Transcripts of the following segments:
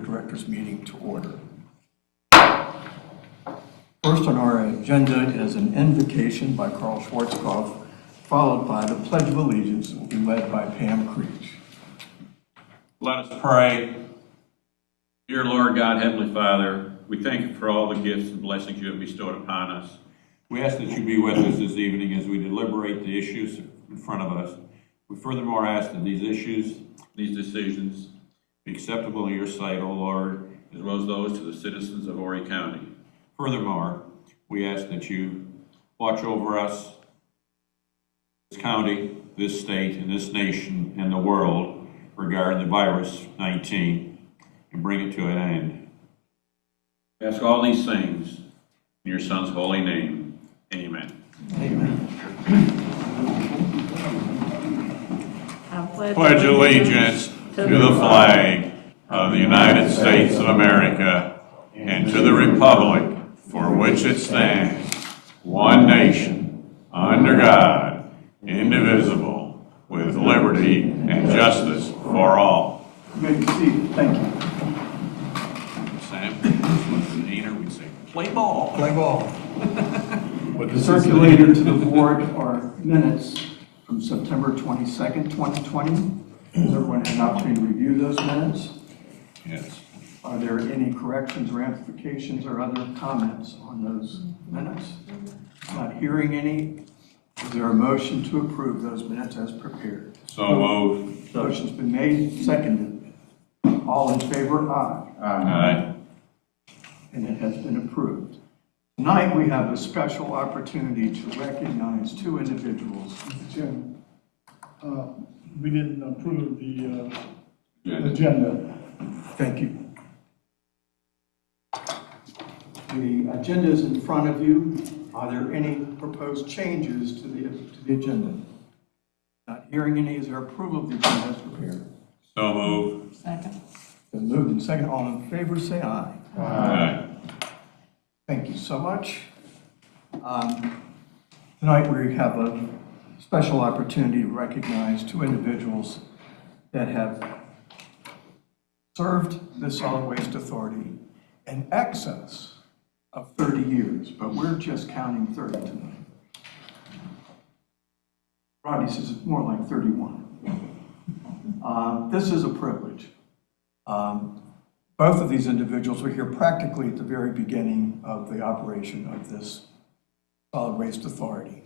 of Directors meeting to order. First on our agenda is an invocation by Carl Schwarzkopf, followed by the Pledge of Allegiance, that will be led by Pam Creech. Let us pray. Dear Lord God, Heavenly Father, we thank you for all the gifts and blessings you have bestowed upon us. We ask that you be with us this evening as we deliberate the issues in front of us. We furthermore ask that these issues, these decisions, be acceptable in your sight, O Lord, as well as those to the citizens of Horry County. Furthermore, we ask that you watch over us, this county, this state, and this nation, and the world regarding the virus 19, and bring it to an end. We ask all these things in your Son's holy name. Amen. Amen. I pledge allegiance to the flag of the United States of America and to the republic for which it stands, one nation, under God, indivisible, with liberty and justice for all. You may be seated. Thank you. Sam, with the deaner, we'd say, play ball. Play ball. Circulated to the board are minutes from September 22nd, 2020. Has everyone had an opportunity to review those minutes? Yes. Are there any corrections, ramifications, or other comments on those minutes? Not hearing any. Is there a motion to approve those minutes as prepared? So moved. Motion's been made, seconded. All in favor, aye. Aye. And it has been approved. Tonight, we have a special opportunity to recognize two individuals. Jim, we didn't approve the agenda. Thank you. The agenda is in front of you. Are there any proposed changes to the agenda? Not hearing any. Is there approval of the agenda as prepared? So moved. Second. Been moved and second. All in favor, say aye. Aye. Thank you so much. Tonight we have a special opportunity to recognize two individuals that have served the Solid Waste Authority in excess of 30 years, but we're just counting 30 tonight. Rodney says it's more like 31. This is a privilege. Both of these individuals were here practically at the very beginning of the operation of this Solid Waste Authority.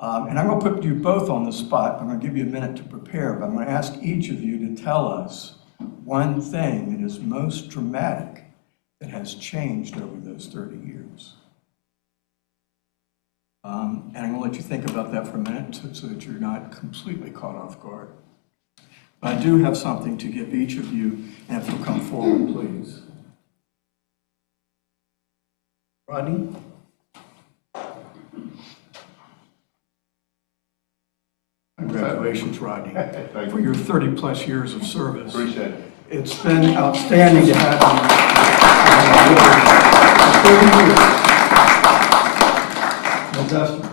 And I'm going to put you both on the spot. I'm going to give you a minute to prepare, but I'm going to ask each of you to tell us one thing that is most dramatic that has changed over those 30 years. And I'm going to let you think about that for a minute so that you're not completely caught off guard. I do have something to give each of you, and if you'll come forward, please. Rodney? Congratulations, Rodney, for your 30-plus years of service. Appreciate it. It's been outstanding to have you. 30 years. No, Dustin.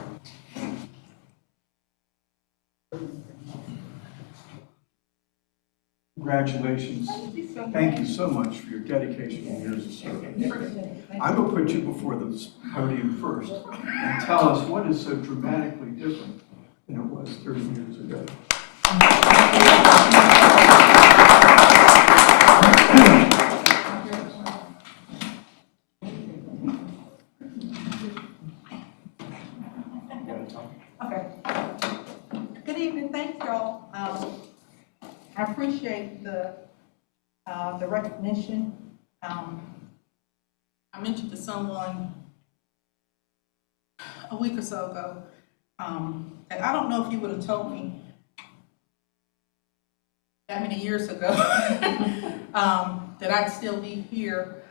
Congratulations. Thank you so much for your dedication and years of service. I'm going to put you before the podium first and tell us what is so dramatically different than it was 30 years ago. Okay. Good evening, thank y'all. I appreciate the recognition. I mentioned to someone a week or so ago, and I don't know if you would have told me that many years ago that I'd still be here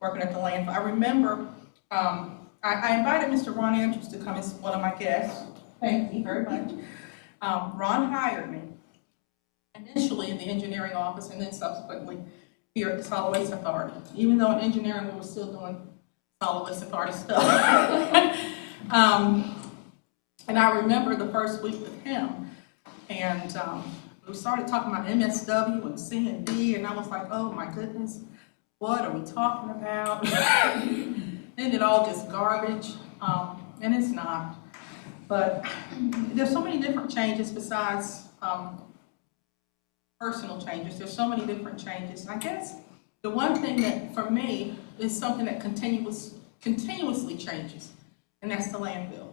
working at the landfill. I remember I invited Mr. Ron Andrews to come as one of my guests. Thank you very much. Ron hired me initially in the engineering office and then subsequently here at the Solid Waste Authority. Even though in engineering we were still doing Solid Waste Authority stuff. And I remember the first week with him, and we started talking about MSW and C&D, and I was like, oh my goodness, what are we talking about? Isn't it all just garbage? And it's not. But there's so many different changes besides personal changes. There's so many different changes. And I guess the one thing that, for me, is something that continuously changes, and that's the landfill.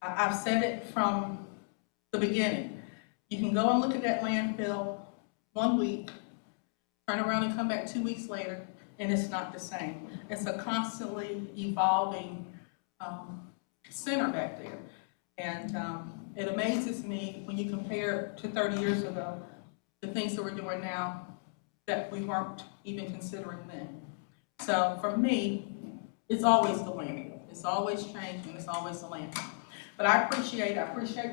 I've said it from the beginning. You can go and look at that landfill 1 week, turn around and come back 2 weeks later, and it's not the same. It's a constantly evolving center back there. And it amazes me when you compare to 30 years ago, the things that we're doing now that we weren't even considering then. So for me, it's always the landfill. It's always changing, it's always the landfill. But I appreciate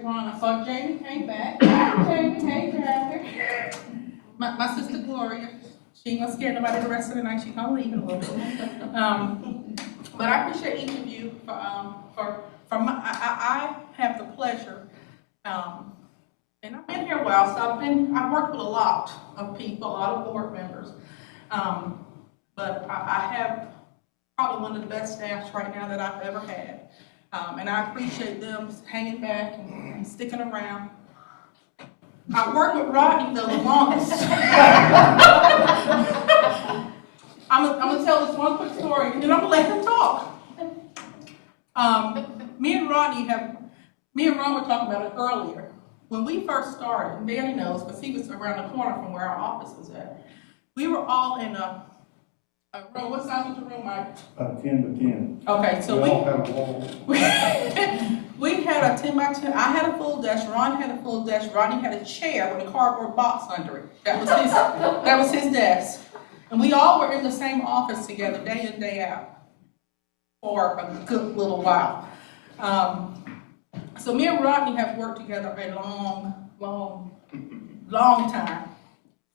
Ron. I saw Jamie came back. Jamie, hey, Trevor. My sister Gloria, she ain't gonna scare nobody the rest of the night. She's gonna leave in a little bit. But I appreciate each of you I have the pleasure, and I've been here a while, so I've worked with a lot of people, a lot of board members. But I have probably one of the best staffs right now that I've ever had. And I appreciate them hanging back and sticking around. I worked with Rodney the longest. I'm gonna tell this one quick story, and then I'm gonna let him talk. Me and Ron were talking about it earlier. When we first started, and Danny knows, because he was around the corner from where our office was at, we were all in a room. What size was the room, Mike? 10 by 10. Okay, so We all had a wall. we had a 10 by 10. I had a full desk. Ron had a full desk. Rodney had a chair with a cardboard box under it. That was his desk. And we all were in the same office together, day in, day out, for a good little while. So me and Rodney have worked together a long time.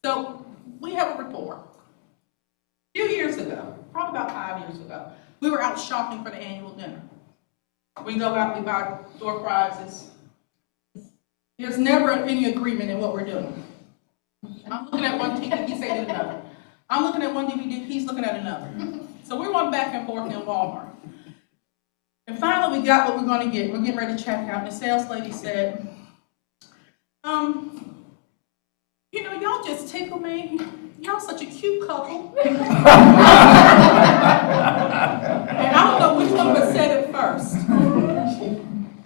So we have a rapport. A few years ago, probably about 5 years ago, we were out shopping for the annual dinner. We go out, we buy door prizes. There's never any agreement in what we're doing. I'm looking at one TV, he's saying another. I'm looking at one DVD, he's looking at another. So we went back and forth in Walmart. And finally, we got what we're going to get. We're getting ready to check out. And the sales lady said, y'all just tickle me. Y'all such a cute couple. And I don't know which one of us said it first.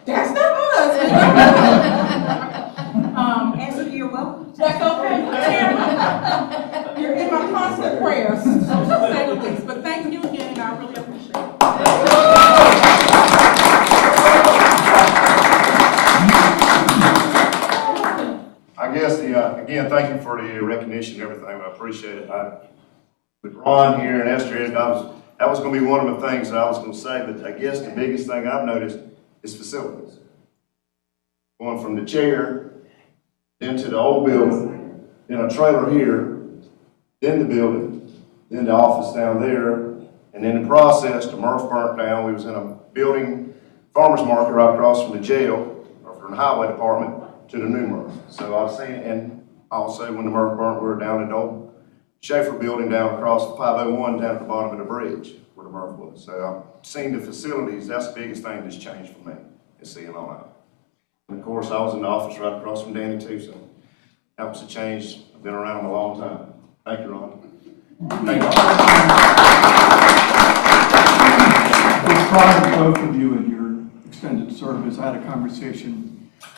That's not us. Answer, you're welcome. That's okay. You're in my constant prayers, to say the least. But thank you again, and I really appreciate it. I guess again, thank you for the recognition and everything. I appreciate it. With Ron here and Esther here, that was going to be one of the things that I was going to say, but I guess the biggest thing I've noticed is facilities. Going from the chair, then to the old building, then a trailer here, then the building, then the office down there, and in the process, the MRF burnt down. We was in a building, farmer's market right across from the jail, or from the highway department, to the new MRF. So I've seen, and also when the MRF burnt, we were down in the old Schaefer building down across the 501 down at the bottom of the bridge where the MRF was. So I've seen the facilities. That's the biggest thing that's changed for me, is seeing all that. And of course, I was in the office right across from Danny too, so that was a change. I've been around him a long time. Thank you, Ron. Thank you. We're proud of both of you in your extended service. I had a conversation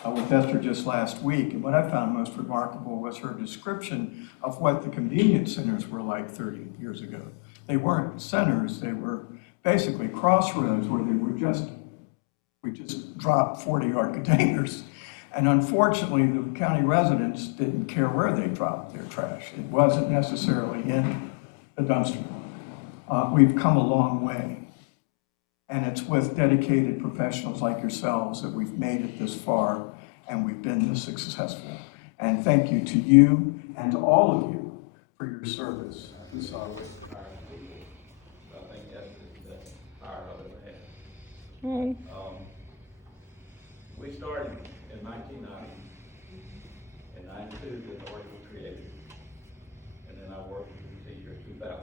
with Esther just last week, and what I found most remarkable was her description of what the convenience centers were like 30 years ago. They weren't centers, they were basically crossroads where we just dropped 40-yard containers. And unfortunately, the county residents didn't care where they dropped their trash. It wasn't necessarily in the dumpster. We've come a long way. And it's with dedicated professionals like yourselves that we've made it this far and we've been this successful. And thank you to you and to all of you for your service to solid waste. I think that's the best hire I've ever had. We started in 1990, and I 1992 that the lake was created. And then I worked until the year 2000.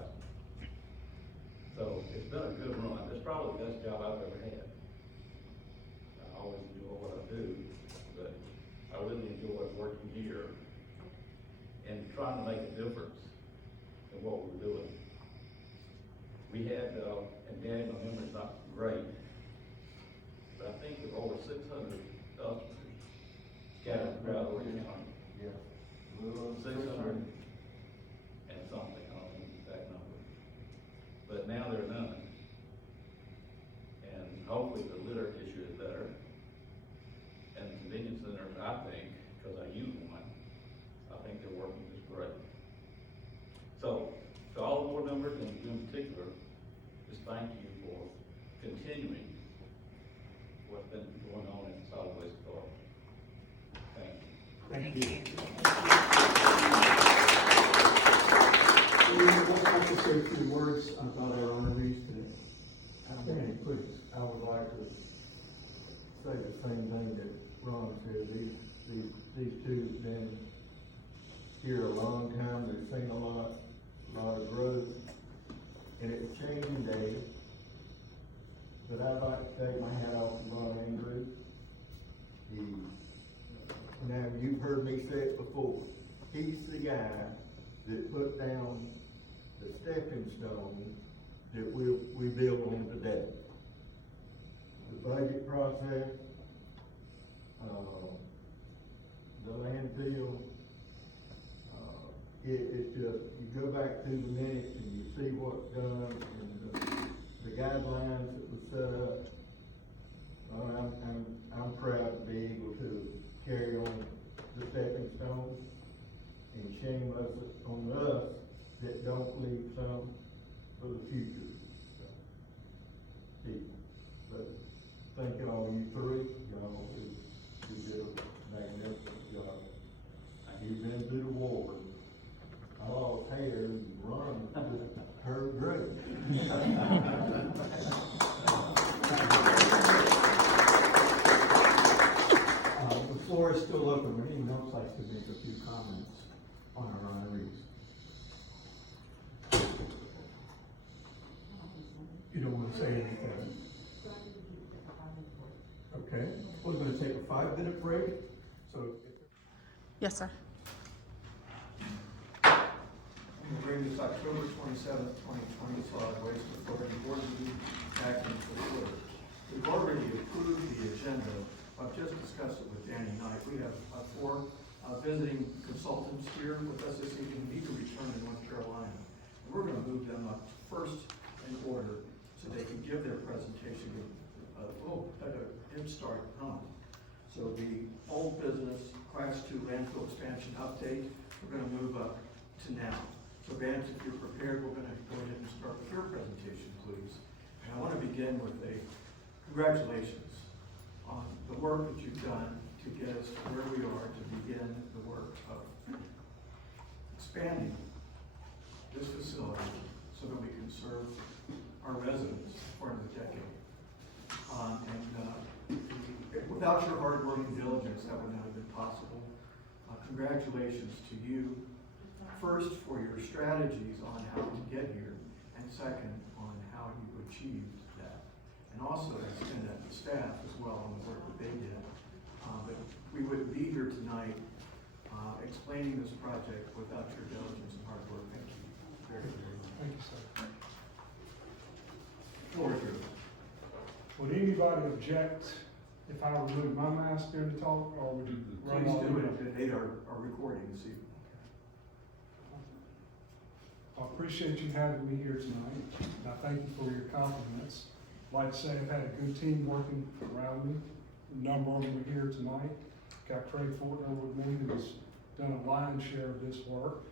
So it's been a good run. It's probably the best job I've ever had. I always enjoy what I do, but I really enjoy working here and trying to make a difference in what we're doing. We had, and Danny, my memory's not great, but I think there were over 600 customers scattered throughout Orange County. Yeah. 600 and something, I don't know the exact number. But now there are none. And hopefully the litter issue is better. And the convenience centers, I think, because I use one, I think they're working just great. So, to all the board members and you in particular, just thank you for continuing what's been going on in the solid waste authority. Thank you. Thank you. I'd like to say a few words about our honorees today. Danny, please, I would like to say the same thing that Ron said. These two have been here a long time. They've seen a lot of growth. And it's a changing day. But I'd like to take my hat off to Ron Andrews. Now, you've heard me say it before. He's the guy that put down the stepping stone that we build on today. The budget process, the landfill, it's just, you go back through the minutes and you see what's done and the guidelines that was set up. I'm proud to be able to carry on the stepping stone, and shame on us that don't leave some for the future people. But thank all you three, y'all who did a magnificent job. You've been through the war. I lost hair and Ron just turned great. The floor is still open. Would anyone else like to make a few comments on our honorees? You don't want to say anything? Okay, we're going to take a 5-minute break. So. Yes, sir. We'll bring this October 27th, 2020 Solid Waste Authority Board meeting back into order. We've already approved the agenda. I've just discussed it with Danny Knight. We have 4 visiting consultants here with us this evening who need to return to North Carolina. And we're going to move them up first in order so they can give their presentation at a head start on. So the old business, Class 2 landfill expansion update, we're going to move up to now. So Vance, if you're prepared, we're going to go ahead and start with your presentation, please. And I want to begin with a congratulations on the work that you've done to get us to where we are to begin the work of expanding this facility so that we can serve our residents for another decade. Without your hard work and diligence, that would not have been possible. Congratulations to you, first for your strategies on how to get here, and second on how you achieved that. And also extend that to staff as well on the work that they did. But we wouldn't be here tonight explaining this project without your diligence and hard work. Thank you very, very much. Thank you, sir. Floor is yours. Would anybody object if I remove my mask during the talk, or would you run Please all do the it. They are recording this evening. I appreciate you having me here tonight, and I thank you for your compliments. I'd like to say I've had a good team working around me. A number of them are here tonight. Got Craig Fortner with me, who's done a lion's share of this work.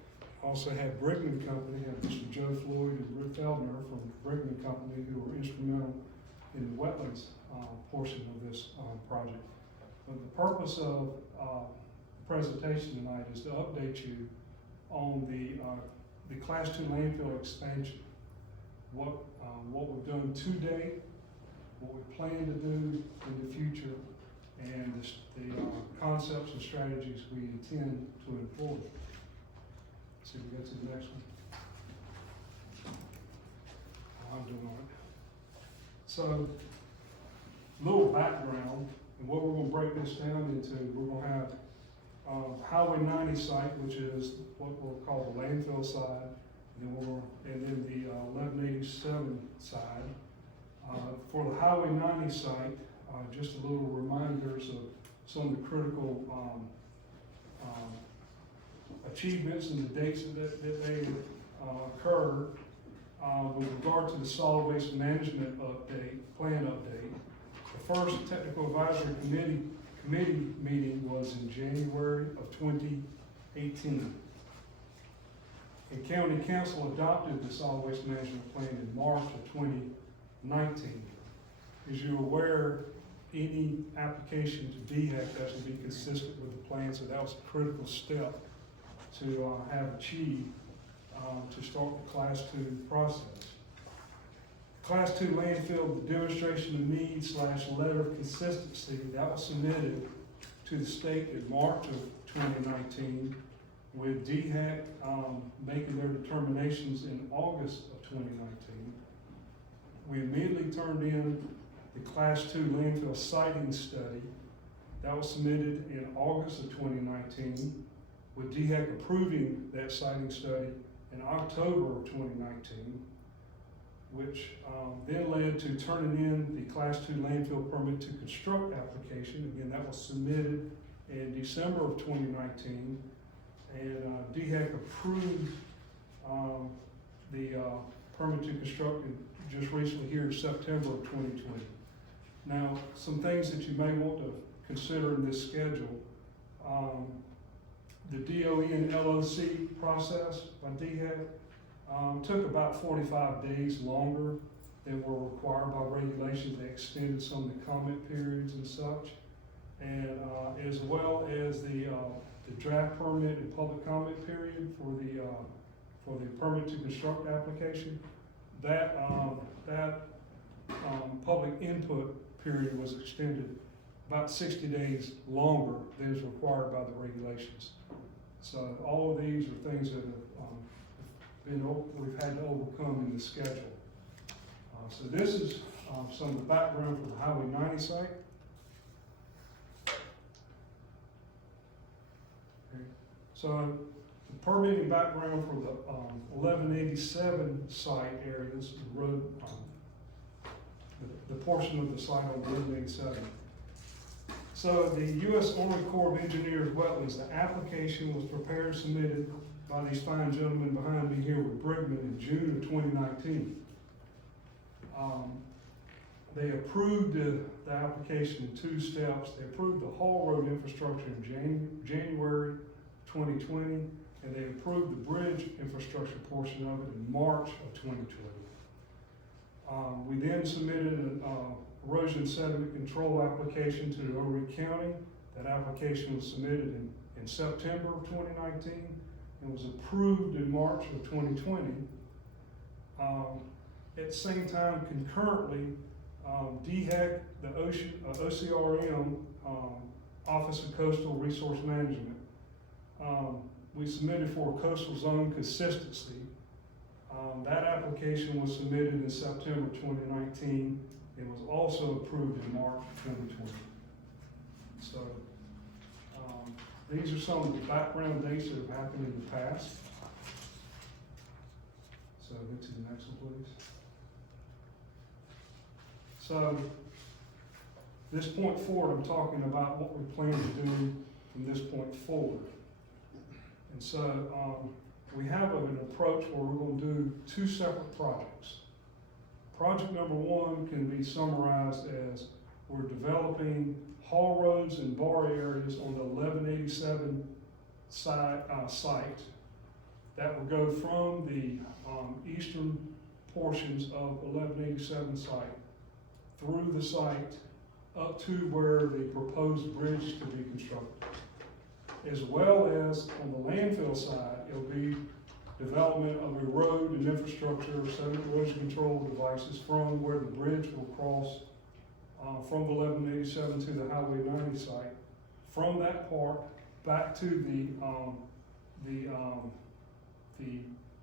Also have Brickman Company, have Mr. Joe Floyd and Ruth Feldner from Brickman Company, who were instrumental in the wetlands portion of this project. But the purpose of the presentation tonight is to update you on the Class 2 landfill expansion. What we've done to date, what we plan to do in the future, and the concepts and strategies we intend to employ. See, we go to the next one. I'm doing it. So, little background, and what we're gonna break this down into, we're gonna have Highway 90 site, which is what we'll call the landfill side, and then the 1187 side. For the Highway 90 site, just a little reminders of some of the critical achievements and the dates that they occurred. With regard to the solid waste management plan update, the first technical advisory committee meeting was in January of 2018. And County Council adopted the solid waste management plan in March of 2019. As you're aware, any application to DHEC has to be consistent with the plan, so that was a critical step to have achieved to start the Class 2 process. Class 2 landfill demonstration of need / letter of consistency, that was submitted to the state in March of 2019, with DHEC making their determinations in August of 2019. We immediately turned in the Class 2 landfill siting study. That was submitted in August of 2019, with DHEC approving that siting study in October of 2019, which then led to turning in the Class 2 landfill permit to construct application. Again, that was submitted in December of 2019, and DHEC approved the permit to construct just recently here in September of 2020. Now, some things that you may want to consider in this schedule. The DOE and LOC process by DHEC took about 45 days longer than were required by regulations. They extended some of the comment periods and such, and as well as the draft permit and public comment period for the permit to construct application. That public input period was extended about 60 days longer than is required by the regulations. So all of these are things that we've had to overcome in the schedule. So this is some of the background for the Highway 90 site. Okay. So the permitting background for the 1187 site areas, the road, the portion of the site on 1187. So the U.S. Army Corps of Engineers wetlands, the application was prepared and submitted by these fine gentlemen behind me here with Brigman in June of 2019. They approved the application in 2 steps. They approved the haul road infrastructure in January 2020, and they approved the bridge infrastructure portion of it in March of 2020. We then submitted an erosion sediment control application to Horry County. That application was submitted in September of 2019 and was approved in March of 2020. At the same time, concurrently, DHEC, the OCRM, Office of Coastal Resource Management, we submitted for coastal zone consistency. That application was submitted in September 2019. It was also approved in March 2020. So these are some of the background dates that have happened in the past. So go to the next one, please. So this point forward, I'm talking about what we plan to do from this point forward. And so we have an approach where we're going to do 2 separate projects. Project number 1 can be summarized as we're developing haul roads and bar areas on the 1187 site that will go from the eastern portions of 1187 site through the site up to where the proposed bridge is to be constructed. As well as on the landfill side, it'll be development of a road and infrastructure, sediment erosion control devices from where the bridge will cross from the 1187 to the Highway 90 site. From that part back to the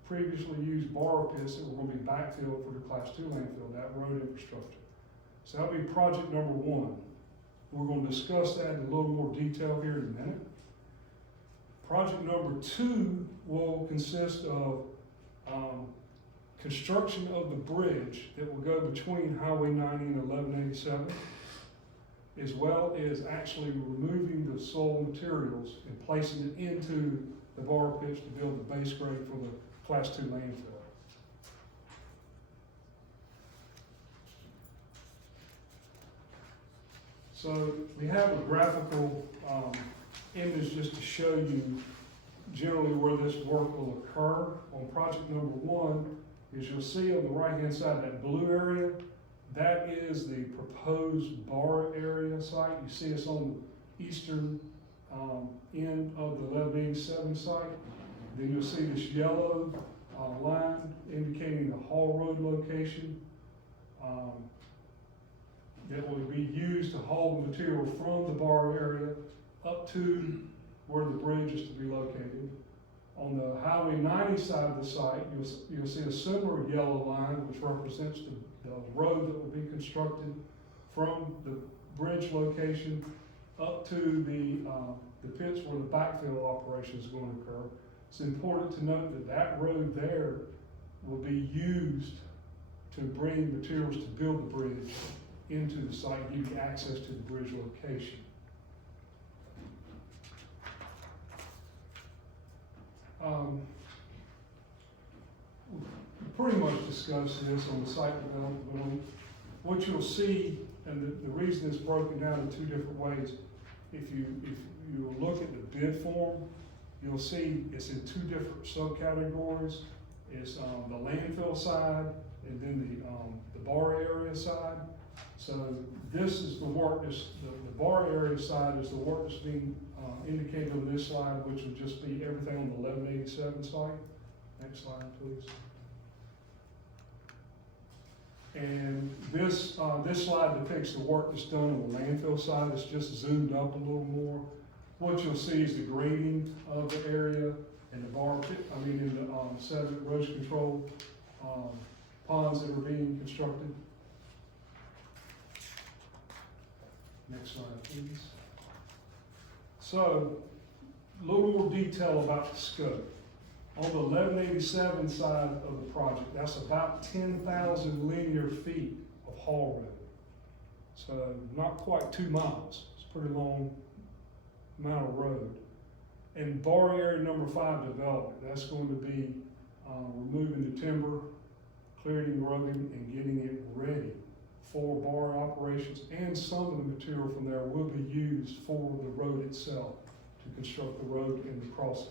previously used borrow pits that were going to be backfilled for the Class 2 landfill, that road infrastructure. So that'll be project number 1. We're going to discuss that in a little more detail here in a minute. Project number 2 will consist of construction of the bridge that will go between Highway 90 and 1187, as well as actually removing the soil materials and placing it into the borrow pits to build the base grade for the Class 2 landfill. So we have a graphical image just to show you generally where this work will occur. On project number 1, as you'll see on the right-hand side, that blue area, that is the proposed bar area site. You see us on the eastern end of the 1187 site. Then you'll see this yellow line indicating the Hall Road location that will be used to haul the material from the bar area up to where the bridge is to be located. On the Highway 90 side of the site, you'll see a similar yellow line which represents the road that will be constructed from the bridge location up to the pits where the backfill operation is going to occur. It's important to note that that road there will be used to bring materials to build the bridge into the site, give you access to the bridge location. We pretty much discussed this on the site development. What you'll see, and the reason it's broken down in 2 different ways, if you look at the bid form, you'll see it's in 2 different subcategories. It's the landfill side and then the bar area side. So this is the work, the bar area side is the work that's being indicated on this slide, which would just be everything on the 1187 site. Next slide, please. And this slide depicts the work that's done on the landfill side. It's just zoomed up a little more. What you'll see is the grading of the area and the in the sediment erosion control ponds that are being constructed. Next slide, please. So, a little more detail about the scope. On the 1187 side of the project, that's about 10,000 linear feet of haul road. So, not quite 2 miles. It's a pretty long amount of road. And bar area number 5 development, that's going to be removing the timber, clearing the road, and getting it ready for bar operations, and some of the material from there will be used for the road itself to construct the road and the crossings.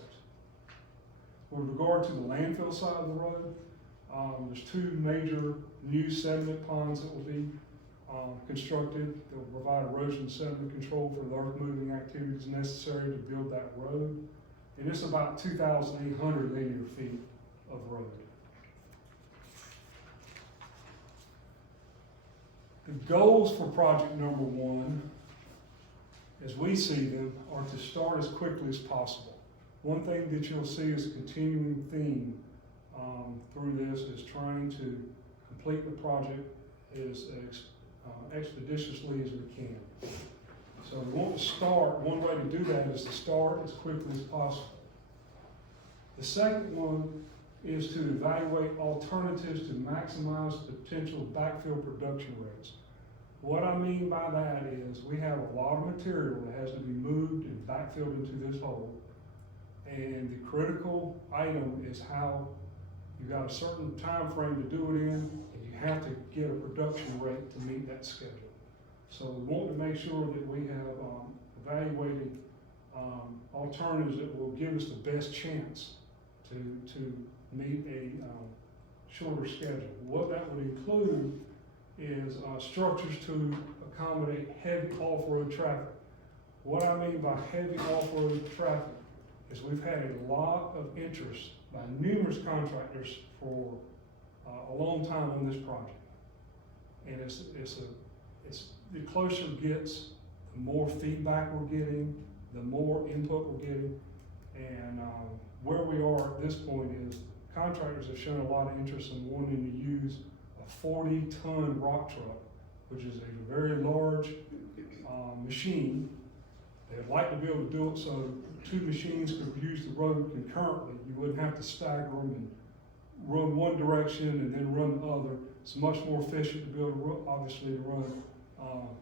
With regard to the landfill side of the road, there's 2 major new sediment ponds that will be constructed that will provide erosion and sediment control for the earth moving activities necessary to build that road. And it's about 2,800 linear feet of road. The goals for project number 1, as we see them, are to start as quickly as possible. One thing that you'll see is a continuing theme through this is trying to complete the project as expeditiously as we can. So we want to start, one way to do that is to start as quickly as possible. The second one is to evaluate alternatives to maximize the potential backfill production rates. What I mean by that is we have a lot of material that has to be moved and backfilled into this hole. And the critical item is how you got a certain time frame to do it in, and you have to get a production rate to meet that schedule. So we want to make sure that we have evaluated alternatives that will give us the best chance to meet a shorter schedule. What that would include is structures to accommodate heavy off-road traffic. What I mean by heavy off-road traffic is we've had a lot of interest by numerous contractors for a long time on this project. And the closer it gets, the more feedback we're getting, the more input we're getting. And where we are at this point is contractors have shown a lot of interest in wanting to use a 40-ton rock truck, which is a very large machine. They'd like to be able to do it so two machines could use the road concurrently. You wouldn't have to stagger them and run one direction and then run the other. It's much more efficient to be able to obviously to run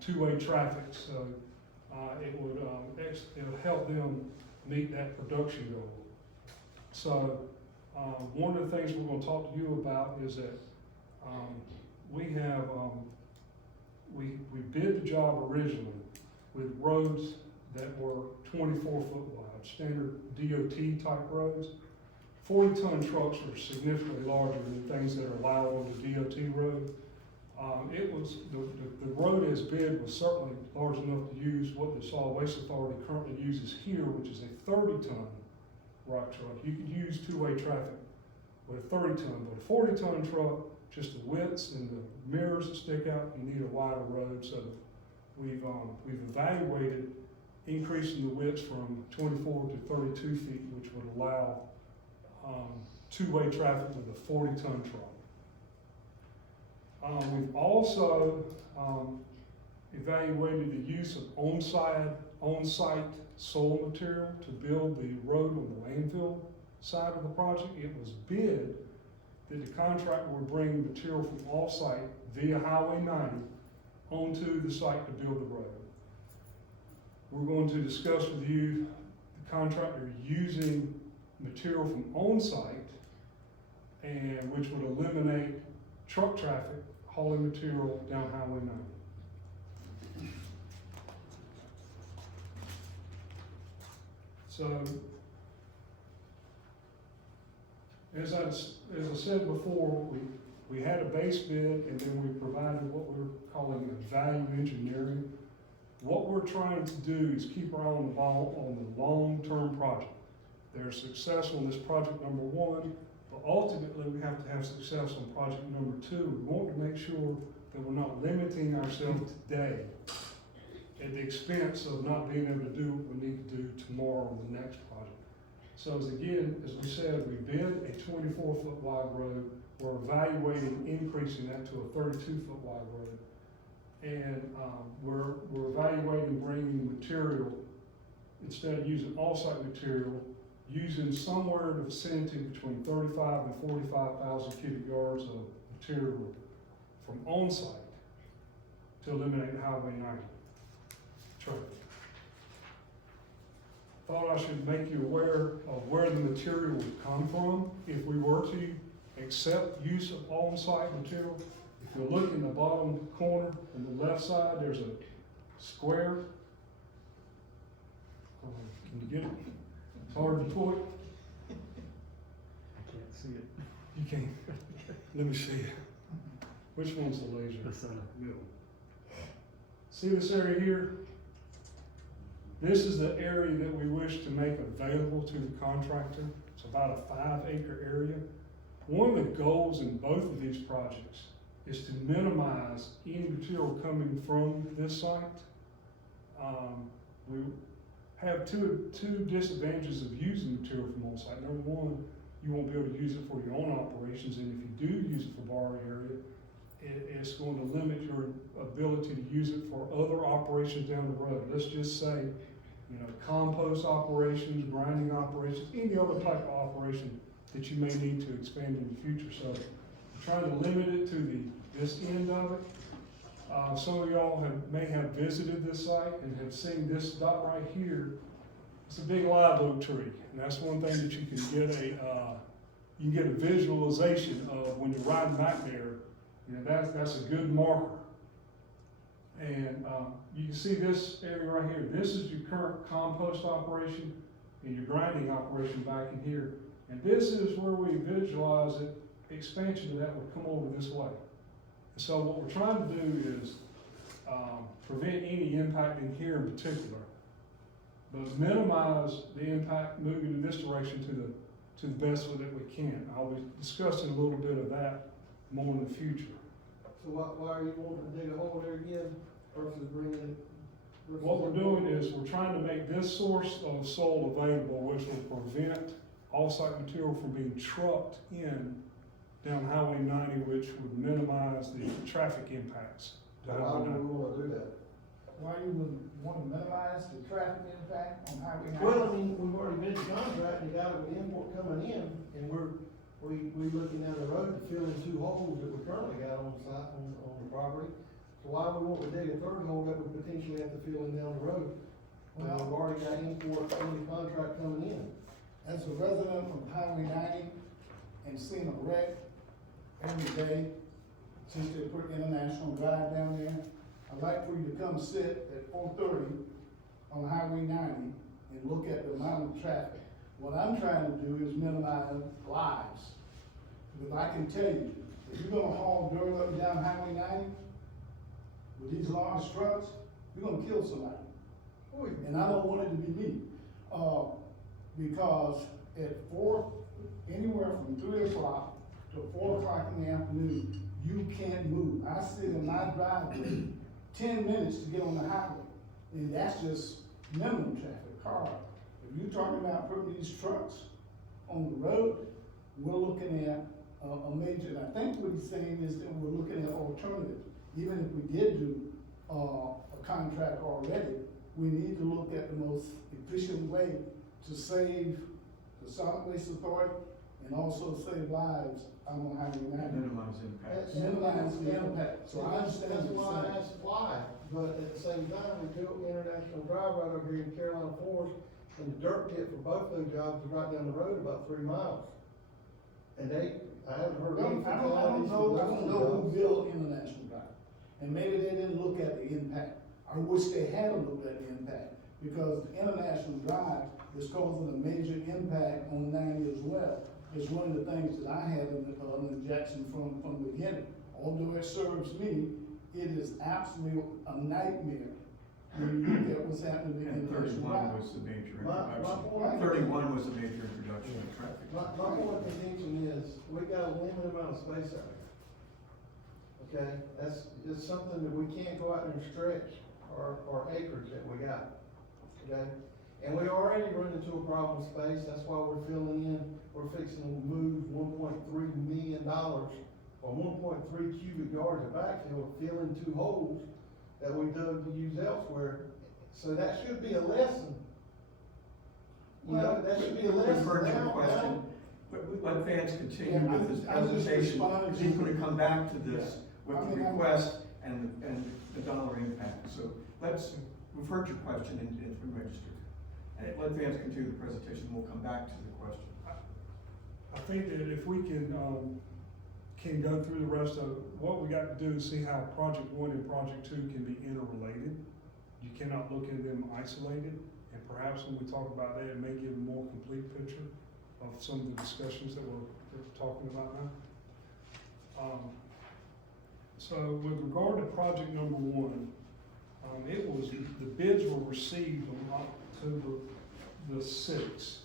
two-way traffic. So it would it'll help them meet that production goal. So one of the things we're going to talk to you about is that we have we bid the job originally with roads that were 24-foot wide, standard DOT type roads. 40-ton trucks are significantly larger than things that are allowed on the DOT road. It was, the road as bid was certainly large enough to use what the Solid Waste Authority currently uses here, which is a 30-ton rock truck. You could use two-way traffic with a 30-ton, but a 40-ton truck, just the widths and the mirrors that stick out, you need a wider road. So we've evaluated increasing the widths from 24 to 32 feet, which would allow two-way traffic with a 40-ton truck. We've also evaluated the use of on-site soil material to build the road on the landfill side of the project. It was bid that the contractor would bring material from off-site via Highway 90 onto the site to build the road. We're going to discuss with you the contractor using material from on-site, and which would eliminate truck traffic hauling material down Highway 90. So, as I said before, we had a base bid, and then we provided what we're calling a value engineering. What we're trying to do is keep our eye on the ball on the long-term project. They're successful in this project number one, but ultimately we have to have success on project number two. We want to make sure that we're not limiting ourselves today at the expense of not being able to do what we need to do tomorrow on the next project. So as we said, we bid a 24-foot wide road. We're evaluating increasing that to a 32-foot wide road. And we're evaluating bringing material, instead of using all-site material, using somewhere in the vicinity between 35 and 45,000 cubic yards of material from on-site to eliminate Highway 90 traffic. Thought I should make you aware of where the material would come from if we were to accept use of on-site material. If you look in the bottom corner on the left side, there's a square. Can you get it? It's hard to put. I can't see it. You can't. Let me see it. Which one's the laser? This Middle. See this area here? This is the area that we wish to make available to the contractor. It's about a 5-acre area. One of the goals in both of these projects is to minimize any material coming from this site. We have two disadvantages of using material from on site. Number one, you won't be able to use it for your own operations, and if you do use it for borrowed area, it's going to limit your ability to use it for other operations down the road. Let's just say, compost operations, grinding operations, any other type of operation that you may need to expand in the future. So we're trying to limit it to this end of it. Some of y'all may have visited this site and have seen this dot right here. It's a big live oak tree, and that's one thing that you can get a visualization of when you're riding back there. That's a good marker. And you can see this area right here. This is your current compost operation and your grinding operation back in here. And this is where we visualize it, expansion of that would come over this way. So what we're trying to do is prevent any impact in here in particular, but minimize the impact moving in this direction to the best way that we can. I'll be discussing a little bit of that more in the future. So why are you wanting to dig a hole there again? versus bringing it. versus What we're doing importing. is we're trying to make this source of soil available, which will prevent off-site material from being trucked in down Highway 90, which would minimize the traffic impacts. to Why Highway would 90. we wanna do that? Why you would want to minimize the traffic impact on Highway 90? Well, I mean, we've already bid the contract, and you got an import coming in, and we looking down the road to fill in 2 holes that we currently got on the site, on the property. So why would we want to dig a 3rd hole that we potentially have to fill in down the road? When Well- we've already got import in the contract coming in. As a resident of Highway 90 and seeing a wreck every day since they put International Drive down there, I'd like for you to come sit at 4:30 on Highway 90 and look at the amount of traffic. What I'm trying to do is minimize lives. Because I can tell you, if you're gonna haul dirt up and down Highway 90 with these large trucks, you're gonna kill somebody. And I don't want it to be me. Because at anywhere from 3 o'clock to 4 o'clock in the afternoon, you can't move. I sit in my driveway 10 minutes to get on the highway, and that's just minimum traffic, car. If you're talking about putting these trucks on the road, we're looking at a major, and I think what he's saying is that we're looking at alternatives. Even if we did do, a contract already, we need to look at the most efficient way to save the Solid Waste Authority and also save lives on Highway 90. Minimize impacts. Minimize the impact, so I understand That's what why I you're saying. asked why, but at the same time, we built International Drive right over here in Carolina Forest, and the dirt pit for both those jobs is right down the road about 3 miles. And I haven't heard any I fatalities. don't know who built International Drive, and maybe they didn't look at the impact. I wish they had looked at the impact, because the International Drive is causing a major impact on 90 as well. It's one of the things that I had an objection from the beginning. Although it serves me, it is absolutely a nightmare when you look at what's happening in And International 31 Drive. was the major My introduction. point- 31 was the major introduction of traffic. My point of contention is, we got a limited amount of space out there. Okay, it's something that we can't go out there and stretch our acreage that we got, okay? And we already run into a problem with space, that's why we're filling in, we're fixing to move $1.3 million, or 1.3 cubic yards of backfill, to fill in 2 holes that we dug to use elsewhere. So that should be a lesson. You know, that should be a lesson. We've heard your Now- question, but let Vance continue Yeah, with his I just presentation, responded because he's to- gonna come back to this with I the mean, request and the dollar impact. So we've heard your question and it's been registered. And let Vance continue the presentation, we'll come back to the question. I think that if we can go through the rest of, what we got to do is see how Project 1 and Project 2 can be interrelated. You cannot look at them isolated, and perhaps when we talk about that, it may give a more complete picture of some of the discussions that we're talking about now. So with regard to project number 1, the bids were received on October the 6th.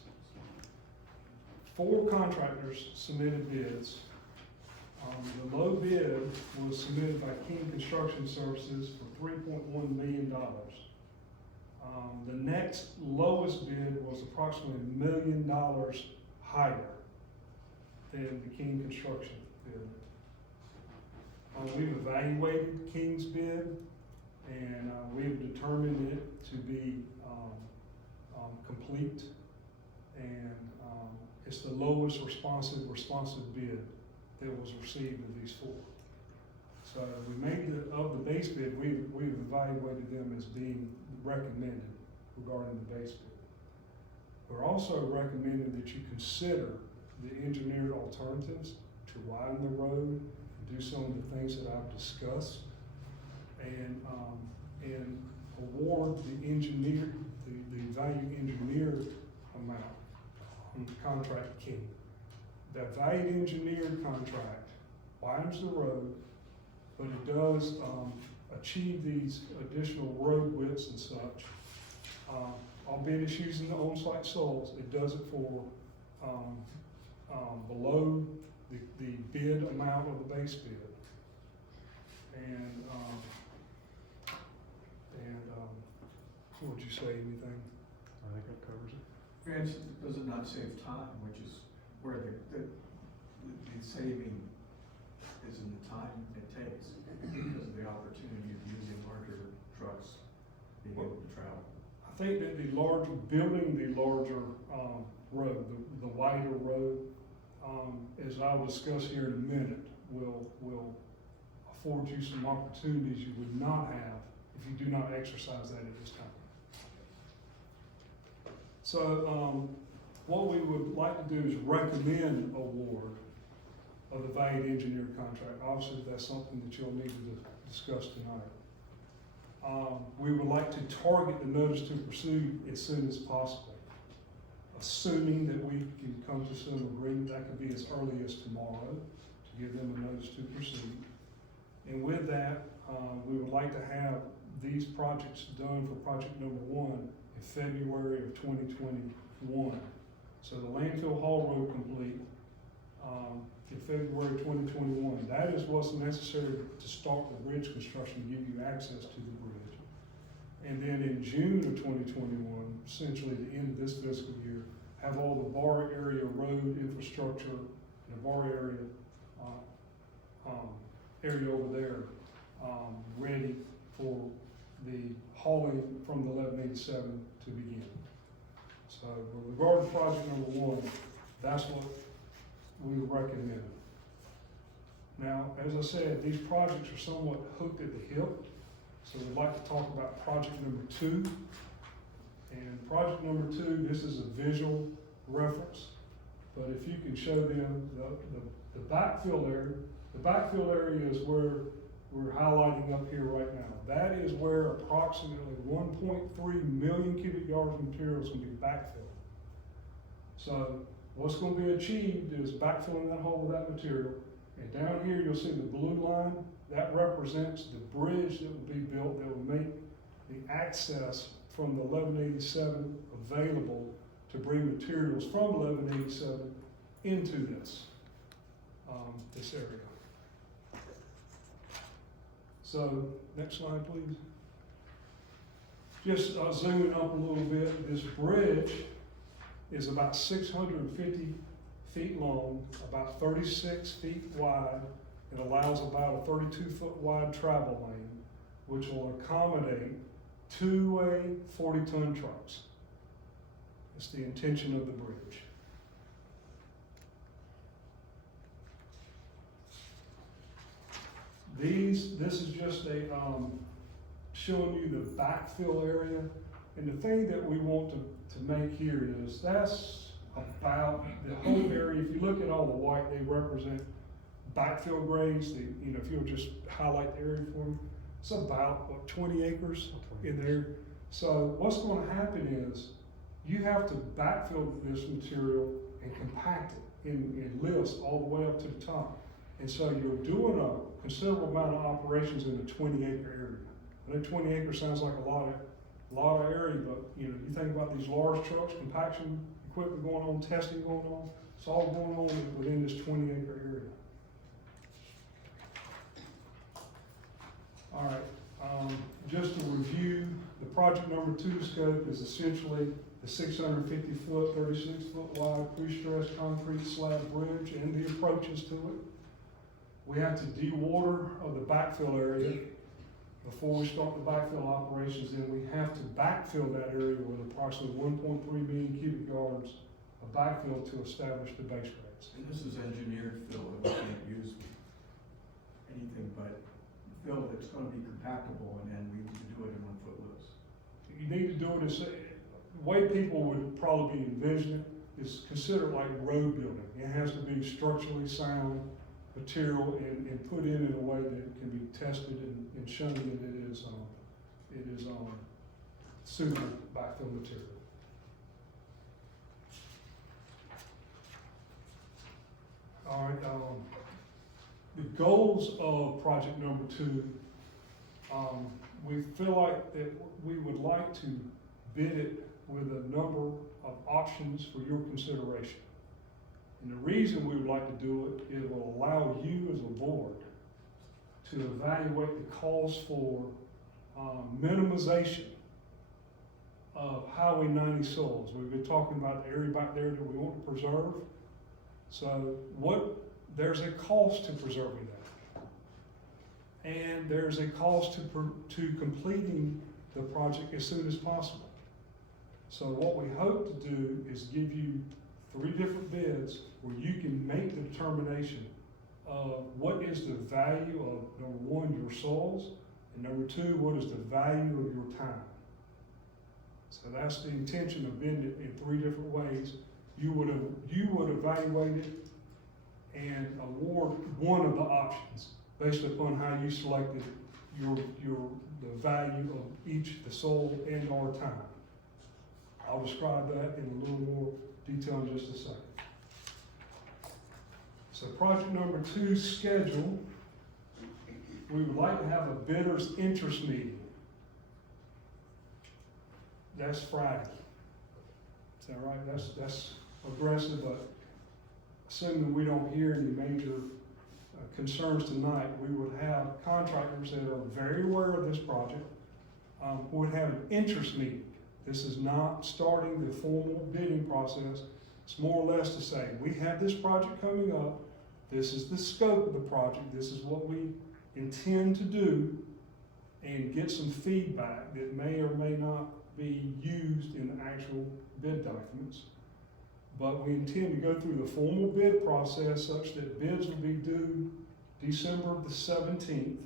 4 contractors submitted bids. The low bid was submitted by King Construction Services for $3.1 million. The next lowest bid was approximately $1 million higher than the King Construction bid. We've evaluated King's bid, and we have determined it to be complete, and it's the lowest responsive bid that was received of these 4. So we made of the base bid, we've evaluated them as being recommended regarding the base bid. We're also recommending that you consider the engineered alternatives to widen the road, do some of the things that I've discussed, and award the value engineered amount on the contract King. That value engineered contract widens the road, but it does achieve these additional road widths and such. Albeit it's using the on-site soils, it does it for below the bid amount of the base bid. And Would you say anything? I think that covers it. Vance, does it not save time, which is where the saving is in the time it takes because of the opportunity of using larger trucks, being able to travel? I think that building the larger, road, the wider road, as I'll discuss here in a minute, will afford you some opportunities you would not have if you do not exercise that at this time. So, what we would like to do is recommend award of the valued engineer contract. Obviously, that's something that you'll need to discuss tonight. We would like to target the notice to proceed as soon as possible, assuming that we can come to some agreement. That could be as early as tomorrow to give them a notice to proceed. And with that, we would like to have these projects done for project number 1 in February of 2021. So the landfill haul road complete in February 2021. That is what's necessary to start the bridge construction, to give you access to the bridge. And then in June of 2021, essentially the end of this fiscal year, have all the bar area road infrastructure and the bar area area over there ready for the hauling from the 1187 to begin. So with regard to project number 1, that's what we recommend. Now, as I said, these projects are somewhat hooked at the hip, so we'd like to talk about project number 2. And project number 2, this is a visual reference, but if you can show them the backfill area, the backfill area is where we're highlighting up here right now. That is where approximately 1.3 million cubic yards of material is going to be backfilled. So what's going to be achieved is backfilling that hole with that material. And down here, you'll see the blue line. That represents the bridge that will be built that will make the access from the 1187 available to bring materials from 1187 into this area. So, next slide, please. Just zooming up a little bit, this bridge is about 650 feet long, about 36 feet wide. It allows about a 32-foot wide travel lane, which will accommodate 2-way 40-ton trucks. It's the intention of the bridge. This is just a showing you the backfill area. And the thing that we want to make here is that's about the whole area. If you look at all the white, they represent backfill grades. If you'll just highlight the area for me, it's about 20 acres in there. So what's going to happen is you have to backfill this material and compact it in lifts all the way up to the top. And so you're doing a considerable amount of operations in a 20-acre area. I know 20 acres sounds like a lot of area, but you think about these large trucks, compaction equipment going on, testing going on. It's all going on within this 20-acre area. All right, just to review, the project number 2 scope is essentially the 650-foot, 36-foot wide pre-stressed concrete slab bridge and the approaches to it. We have to de-water of the backfill area before we start the backfill operations. Then we have to backfill that area with approximately 1.3 million cubic yards of backfill to establish the base grades. And this is engineered fill, that we can't use anything but fill that's going to be compactable, and then we need to do it in 1 foot lifts. You need to do it as, the way people would probably envision it is considered like road building. It has to be structurally sound material and put in a way that it can be tested and shown that it is suitable backfill material. All right, the goals of project number 2, we feel like that we would like to bid it with a number of options for your consideration. And the reason we would like to do it, it will allow you as a board to evaluate the calls for minimization of Highway 90 soils. We've been talking about the area back there that we want to preserve. So there's a cost to preserving that. And there's a cost to completing the project as soon as possible. So what we hope to do is give you 3 different bids where you can make the determination of what is the value of, number 1, your soils, and number 2, what is the value of your time. So that's the intention of bidding it in 3 different ways. You would evaluate it and award one of the options based upon how you selected the value of each, the soil and or time. I'll describe that in a little more detail in just a second. So project number 2 schedule, we would like to have a bidder's interest meeting. That's Friday. Is that right? That's aggressive, but assuming we don't hear any major concerns tonight, we would have contractors that are very aware of this project, would have an interest meeting. This is not starting the formal bidding process. It's more or less to say, we have this project coming up, this is the scope of the project, this is what we intend to do, and get some feedback that may or may not be used in the actual bid documents. But we intend to go through the formal bid process such that bids will be due December the 17th,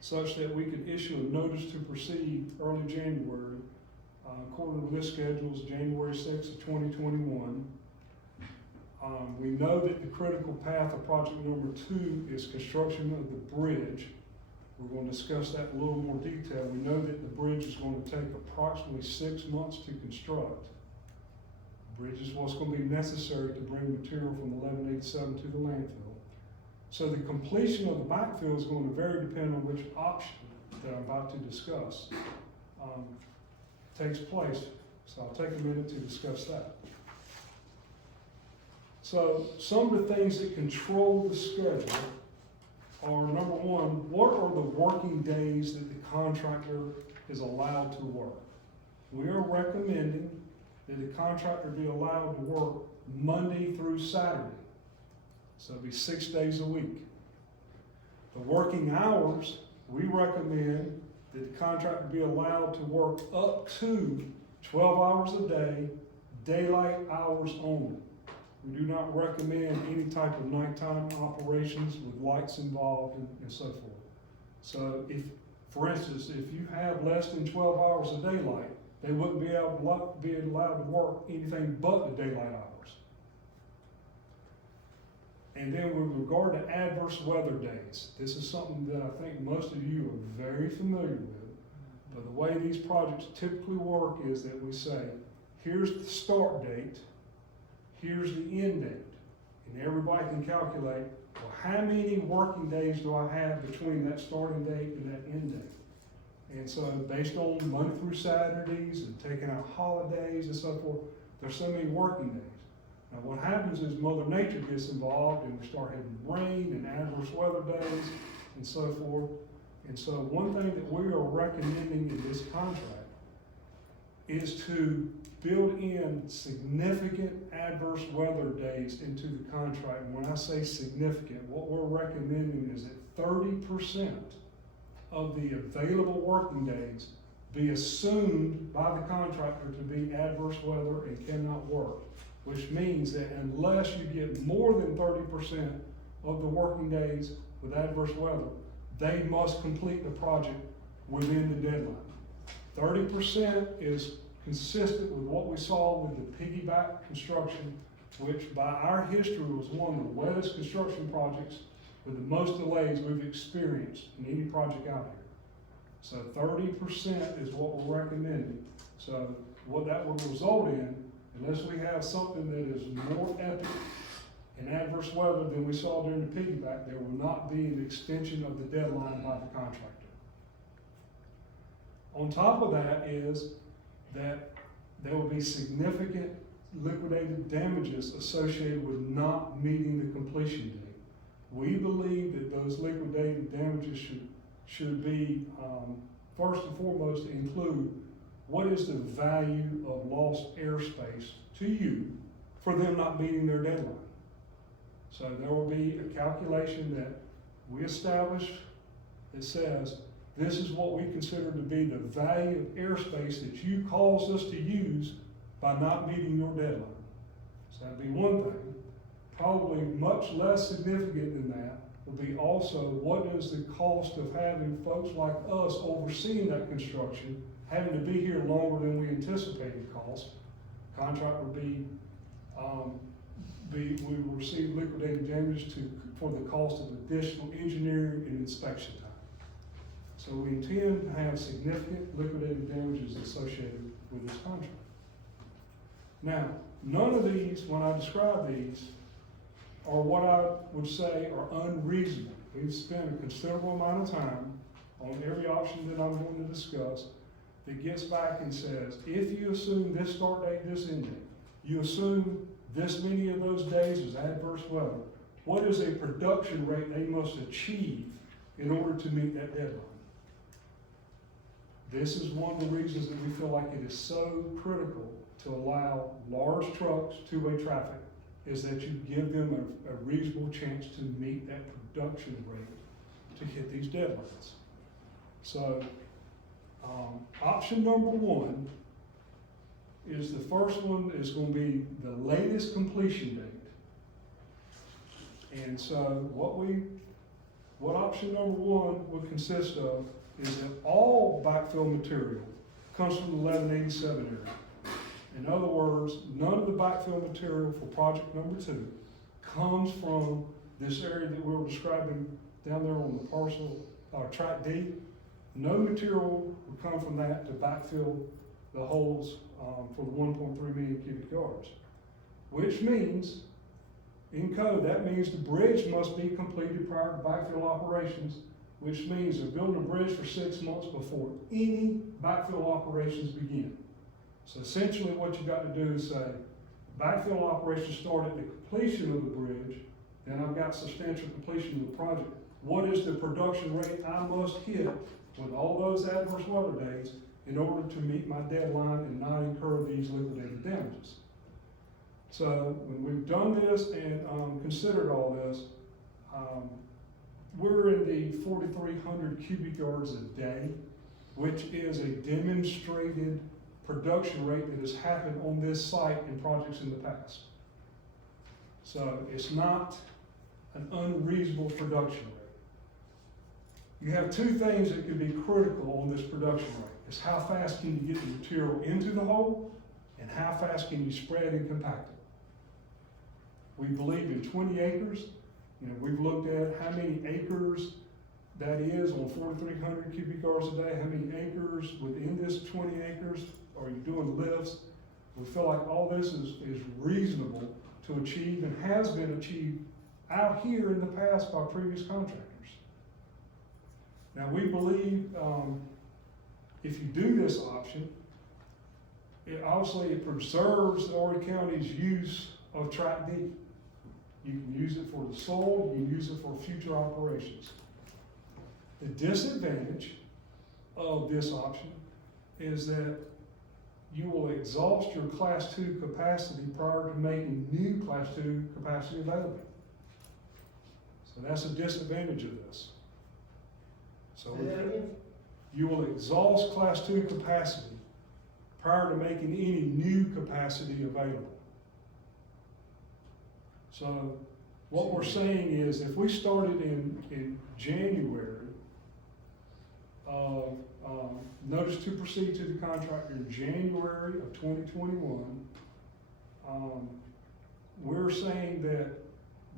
such that we could issue a notice to proceed early January. According to this schedule, is January 6th of 2021. We know that the critical path of project number 2 is construction of the bridge. We're going to discuss that in a little more detail. We know that the bridge is going to take approximately 6 months to construct. The bridge is what's going to be necessary to bring material from 1187 to the landfill. So the completion of the backfill is going to vary depending on which option that I'm about to discuss takes place. So I'll take a minute to discuss that. So some of the things that control the schedule are, number 1, what are the working days that the contractor is allowed to work? We are recommending that the contractor be allowed to work Monday through Saturday. So it'll be 6 days a week. The working hours, we recommend that the contractor be allowed to work up to 12 hours a day, daylight hours only. We do not recommend any type of nighttime operations with lights involved and so forth. So if, for instance, if you have less than 12 hours of daylight, they wouldn't be allowed to work anything but the daylight hours. And then with regard to adverse weather days, this is something that I think most of you are very familiar with. But the way these projects typically work is that we say, here's the start date, here's the end date. And everybody can calculate, well, how many working days do I have between that starting date and that end date? And so based on Monday through Saturdays and taking out holidays and so forth, there's so many working days. Now what happens is Mother Nature gets involved and we start having rain and adverse weather days and so forth. And so one thing that we are recommending in this contract is to build in significant adverse weather days into the contract. And when I say significant, what we're recommending is that 30% of the available working days be assumed by the contractor to be adverse weather and cannot work, which means that unless you get more than 30% of the working days with adverse weather, they must complete the project within the deadline. 30% is consistent with what we saw with the piggyback construction, which by our history was one of the wettest construction projects with the most delays we've experienced in any project out here. So 30% is what we're recommending. So what that would result in, unless we have something that is more epic in adverse weather than we saw during the piggyback, there will not be an extension of the deadline by the contractor. On top of that is that there will be significant liquidated damages associated with not meeting the completion date. We believe that those liquidated damages should be, first and foremost, include what is the value of lost airspace to you for them not meeting their deadline? So there will be a calculation that we establish that says, this is what we consider to be the value of airspace that you caused us to use by not meeting your deadline. So that'd be one thing. Probably much less significant than that would be also, what is the cost of having folks like us overseeing that construction, having to be here longer than we anticipated cost? Contract would be, we will receive liquidated damages for the cost of additional engineering and inspection time. So we intend to have significant liquidated damages associated with this contract. Now, none of these, when I describe these, are what I would say are unreasonable. We've spent a considerable amount of time on every option that I'm going to discuss that gets back and says, if you assume this start date, this end date, you assume this many of those days is adverse weather, what is a production rate they must achieve in order to meet that deadline? This is one of the reasons that we feel like it is so critical to allow large trucks, two-way traffic, is that you give them a reasonable chance to meet that production rate to hit these deadlines. So, option number one is the first one is going to be the latest completion date. And so what option number one would consist of is that all backfill material comes from the 1187 area. In other words, none of the backfill material for project number two comes from this area that we were describing down there on the parcel, track D. No material will come from that to backfill the holes for the 1.3 million cubic yards. Which means, in code, that means the bridge must be completed prior to backfill operations, which means they're building a bridge for 6 months before any backfill operations begin. So essentially what you got to do is say, backfill operations start at the completion of the bridge, then I've got substantial completion of the project. What is the production rate I must hit with all those adverse weather days in order to meet my deadline and not incur these liquidated damages? So when we've done this and considered all this, we're in the 4,300 cubic yards a day, which is a demonstrated production rate that has happened on this site in projects in the past. So it's not an unreasonable production rate. You have two things that can be critical on this production rate. It's how fast can you get the material into the hole and how fast can you spread and compact it. We believe in 20 acres. You know, we've looked at how many acres that is on 4,300 cubic yards a day, how many acres within this 20 acres are you doing lifts. We feel like all this is reasonable to achieve and has been achieved out here in the past by previous contractors. Now we believe if you do this option, it preserves the Horry County's use of Track D. You can use it for the soil, you can use it for future operations. The disadvantage of this option is that you will exhaust your Class 2 capacity prior to making new Class 2 capacity available. So that's a disadvantage of this. So you will exhaust Class 2 capacity prior to making any new capacity available. So what we're saying is if we started in January of notice to proceed to the contractor in January of 2021, we're saying that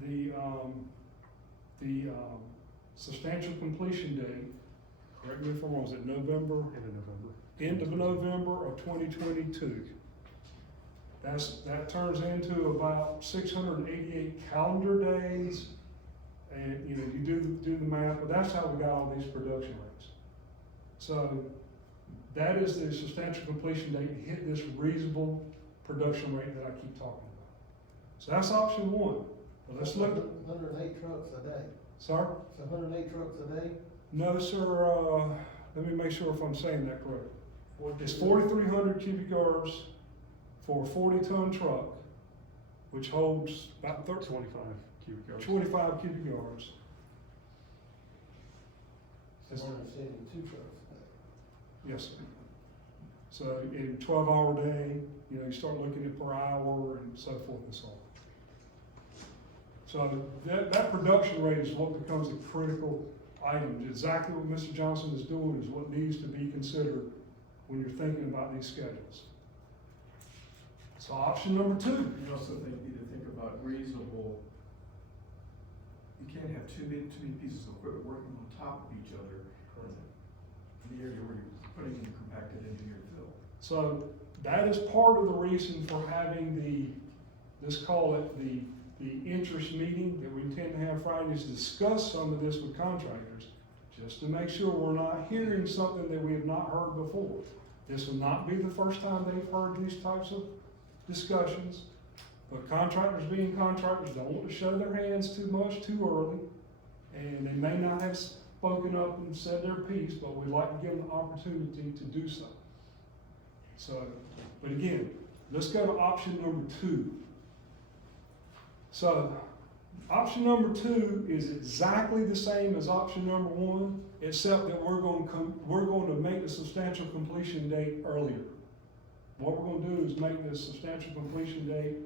the substantial completion date, correct me if I'm wrong, was it November? End of November of 2022. That turns into about 688 calendar days, and you know you do the math, but that's how we got all these production rates. So that is the substantial completion date to hit this reasonable production rate that I keep talking about. So that's option one. But let's look at 108 trucks a day. Sir? So 108 trucks a day? No, sir. Let me make sure if I'm saying that correctly. It's 4,300 cubic yards for a 40-ton truck, which holds about 25 cubic yards. 25 cubic yards. So we're saving two trucks. Yes, sir. So in 12-hour day, you know, you start looking at per hour and so forth and so on. So that production rate is what becomes a critical item. Exactly what Mr. Johnson is doing is what needs to be considered when you're thinking about these schedules. So option number 2. You also need to think about reasonable, you can't have too many pieces of equipment working on top of each other in the area where you're putting in compacted engineered fill. So that is part of the reason for having the, let's call it the interest meeting that we intend to have Fridays to discuss some of this with contractors, just to make sure we're not hearing something that we have not heard before. This will not be the first time they've heard these types of discussions, but contractors being contractors don't want to show their hands too much too early, and they may not have spoken up and said their piece, but we'd like to give them the opportunity to do so. So, but again, let's go to option number 2. So, option number 2 is exactly the same as option number 1, except that we're going to make the substantial completion date earlier. What we're going to do is make the substantial completion date,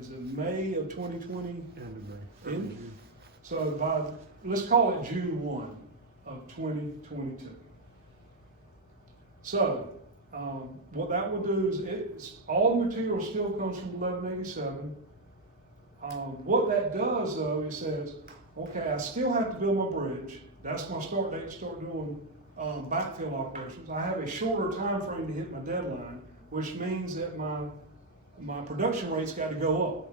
is it May of 2020? End of May. In? So let's call it June 1 of 2022. So, what that will do is all the material still comes from 1187. What that does though, it says, okay, I still have to build my bridge. That's my start date to start doing backfill operations. I have a shorter time frame to hit my deadline, which means that my production rate's got to go up.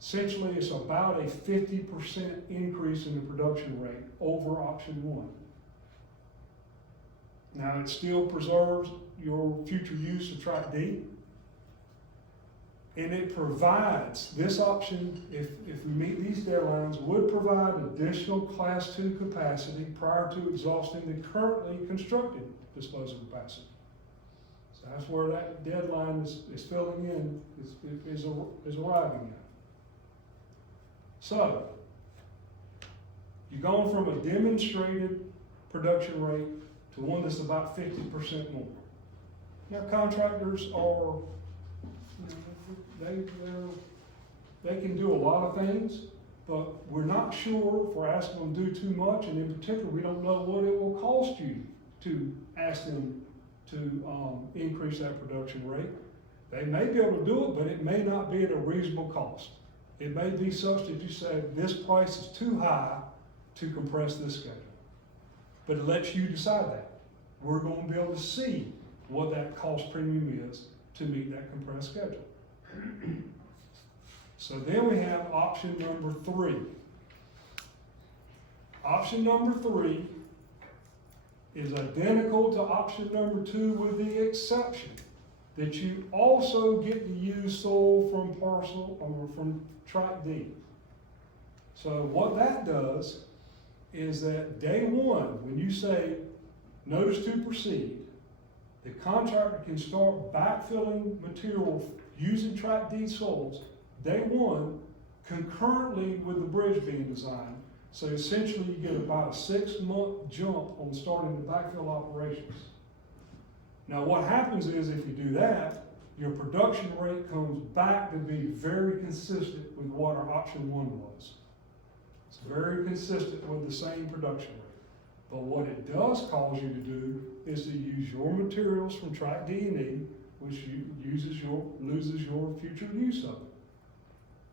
Essentially, it's about a 50% increase in the production rate over option 1. Now, it still preserves your future use of Track D, and it provides, this option, if we meet these deadlines, would provide additional Class 2 capacity prior to exhausting the currently constructed disposal capacity. So that's where that deadline is filling in, is arriving at. So, you're going from a demonstrated production rate to one that's about 50% more. Now, contractors are, they can do a lot of things, but we're not sure if we're asking them to do too much, and in particular, we don't know what it will cost you to ask them to increase that production rate. They may be able to do it, but it may not be at a reasonable cost. It may be such that you say, this price is too high to compress this schedule. But it lets you decide that. We're going to be able to see what that cost premium is to meet that compressed schedule. So then we have option number 3. Option number 3 is identical to option number 2 with the exception that you also get to use soil from parcel or from Track D. So what that does is that day 1, when you say notice to proceed, the contractor can start backfilling material using Track D soils day 1 concurrently with the bridge being designed. So essentially you get about a 6-month jump on starting the backfill operations. Now what happens is if you do that, your production rate comes back to be very consistent with what our option 1 was. It's very consistent with the same production rate. But what it does cause you to do is to use your materials from Track D&E, which loses your future use of it.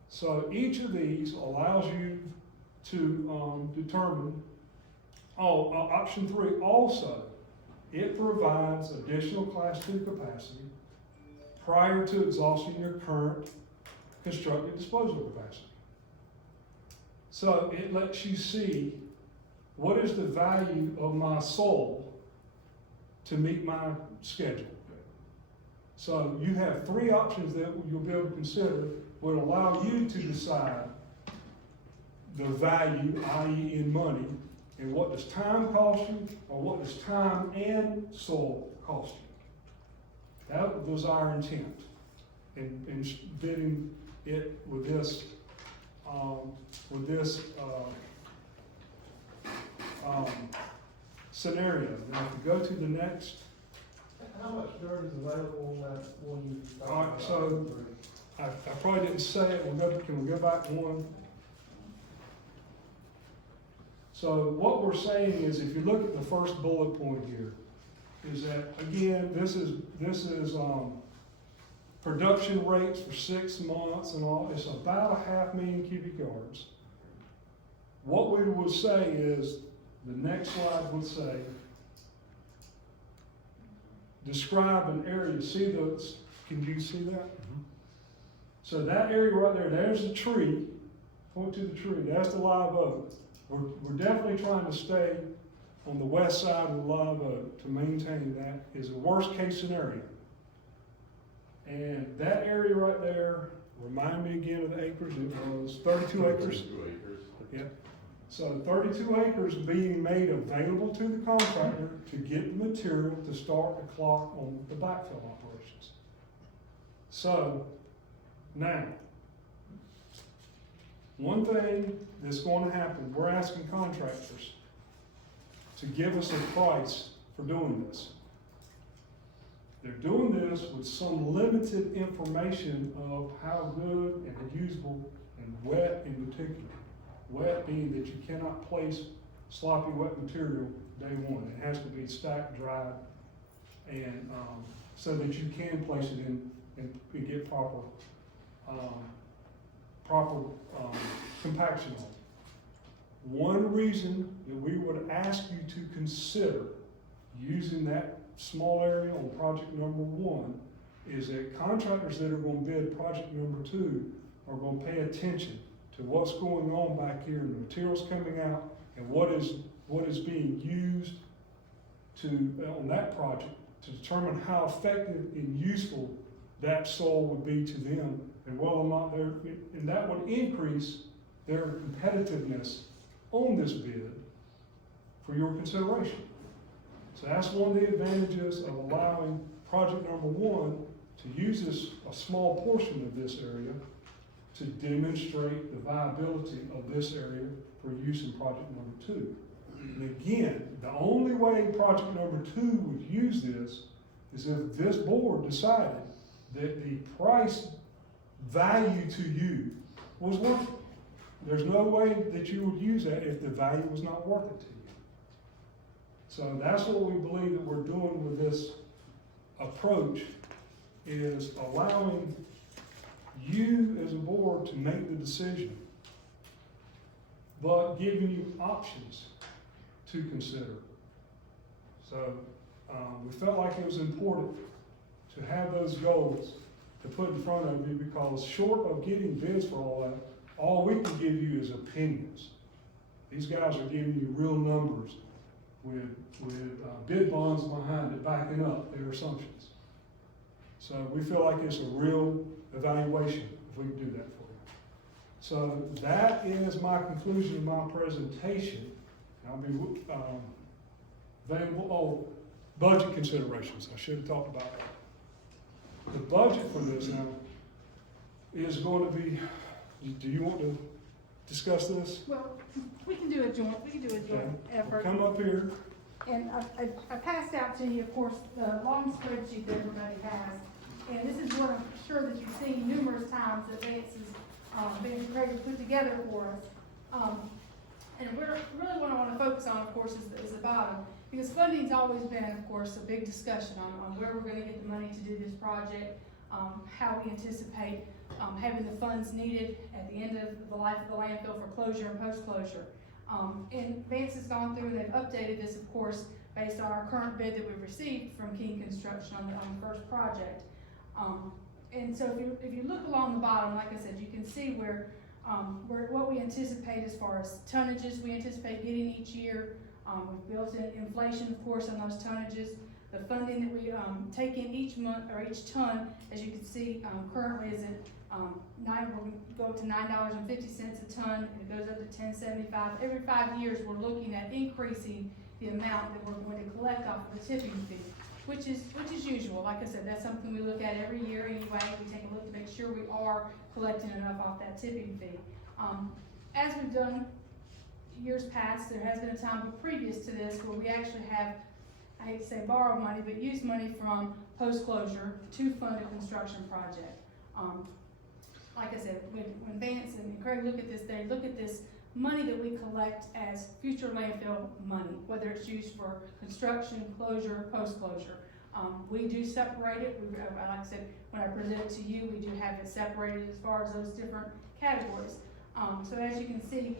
So each of these allows you to determine, option 3 also, it provides additional Class 2 capacity prior to exhausting your current constructed disposal capacity. So it lets you see what is the value of my soil to meet my schedule. So you have 3 options that you'll be able to consider would allow you to decide the value, i.e. in money, and what does time cost you, or what does time and soil cost you. That was our intent in bidding it with this, scenario. Now, if you go to the next, How much dirt is available on that one you talked All right, about? so- I probably didn't say it, can we go back one? So what we're saying is, if you look at the first bullet point here, is that, again, this is, production rates for 6 months and all, it's about 500,000 cubic yards. What we would say is, the next slide would say, describe an area, can you see that? So that area right there, there's the tree, point to the tree, that's the live oak. We're definitely trying to stay on the west side of the live oak to maintain that is a worst case scenario. And that area right there, remind me again of the acres, it was 32 acres. 32 acres. Yep. So 32 acres being made available to the contractor to get the material to start the clock on the backfill operations. So, now, one thing that's going to happen, we're asking contractors to give us a price for doing this. They're doing this with some limited information of how good and usable and wet in particular. Wet being that you cannot place sloppy wet material day one. It has to be stacked, dried, and so that you can place it in and get proper compaction on it. One reason that we would ask you to consider using that small area on project number 1 is that contractors that are going to bid project number 2 are going to pay attention to what's going on back here and the materials coming out and what is being used on that project to determine how effective and useful that soil would be to them and whether or not and that would increase their competitiveness on this bid for your consideration. So that's one of the advantages of allowing project number 1 to use a small portion of this area to demonstrate the viability of this area for use in project number 2. And again, the only way project number 2 would use this is if this board decided that the price value to you was worth it. There's no way that you would use that if the value was not worth it to you. So that's what we believe that we're doing with this approach, is allowing you as a board to make the decision, but giving you options to consider. So we felt like it was important to have those goals to put in front of you, because short of getting bids for all that, all we can give you is opinions. These guys are giving you real numbers with bid bonds behind it backing up their assumptions. So we feel like it's a real evaluation if we can do that for you. So that is my conclusion of my presentation. I'll be available. Oh, budget considerations. I should have talked about that. The budget for this now is going to be, do you want to discuss this? Well, we can do a joint effort. Come up here. And I passed out to you, of course, the long spreadsheet that everybody has. And this is what I'm sure that you've seen numerous times that Vance Craig put together for us. And we're really what I want to focus on, of course, is the bottom. Because funding's always been, of course, a big discussion on where we're going to get the money to do this project, how we anticipate having the funds needed at the end of the life of the landfill for closure and post-closure. And Vance has gone through and they've updated this, of course, based on our current bid that we've received from King Construction on the first project. And so if you look along the bottom, like I said, you can see where what we anticipate as far as tonnages we anticipate getting each year. We've built in inflation, of course, on those tonnages. The funding that we take in each month or each ton, as you can see, currently is at we're going to go up to $9.50 a ton, and it goes up to $10.75. Every 5 years, we're looking at increasing the amount that we're going to collect off of the tipping fee. which is usual. Like I said, that's something we look at every year anyway. We take a look to make sure we are collecting enough off that tipping fee. As we've done years past, there has been a time previous to this where we actually have, I hate to say borrow money, but use money from post-closure to fund a construction project. Like I said, when Vance and Craig look at this, they look at this money that we collect as future landfill money, whether it's used for construction, closure, post-closure. We do separate it. Like I said, when I present it to you, we do have it separated as far as those different categories. So as you can see,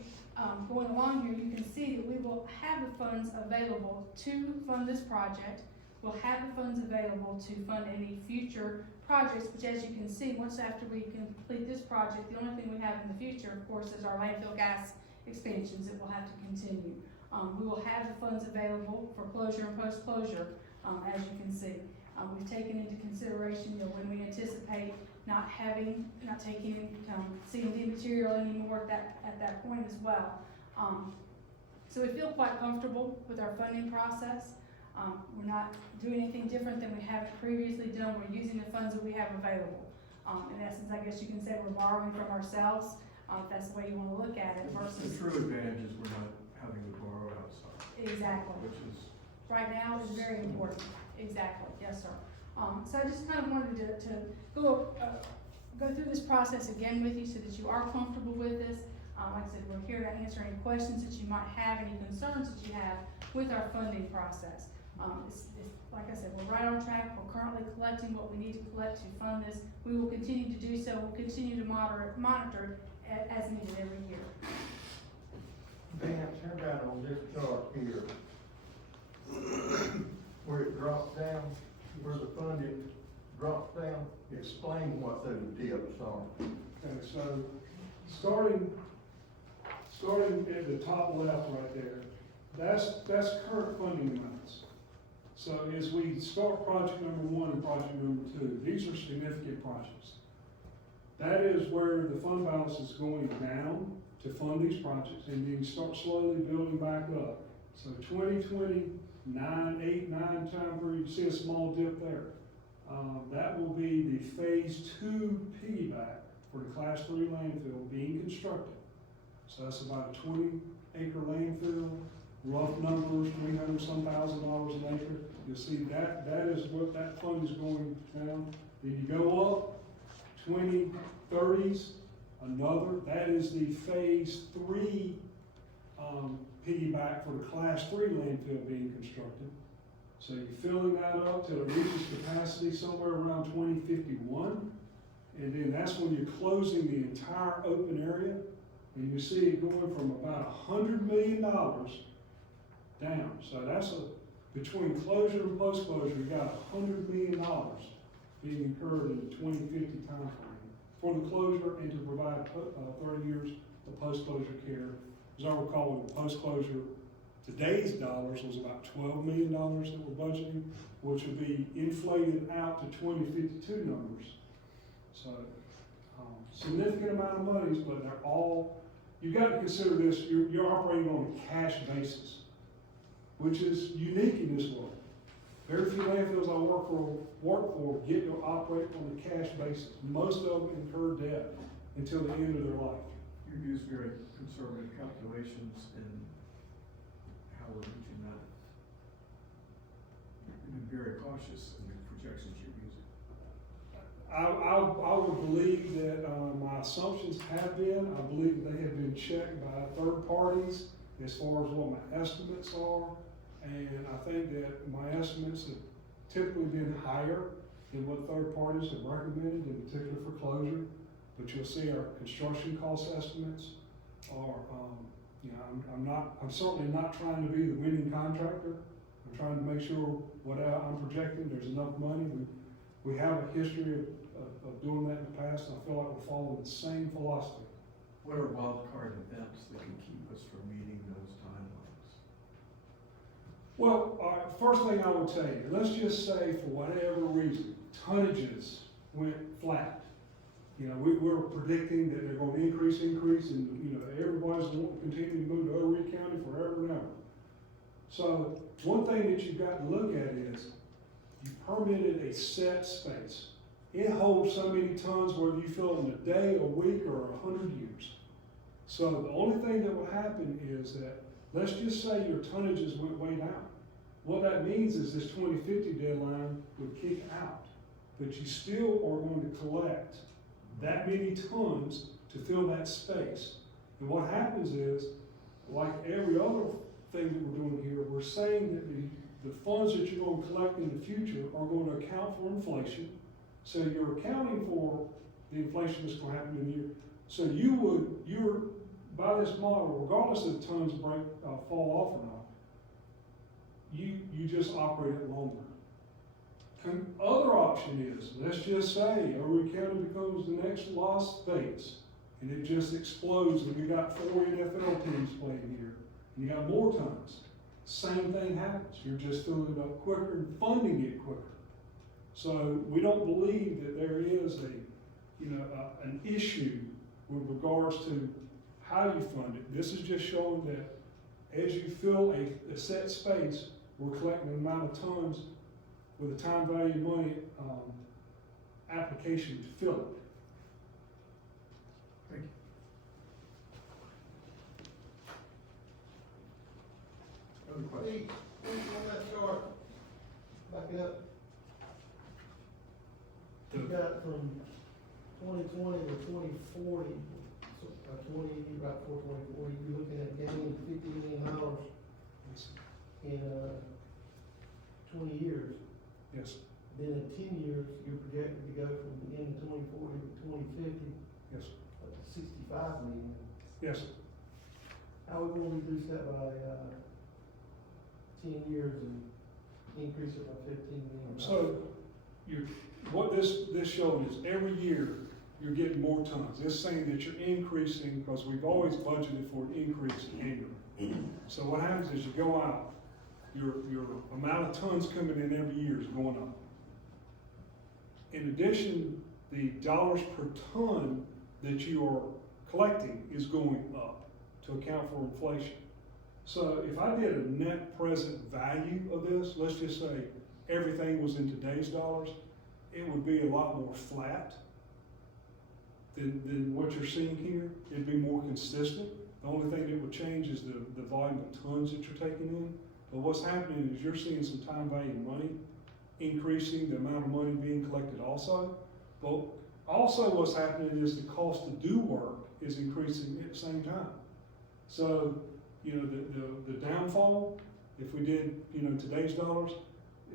going along here, you can see that we will have the funds available to fund this project. We'll have the funds available to fund any future projects, which as you can see, once after we complete this project, the only thing we have in the future, of course, is our landfill gas expansions that will have to continue. We will have the funds available for closure and post-closure, as you can see. We've taken into consideration, when we anticipate not taking in C&D material anymore at that point as well. So we feel quite comfortable with our funding process. We're not doing anything different than we have previously done. We're using the funds that we have available. In essence, I guess you can say we're borrowing from ourselves, if that's the way you want to look at it versus. The true advantage is we're not having to borrow outside, Exactly. which is. Right now is very important. Exactly, yes, sir. So I just kind of wanted to go through this process again with you so that you are comfortable with this. Like I said, we're here to answer any questions that you might have, any concerns that you have with our funding process. Like I said, we're right on track. We're currently collecting what we need to collect to fund this. We will continue to do so. We'll continue to monitor it as needed every year. Vance, how about on this chart here? Where it drops down, where the funding drops down, explain what those dips are. Okay, so starting at the top left right there, that's current funding amounts. So as we start project number 1 and project number 2, these are significant projects. That is where the fund balance is going down to fund these projects, and then start slowly building back up. So 2029, 8, 9 time period, you see a small dip there. That will be the phase 2 piggyback for the class 3 landfill being constructed. So that's about a 20-acre landfill, rough numbers, $300,000 an acre. You'll see that is what that fund is going down. Then you go up, 2030s, another. That is the phase 3 piggyback for the class 3 landfill being constructed. So you're filling that up till it reaches capacity somewhere around 2051. And then that's when you're closing the entire open area. And you see it going from about $100 million down. So that's between closure and post-closure, you got $100 million being incurred in the 2050 timeframe for the closure and to provide 30 years of post-closure care. As I recall, the post-closure, today's dollars was about $12 million that we're budgeting, which would be inflated out to 2052 numbers. So, significant amount of monies, but they're all, you've got to consider this, you're operating on a cash basis, which is unique in this world. Very few landfills I work for get to operate on a cash basis. Most of them incur debt until the end of their life. You use very conservative calculations in how we're reaching that. You've been very cautious in the projections you're using. I would believe that my assumptions have been, I believe they have been checked by third parties as far as what my estimates are. And I think that my estimates have typically been higher than what third parties have recommended, in particular for closure. But you'll see our construction cost estimates are, I'm certainly not trying to be the winning contractor. I'm trying to make sure what I'm projecting, there's enough money. We have a history of doing that in the past, and I feel like we're following the same philosophy. What are wild card events that can keep us from meeting those timelines? Well, first thing I would tell you, let's just say for whatever reason, tonnages went flat. We're predicting that they're going to increase, and, everybody's going to continue to move to Old County forever and ever. So, one thing that you've got to look at is, You permitted a set space. It holds so many tons whether you fill it in a day, a week, or 100 years. So the only thing that will happen is that, let's just say your tonnages went way down. What that means is this 2050 deadline would kick out, but you still are going to collect that many tons to fill that space. And what happens is, like every other thing that we're doing here, we're saying that the funds that you're going to collect in the future are going to account for inflation. So you're accounting for the inflation that's going to happen in the year. So you're by this model, regardless of the tons fall off or not, you just operate it longer. Other option is, let's just say Overy County becomes the next Las Vegas, and it just explodes, and we got 4 NFL teams playing here, and you got more tons. Same thing happens. You're just filling it up quicker and funding it quicker. So we don't believe that there is an issue with regards to how you fund it. This is just showing that as you fill a set space, we're collecting an amount of tons with a time value money application to fill it. Thank you. Other questions? On that chart, back it up. You got from 2020 to 2040, so, 20, right before 2040, you're looking at gaining $50 million in 20 years. Yes, Then in 10 years, you're projected to go from the end of 2040 to 2050 yes, up to 65 million. yes. How are we going to reduce that by 10 years and increase it by 15 million? So what this showing is every year you're getting more tons. It's saying that you're increasing because we've always budgeted for an increase annually. So what happens is you go out, your amount of tons coming in every year is going up. In addition, the dollars per ton that you are collecting is going up to account for inflation. So if I did a net present value of this, let's just say everything was in today's dollars, it would be a lot more flat than what you're seeing here. It'd be more consistent. The only thing that would change is the volume of tons that you're taking in. But what's happening is you're seeing some time value money increasing, the amount of money being collected also. But also what's happening is the cost to do work is increasing at the same time. So, the downfall, if we did, today's dollars,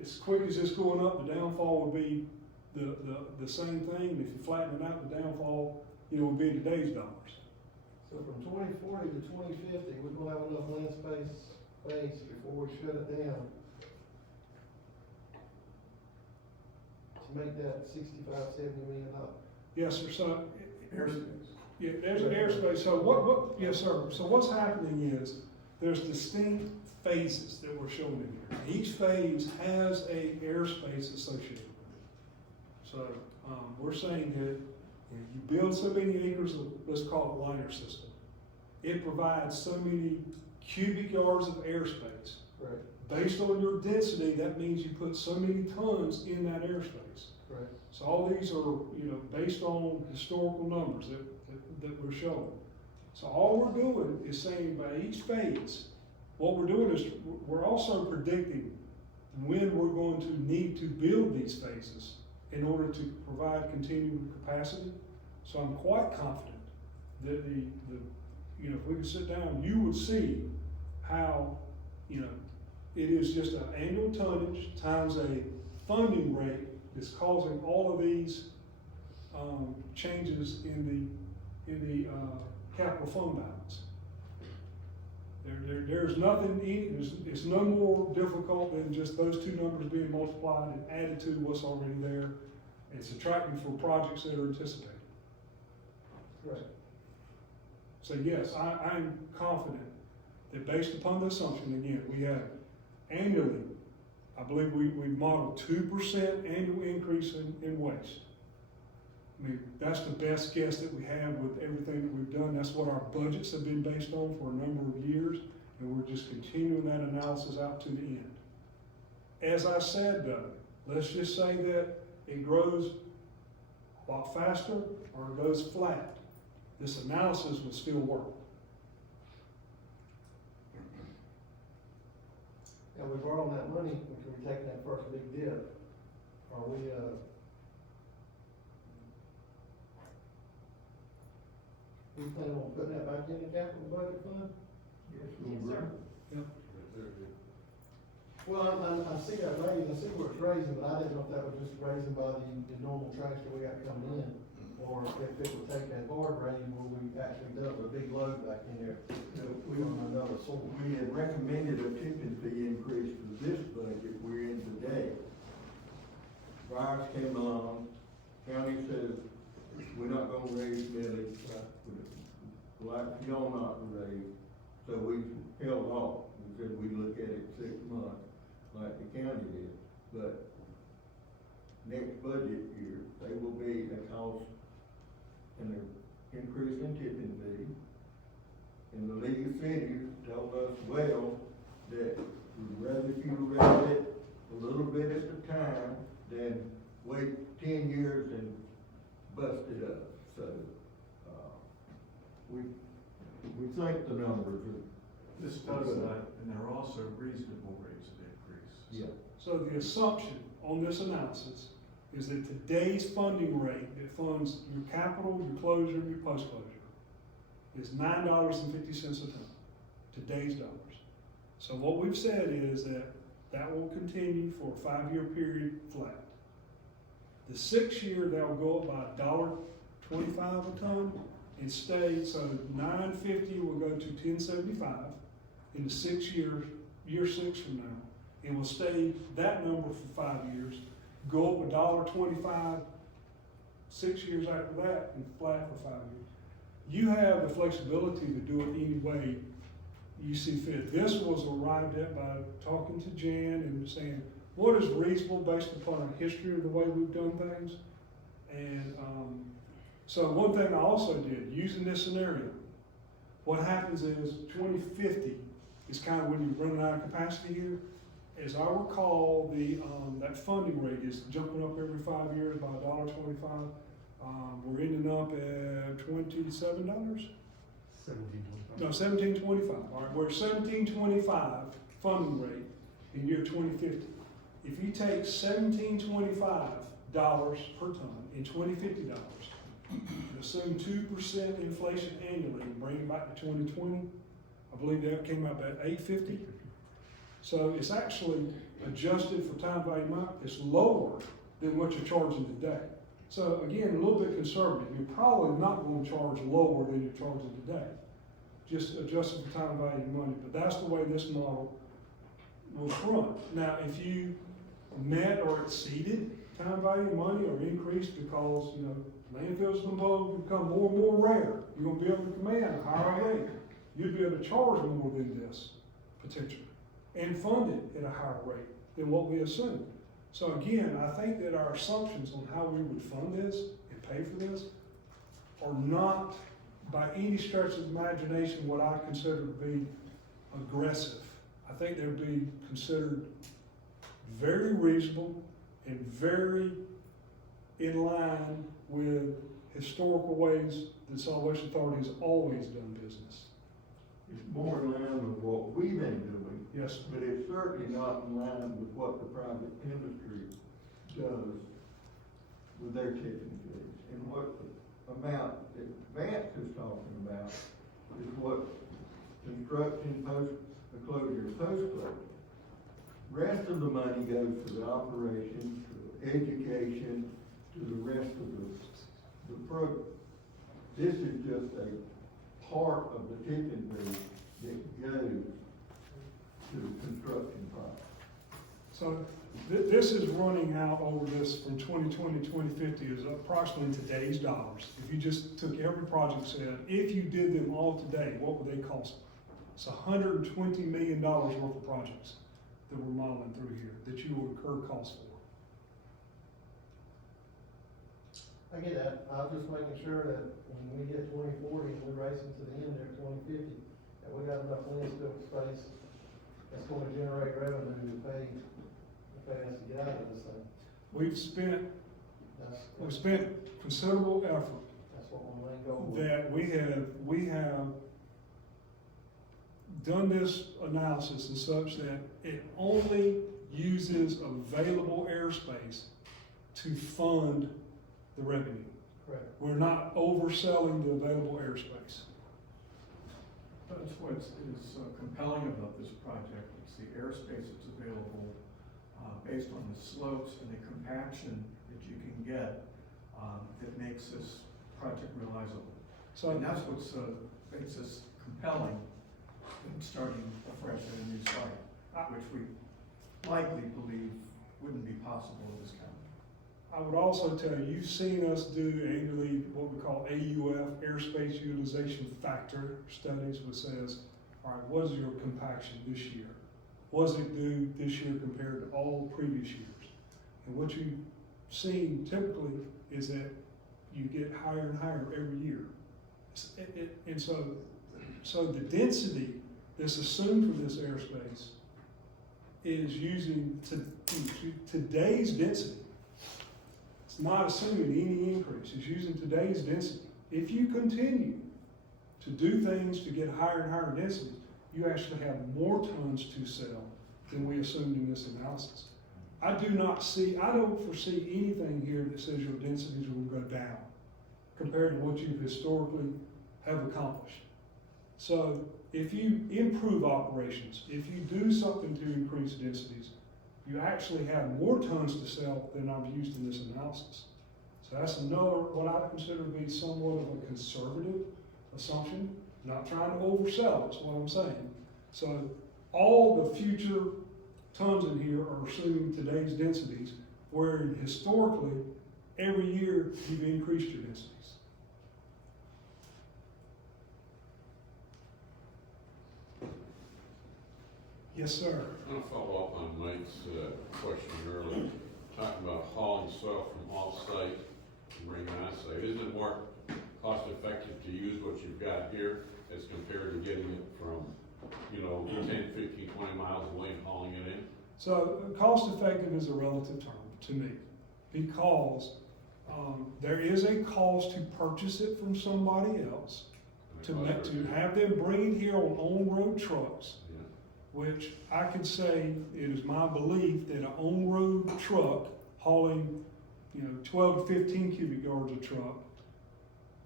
as quick as it's going up, the downfall would be the same thing. If you flatten it out, the downfall, would be in today's dollars. So from 2040 to 2050, we're going to have enough land space before we shut it down to make that $65–70 million. Yes, sir. So, Airspace. yeah, there's an airspace. So yes, sir. So what's happening is there's distinct phases that we're showing in here. Each phase has a airspace associated with it. So we're saying that if you build so many acres of, let's call it liner system, it provides so many cubic yards of airspace. Right. Based on your density, that means you put so many tons in that airspace. Right. So all these are, based on historical numbers that we're showing. So all we're doing is saying by each phase, what we're doing is we're also predicting when we're going to need to build these phases in order to provide continuing capacity. So I'm quite confident that if we could sit down, you would see how, it is just an annual tonnage times a funding rate that's causing all of these changes in the capital fund balance. There's nothing, it's no more difficult than just those two numbers being multiplied and added to what's already there and subtracting for projects that are anticipated. Right. So yes, I'm confident that based upon the assumption, again, we have annually, I believe we modeled 2% annual increase in waste. I mean, that's the best guess that we have with everything that we've done. That's what our budgets have been based on for a number of years, and we're just continuing that analysis out to the end. As I said though, let's just say that it grows a lot faster or it goes flat, this analysis would still work. And we borrow that money, when we take that first big dip, are we, we plan on putting that back in the capital budget fund? Yes, sir. Well, I see that raising, I see where it's raising, but I didn't know if that was just raising by the normal trash that we got coming in, or if it would take that guard raise where we actually dump a big load back in there, we on another source. We had recommended a tipping fee increase for this budget we're in today. Briars came along, county says, we're not gonna raise millage, like y'all not to raise, so we held off. We said we'd look at it 6 months, like the county did, but next budget year, they will be a cost and an increase in tipping fee. And the League of Cities told us, well, that we'd rather you raise it a little bit at a time than wait 10 years and bust it up. So, we think the numbers are. This does that, and they're also reasonable rates of increase. Yeah. So the assumption on this analysis is that today's funding rate that funds your capital, your closure, and your post-closure is $9.50 a ton, today's dollars. So what we've said is that that will continue for a 5-year period flat. The 6th year, that will go up by $1.25 a ton and stay, so $9.50 will go to $10.75 in the 6 years, year 6 from now. It will stay that number for 5 years, go up $1.25 6 years after that, and flat for 5 years. You have the flexibility to do it any way you see fit. This was arrived at by talking to Jan and saying, what is reasonable based upon our history of the way we've done things? And so one thing I also did, using this scenario, what happens is 2050 is kind of when you're running out of capacity here. As I recall, that funding rate is jumping up every 5 years by $1.25. We're ending up at $27? No, $17.25. All right, we're at $17.25 funding rate in year 2050. If you take $17.25 per ton in 2050 dollars, and assume 2% inflation annually and bring it back to 2020, I believe that came out at $8.50. So it's actually adjusted for time value money. It's lower than what you're charging today. So again, a little bit conservative. You're probably not going to charge lower than you're charging today. Just adjusted for time value money. But that's the way this model will run. Now, if you met or exceeded time value money or increased because, landfills going to become more and more rare, you're going to be able to command a higher rate. You'd be able to charge more than this, potentially, and fund it at a higher rate than what we assumed. So again, I think that our assumptions on how we would fund this and pay for this are not by any stretch of the imagination what I consider to be aggressive. I think they would be considered very reasonable and very in line with historical ways the Solid Waste Authority has always done business. It's more in line with what we've been doing. Yes. But it's certainly not in line with what the private industry does with their tipping fees. And what the amount that Vance is talking about is what construction, post-closure, post-closure. Rest of the money goes to the operations, to education, to the rest of the program. This is just a part of the tipping fee that goes to the construction project. So this is running out over this from 2020 to 2050 is approximately today's dollars. If you just took every project said, if you did them all today, what would they cost? It's $120 million worth of projects that we're modeling through here that you will incur costs for. I get that, I was just making sure that when we get 2040 and we're racing to the end there, 2050, that we got enough landfill space that's gonna generate revenue to pay fast to get out of this thing. We've spent That's considerable effort that's what my main goal was. that we have done this analysis in such that it only uses available airspace to fund the revenue. Correct. We're not overselling the available airspace. That's what is compelling about this project, it's the airspace that's available, based on the slopes and the compaction that you can get, that makes this project realizable. So And that's what's, makes this compelling in starting afresh at a new site, which we likely believe wouldn't be possible in this county. I would also tell you, you've seen us do annually what we call AUF, airspace utilization factor studies, which says, all right, what is your compaction this year? What does it do this year compared to all previous years? And what you've seen typically is that you get higher and higher every year. And so the density that's assumed for this airspace is using today's density. It's not assuming any increase, it's using today's density. If you continue to do things to get higher and higher densities, you actually have more tons to sell than we assumed in this analysis. I don't foresee anything here that says your densities will go down compared to what you historically have accomplished. So if you improve operations, if you do something to increase densities, you actually have more tons to sell than I've used in this analysis. So that's another, what I consider to be somewhat of a conservative assumption, not trying to oversell, is what I'm saying. So all the future tons in here are assuming today's densities, where historically, every year you've increased your densities. Yes, sir. I'm going to follow up on Mike's question earlier, talking about hauling soil from off-site and bringing it on-site. Isn't it more cost-effective to use what you've got here as compared to getting it from, 10, 15, 20 miles away and hauling it in? So cost-effective is a relative term to me, because there is a cost to purchase it from somebody else, to have them bring it here on on-road trucks, which I could say, it is my belief that an on-road truck hauling, 12 to 15 cubic yards a truck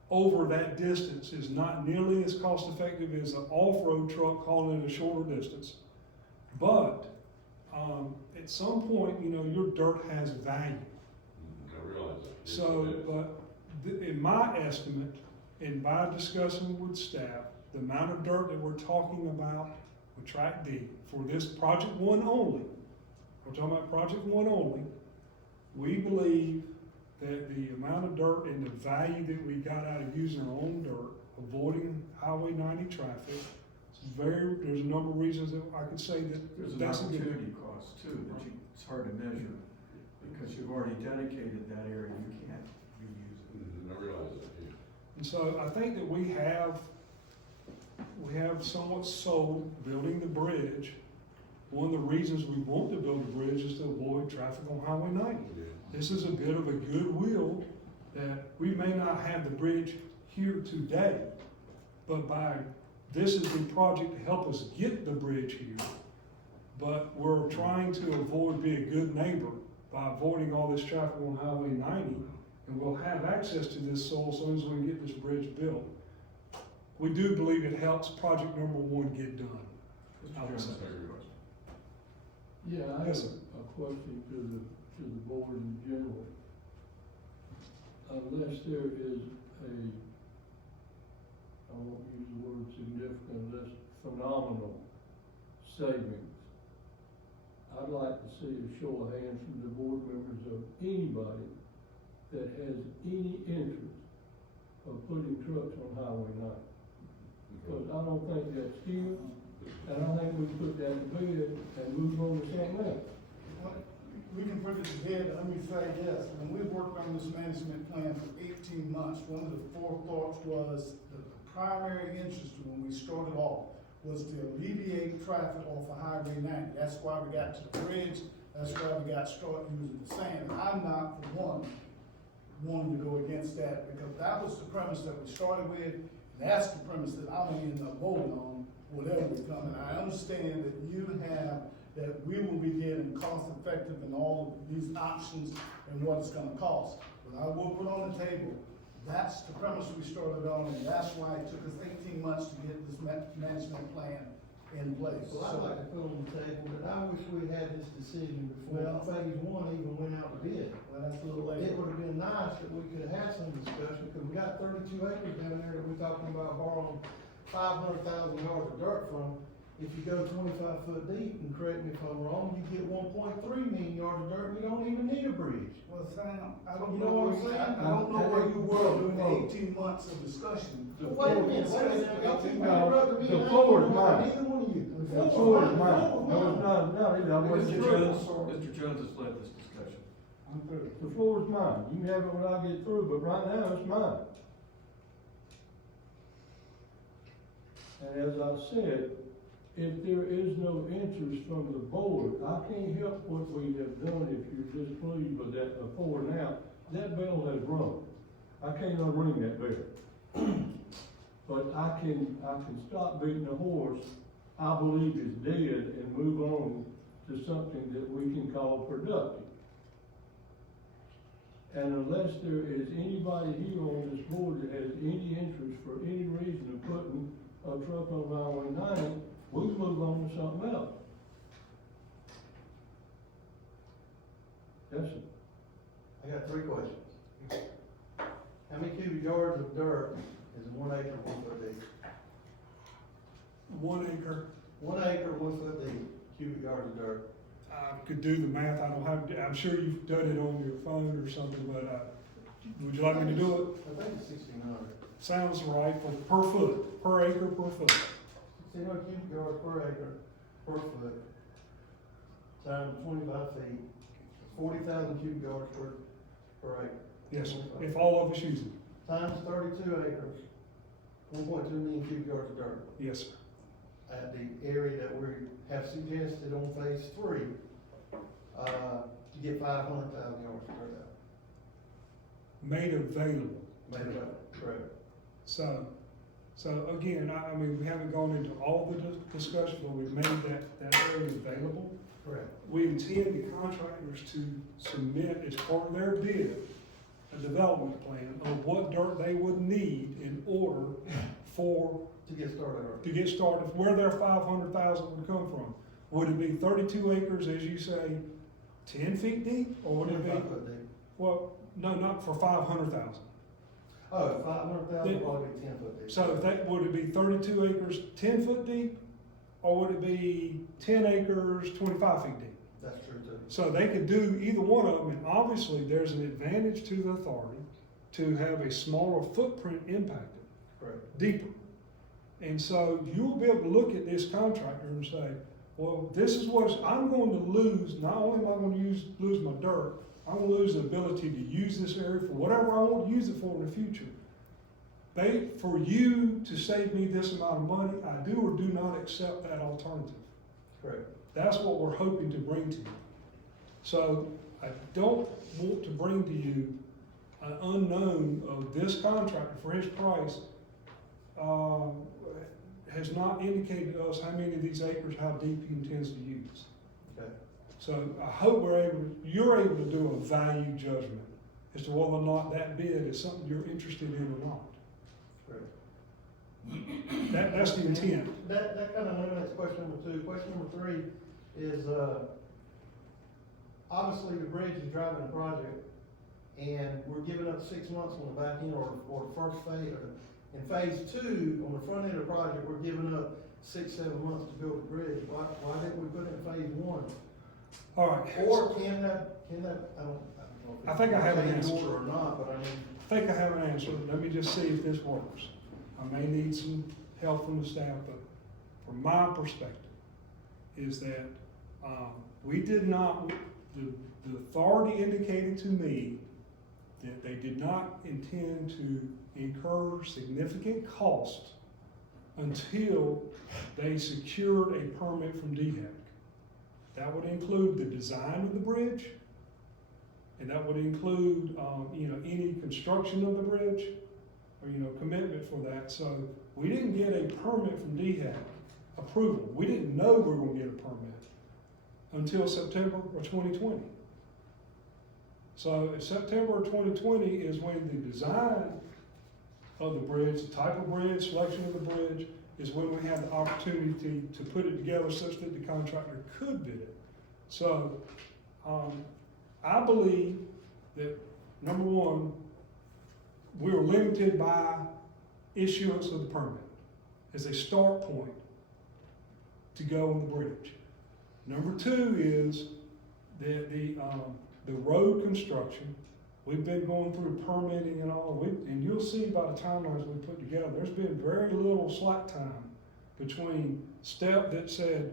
over that distance is not nearly as cost-effective as an off-road truck hauling it a shorter distance. But at some point, your dirt has value. I realize that. Yes, So, it is. but in my estimate, and by discussing with staff, the amount of dirt that we're talking about with Track D for this Project 1 only, we're talking about Project 1 only, we believe that the amount of dirt and the value that we got out of using our own dirt, avoiding Highway 90 traffic, there's a number of reasons that I could say that There's an that's a good. opportunity cost too, it's hard to measure, because you've already dedicated that area, you can't reuse it. I realize that, yeah. And so I think that we have somewhat sold building the bridge. One of the reasons we want to build the bridge is to avoid traffic on Highway 90. Yeah. This is a bit of a goodwill that we may not have the bridge here today, but this is the project to help us get the bridge here. But we're trying to avoid being a good neighbor by avoiding all this traffic on Highway 90. And we'll have access to this soil as soon as we can get this bridge built. We do believe it helps project number 1 get done. I would say. Yeah, I have Yes, sir. a question to the board in general. Unless there is I won't use the word significant, unless phenomenal savings, I'd like to see a show of hands from the board members of anybody that has any interest of putting trucks on Highway 90. Because I don't think that's huge, and I think we put that to bed and move on to something else. We can put it to bed, let me say this, when we worked on this management plan for 18 months, one of the forethoughts was the primary interest when we started off was to alleviate traffic off of Highway 90. That's why we got to the bridge, That's why we got started using the sand. I'm not, for one, wanting to go against that, because that was the premise that we started with. That's the premise that I want to end up voting on, whatever we come. And I understand that you have, that we will be getting cost effective in all of these options and what it's gonna cost. But I will put on the table, that's the premise we started on, and that's why it took us 18 months to get this management plan in place. Well, I'd like to put on the table that I wish we had this decision before Well- phase one even went out to bid. Well, that's a little It late. would have been nice if we could have had some discussion, because we got 32 acres down there that we're talking about borrowing 500,000 yards of dirt from. If you go 25 foot deep, and correct me if I'm wrong, you get 1.3 million yards of dirt, we don't even need a bridge. Well, Sam, I don't You know know what where I'm you, saying? I don't know where you were during the 18 months of discussion. Well, wait a minute, y'all keep No, interrupting me. the and I floor ain't is interrupting mine. Neither one of you. The floor is mine. No, it's not, no, it's not. Mr. Jones has led this discussion. I'm through. The floor is mine. You can have it when I get through, but right now it's mine. And as I said, if there is no interest from the board, I can't help what we have done if you're displeased with that before now. That bell has rung. I can't unring that bell. But I can stop beating the horse I believe is dead and move on to something that we can call productive. And unless there is anybody here on this board that has any interest for any reason of putting a truck on Highway 90, we'll move on to something else. Yes, sir. I got 3 questions. How many cubic yards of dirt is in 1 acre, 1 foot deep? 1 acre, 1 acre, 1 foot deep, cubic yards of dirt. I could do the math, I don't have, I'm sure you've done it on your phone or something, but, would you like me to do it? I think it's 1,600. Sounds right, per foot, per acre, per foot. 1,600 cubic yards per acre, per foot, times 25 feet, 40,000 cubic yards per acre. Yes, sir, if all of us use it, Times 32 acres, 1.2 million cubic yards of dirt. yes, sir. At the area that we have suggested on phase 3, to get 500,000 yards of dirt out. Made available. Made available, correct. So again, I mean, we haven't gone into all the discussion, but we've made that area available. Correct. We intend the contractors to submit as part of their bid, a development plan of what dirt they would need in order To get started. to get started, where their 500,000 would come from. Would it be 32 acres, as you say, 10 feet deep, or would it 25 be, foot deep. well, no, not for 500,000. Oh, 500,000 would probably be 10 foot deep. So would it be 32 acres, 10 foot deep, or would it be 10 acres, 25 feet deep? That's true too. So they could do either one of them, and obviously there's an advantage to the authority to have a smaller footprint impacted, Correct. deeper. And so you'll be able to look at this contractor and say, well, this is what I'm going to lose. Not only am I going to lose my dirt, I'm going to lose the ability to use this area for whatever I want to use it for in the future. For you to save me this amount of money, I do or do not accept that alternative. Correct. That's what we're hoping to bring to you. So I don't want to bring to you an unknown of this contractor for his price, has not indicated to us how many of these acres, how deep he intends to use. Okay. So I hope you're able to do a value judgment as to whether or not that bid is something you're interested in or not. Correct. That's the intent. That kind of eliminates question number 2. Question number 3 is, obviously the bridge is driving the project, and we're giving up 6 months on the back end or the first phase, or in phase 2, on the front end of the project, we're giving up 6-7 months to build the bridge. Why didn't we put it in phase 1? All right. Or can that, I don't know. if I think I have an it's answer. order or not, but I mean, I think I have an answer. Let me just see if this works. I may need some help from the staff, but from my perspective, is that we did not, the authority indicated to me that they did not intend to incur significant cost until they secured a permit from DHEC. That would include the design of the bridge, and that would include, any construction of the bridge, or, commitment for that. So we didn't get a permit from DHEC approval. We didn't know we were gonna get a permit until September of 2020. So September of 2020 is when the design of the bridge, the type of bridge, selection of the bridge, is when we had the opportunity to put it together such that the contractor could bid it. So, I believe that, number one, we were limited by issuance of the permit as a start point to go on the bridge. Number two is that the road construction, we've been going through permitting and all, and you'll see by the timelines we put together, there's been very little slack time between step that said,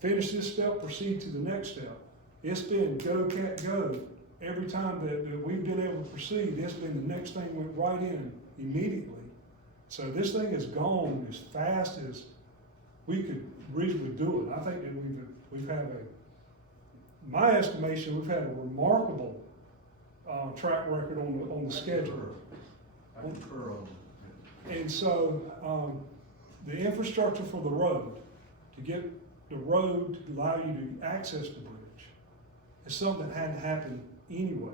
finish this step, proceed to the next step. It's been go, cat, go. Every time that we've been able to proceed, it's been the next thing went right in immediately. So this thing has gone as fast as we could reasonably do it. I think that we've had my estimation, we've had a remarkable track record on the schedule. I concur on that. And so, the infrastructure for the road, to get the road to allow you to access the bridge, is something that hadn't happened anyway.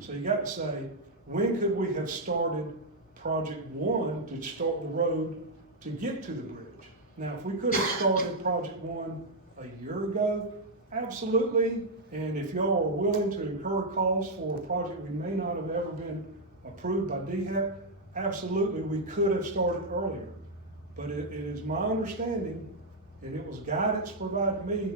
So you got to say, when could we have started project one to start the road to get to the bridge? Now, if we could have started project one a year ago, absolutely. And if y'all are willing to incur costs for a project we may not have ever been approved by DHEC, absolutely, we could have started earlier. But it is my understanding, and it was guidance provided to me,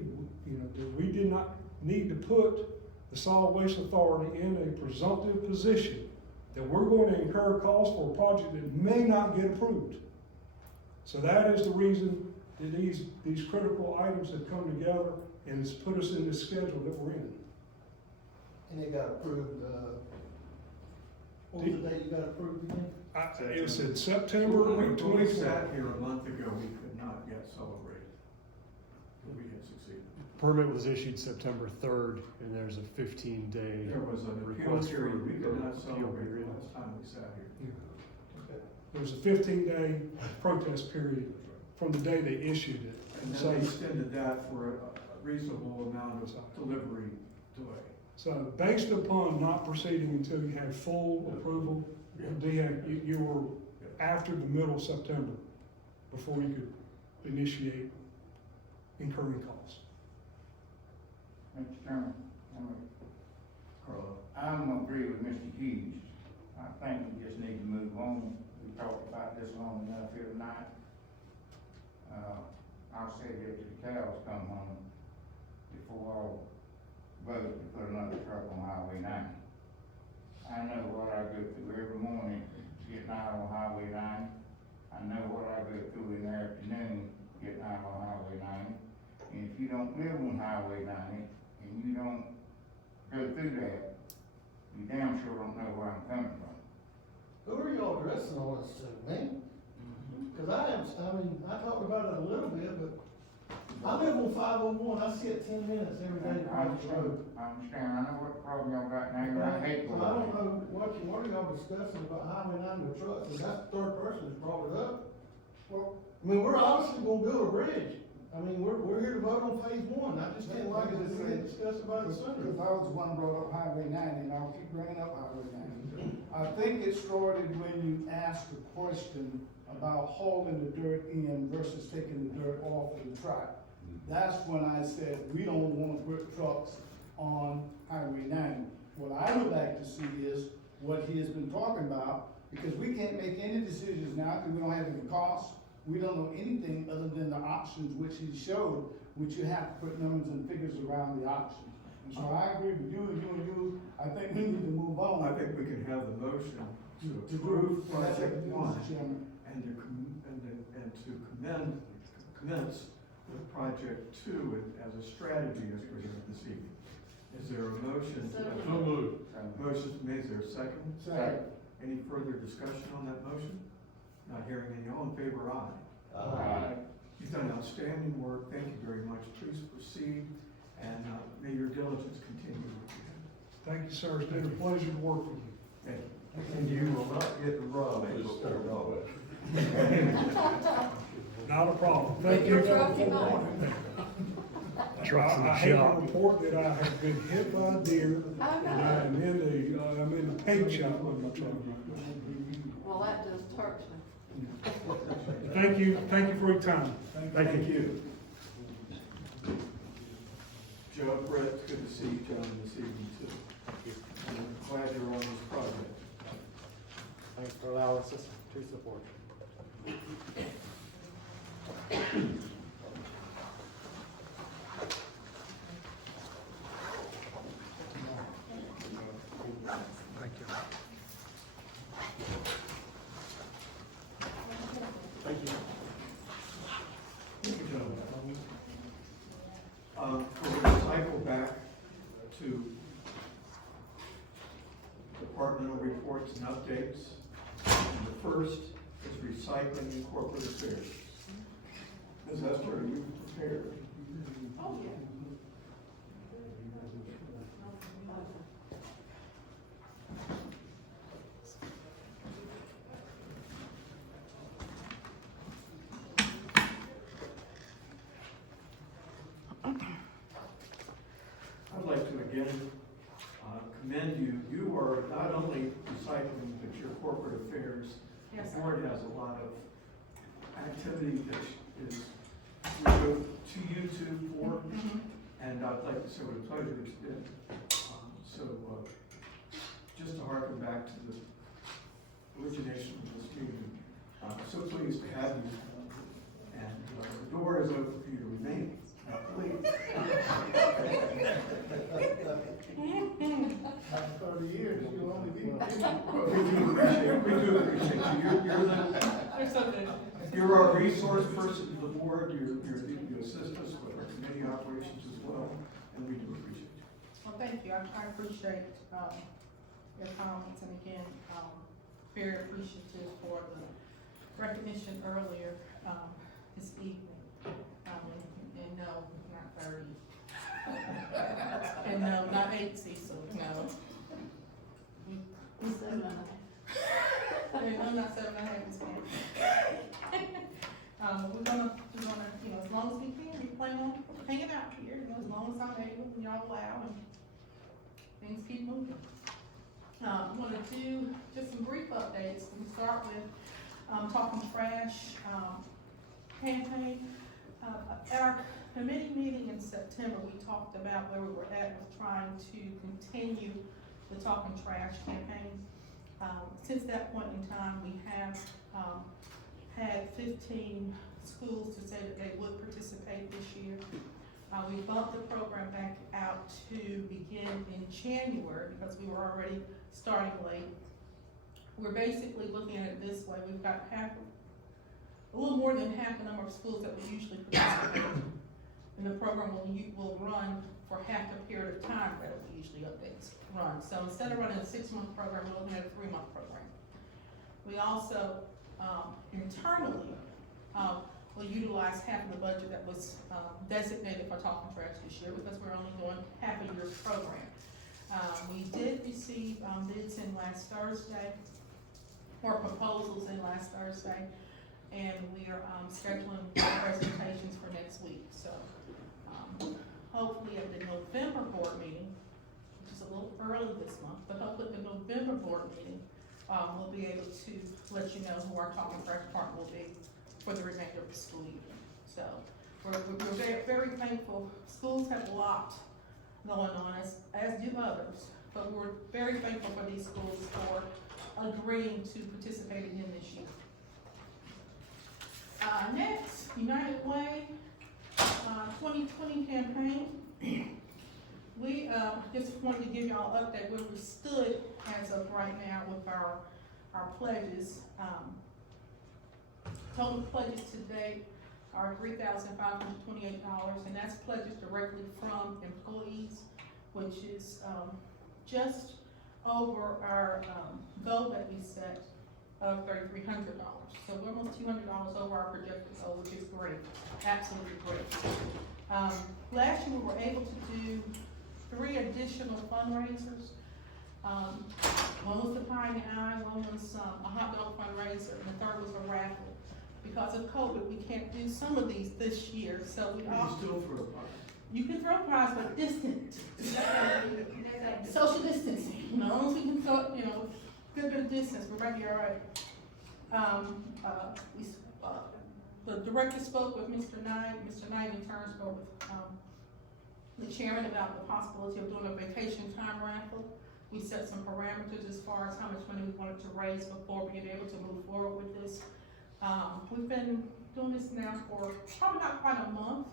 that we did not need to put the Solid Waste Authority in a presumptive position that we're going to incur costs for a project that may not get approved. So that is the reason that these critical items have come together and it's put us in this schedule that we're in. And it got approved, what was the date you got approved again? It was in September of When we 2020. sat here a month ago, we could not yet celebrate that we had succeeded. Permit was issued September 3rd, and there's a 15-day There was an appeal request for period, we could not appeal celebrate period. the last time we sat here. There was a 15-day protest period from the day they issued it. And So, then they extended that for a reasonable amount of delivery delay. so based upon not proceeding until you had full approval, you were after the middle of September before you could initiate incurring costs. Mr. Chairman, I'm agree with Mr. Hughes. I think we just need to move on. We talked about this long enough here tonight. I'll say it till the cows come home before I'll vote to put another truck on Highway 9. I know what I go through every morning getting out on Highway 9. I know what I go through in the afternoon getting out on Highway 90. And if you don't live on Highway 90 and you don't go through that, you damn sure don't know where I'm coming from. Who are y'all addressing all this to, man? Cause I talked about it a little bit, but I live on 501, I see it 10 minutes every day to I cross the road. understand, I know what problem y'all got now, and I hate So going. I don't know what are y'all discussing about Highway 9 with trucks, and that's the third person that's brought it up. Well, I mean, we're obviously gonna build a bridge. I mean, we're here to vote on phase one, I just can't like it if we didn't discuss about it sooner. because I was the one brought up Highway 90, and I'll keep bringing up Highway 90. I think it started when you asked the question about hauling the dirt in versus taking the dirt off of the track. That's when I said, we don't wanna put trucks on Highway 90. What I would like to see is what he has been talking about, because we can't make any decisions now, because we don't have any costs. We don't know anything other than the options which he showed, which you have to put numbers and figures around the options. And so I agree with you, I think we need to move on. I think we can have the motion to To approve and that's project it, one Mr. Chairman. and to commence with project two as a strategy as presented this evening. Is there a motion? So moved. Motion's made, is there a second? Second. Any further discussion on that motion? Not hearing any, all in favor, aye. Aye. You've done outstanding work, thank you very much, please proceed. Thank you, sir. It's been a pleasure to work with you. And you will not get the Ronnie before dog. Not a problem. Thank you. Trucks in the I hate to shop. report that I have been hit by a deer, and I'm in the paint shop with my truck right Well, that just hurts me. now. Thank you for your time. Thank you. Joe, Brett, it's good to see you gentlemen this evening too. I'm glad you're on this project. Thanks for allowing us to support. Thank you, gentlemen. We're going to cycle back to departmental reports and updates. And the first is recycling and corporate affairs. Ms. Esther, are you prepared? Oh, yeah. I'd like to again commend you. You are not only recycling, but your corporate affairs. Yes, The sir. board has a lot of activity that is, we go to you two for, and I'd like to say what a pleasure it's been. Just to harken back to the origination of this meeting, so pleased to have you. And the door is open for you to remain. Now, please. After 30 years, you'll only be. We do appreciate you. You're our resource person to the board. You assist us with our committee operations as well, and we do appreciate you. Well, thank you. I appreciate, your comments, and again, very appreciative for the recognition earlier, this evening. And no, not 30. And no, not 8 Cecil, no. It's 7.5. And no, not 7.5 is we're gonna, as long as we can, we plan on hanging out here, as long as I'm able, and y'all allow, and things keep moving. I'm gonna do just some brief updates. We start with, Talking Trash, campaign. At our committee meeting in September, we talked about where we were at with trying to continue the Talking Trash campaign. Since that point in time, we have, had 15 schools to say that they would participate this year. We bumped the program back out to begin in January because we were already starting late. We're basically looking at it this way. We've got a little more than half the number of schools that we usually participate. And the program will run for half the period of time that we usually run. So instead of running a 6-month program, we're looking at a 3-month program. We also, internally, will utilize half of the budget that was designated for Talking Trash this year because we're only doing half a year's program. We did receive bids in last Thursday, or proposals in last Thursday, and we are scheduling presentations for next week. So hopefully at the November board meeting, which is a little early this month, but hopefully at the November board meeting, we'll be able to let you know who our Talking Trash partner will be for the remainder of the school year. So we're very, very thankful. Schools have a lot going on, as do others, but we're very thankful for these schools for agreeing to participating in this year. Next, United Way 2020 campaign. We just wanted to give y'all an update where we stood as of right now with our pledges. Total pledges to date are $3,528, and that's pledges directly from employees, which is just over our goal that we set of $3,300. So we're almost $200 over our projected goal, which is great, absolutely great. Last year we were able to do 3 additional fundraisers. One was the Pie in the Eye, one was a hot dog fundraiser, and the third was a raffle. Because of COVID, we can't do some of these this year, so we You all, still throw a party. you can throw pies, but distant. Social distancing, you know, as long as we can throw, you know, good bit of distance, we're might be all right. The director spoke with Mr. Knight in turn spoke with, the chairman about the possibility of doing a vacation time raffle. We set some parameters as far as how much money we wanted to raise before being able to move forward with this. We've been doing this now for probably not quite a month.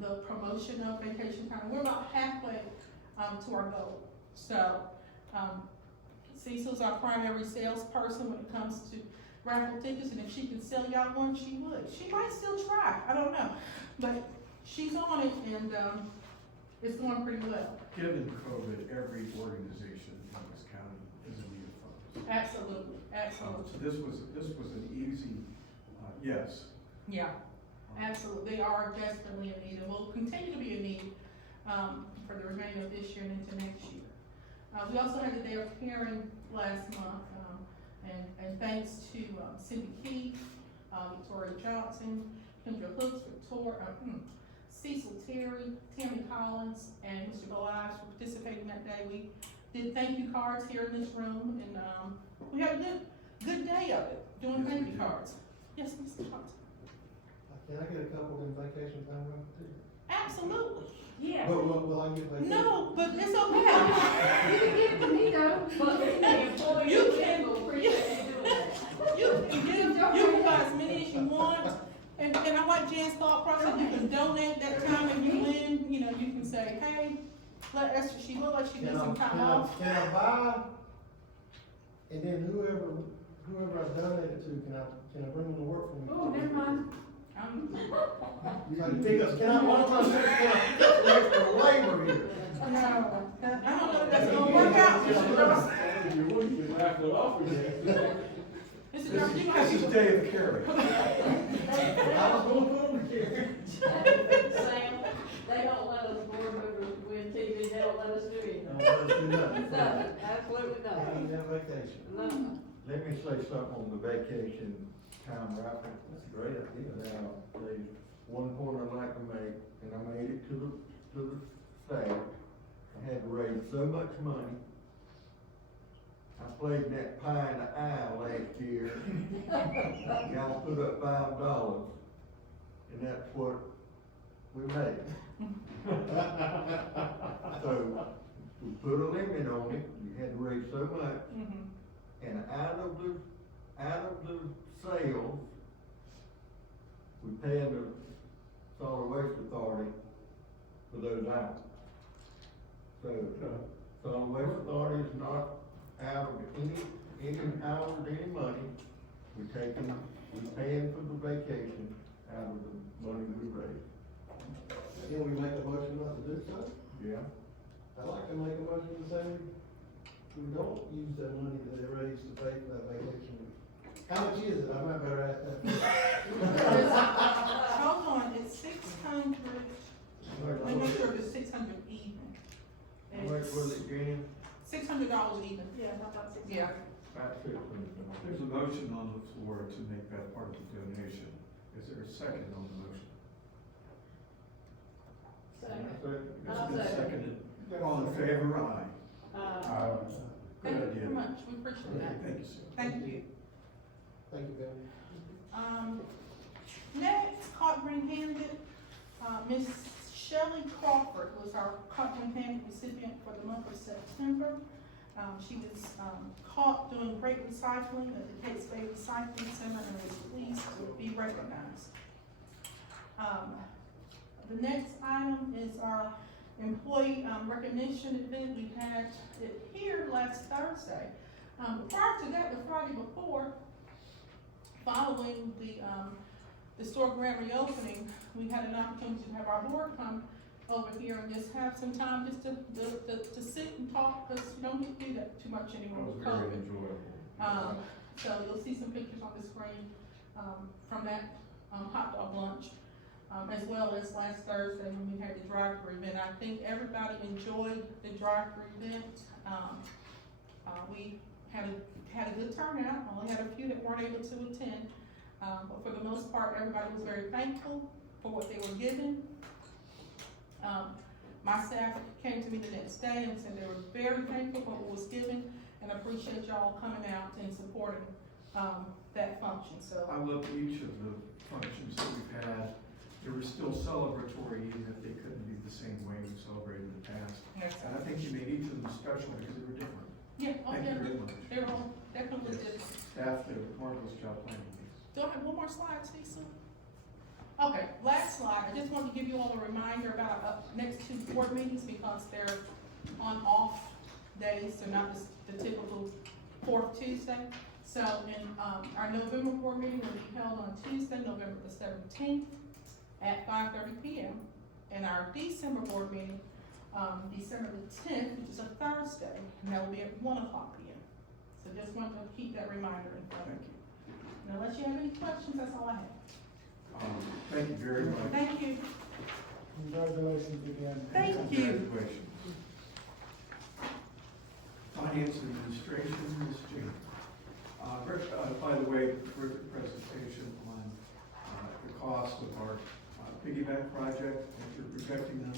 The promotion of vacation time, we're about halfway, to our goal. So, Cecil's our primary salesperson when it comes to raffle tickets, and if she can sell y'all one, she would. She might still try, I don't know, but she's on it, and, it's going pretty well. Given COVID, every organization in this county is in need of funds. Absolutely, absolutely. So this was an easy, yes. Yeah, absolutely. They are desperately in need, and will continue to be in need, for the remainder of this year and into next year. We also had a day of caring last month, and thanks to, Cindy Keith, Victoria Johnson, Kendra Hooks, Cecil Terry, Tammy Collins, and Mr. Goliath for participating that day. We did thank you cards here in this room, and, we had a good day of it, doing thank you cards. Yes, Mr. Johnson? Can I get a couple in vacation time too? Absolutely. Yeah. Will I get vacation? No, but it's You okay. can give it to me though. But the employees You will can- appreciate you doing that. You can buy as many as you want, and I like Jan's thought process, you can donate that time and you win, you know, you can say, hey, let Esther, she will let you get some time off. Can I buy, and then whoever I donate it to, can I bring them to work for me? Oh, never mind. Because what am I saying, can I pick up some extra labor here? No, I don't know if that's gonna work out, Mr. Ross. Mr. Durfee, you This is might day of caring. I was going to put them here. Sam, they don't let us board members win TV, they don't let us do anything. Nothing, absolutely I nothing. need that vacation. Nothing. Let me say something on the vacation time raffle. That's a great idea. Now, there's one point I'd like to make, and I made it to the staff. I had to raise so much money. I played in that Pie in the Eye last year. Y'all put up $5, and that's what we made. So, we put a limit on it, you had to raise so much, and out of the sales, we pay the solid waste authority for those items. So, solid waste authority is not out of any hours, any money, we paying for the vacation out of the money we raise. Can we make a motion not to do so? Yeah? I'd like to make a motion to say we don't use that money that they raised to pay for that vacation. How much is it? I might better ask that. Hold on, it's 600, let me make sure it's 600 even. How much was it, Jan? $600 even. Yeah, about 6. Yeah. About $600. There's a motion on the floor to make that part of the donation. Is there a second on the motion? Second. It's been seconded. All in favor, aye. Thank you Good idea. very much, we appreciate that. Thank you, sir. Thank you. Thank you, Ben. Next, caught red-handed, Miss Shelley Crawford was our caught red-handed recipient for the month of September. She was, caught doing great recycling at the Case Bay Recycling Center and was pleased to be recognized. The next item is our employee, recognition event. We had it here last Thursday. Prior to that, the Friday before, following the store grand reopening, we had an opportunity to have our board come over here and just have some time just to sit and talk, because you don't get to do that too much anymore with COVID. enjoyable. So you'll see some pictures on the screen, from that, hot dog lunch. as well as last Thursday when we had the drive-through event. I think everybody enjoyed the drive-through event. We had a good turnout, only had a few that weren't able to attend. But for the most part, everybody was very thankful for what they were given. My staff came to me the next day and said they were very thankful for what was given and appreciate y'all coming out and supporting, that function, so. I love each of the functions that we've had. They were still celebratory, even if they couldn't be the same way we celebrated in the past. Yes, And I think you made each of them special because they were different. Yeah, oh, Thank you very yeah, much. they were all definitely did. Staff did a marvelous job planning these. Do I have one more slide, Cecil? Okay, last slide, I just wanted to give you all a reminder about our next two board meetings because they're on off days, they're not the typical fourth Tuesday. So, our November board meeting will be held on Tuesday, November the 17th at 5:30 p.m. And our December board meeting, December the 10th, which is a Thursday, and that will be at 1 o'clock p.m. So just wanted to keep that reminder in front of you. And unless you have any questions, that's all I have. Thank you very much. Thank you. Congratulations again. Thank you. Congratulations. Finance Administration, Ms. Jean. By the way, terrific presentation on the cost of our piggyback project, and you're projecting them.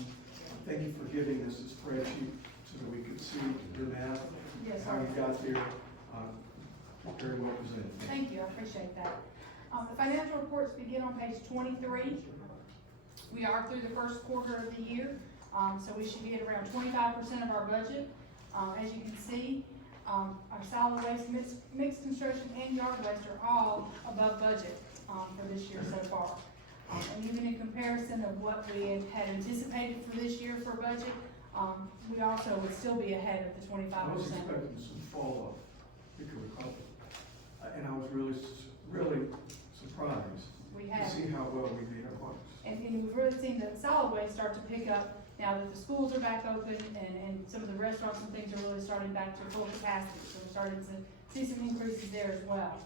Thank you for giving us a spreadsheet so that we could see your math, Yes, how you sir. got there. Very well presented. Thank you, I appreciate that. The financial reports begin on page 23. We are through the first quarter of the year, so we should be at around 25% of our budget. As you can see, our solid waste, mixed construction, and yard waste are all above budget for this year so far. And even in comparison of what we had anticipated for this year for budget, we also would still be ahead of the 25%. I was expecting some fall off because of COVID. And I was really surprised We to have. see how well we made our marks. And we've really seen the solid waste start to pick up now that the schools are back open and some of the restaurants and things are really starting back to full capacity. So we're starting to see some increases there as well.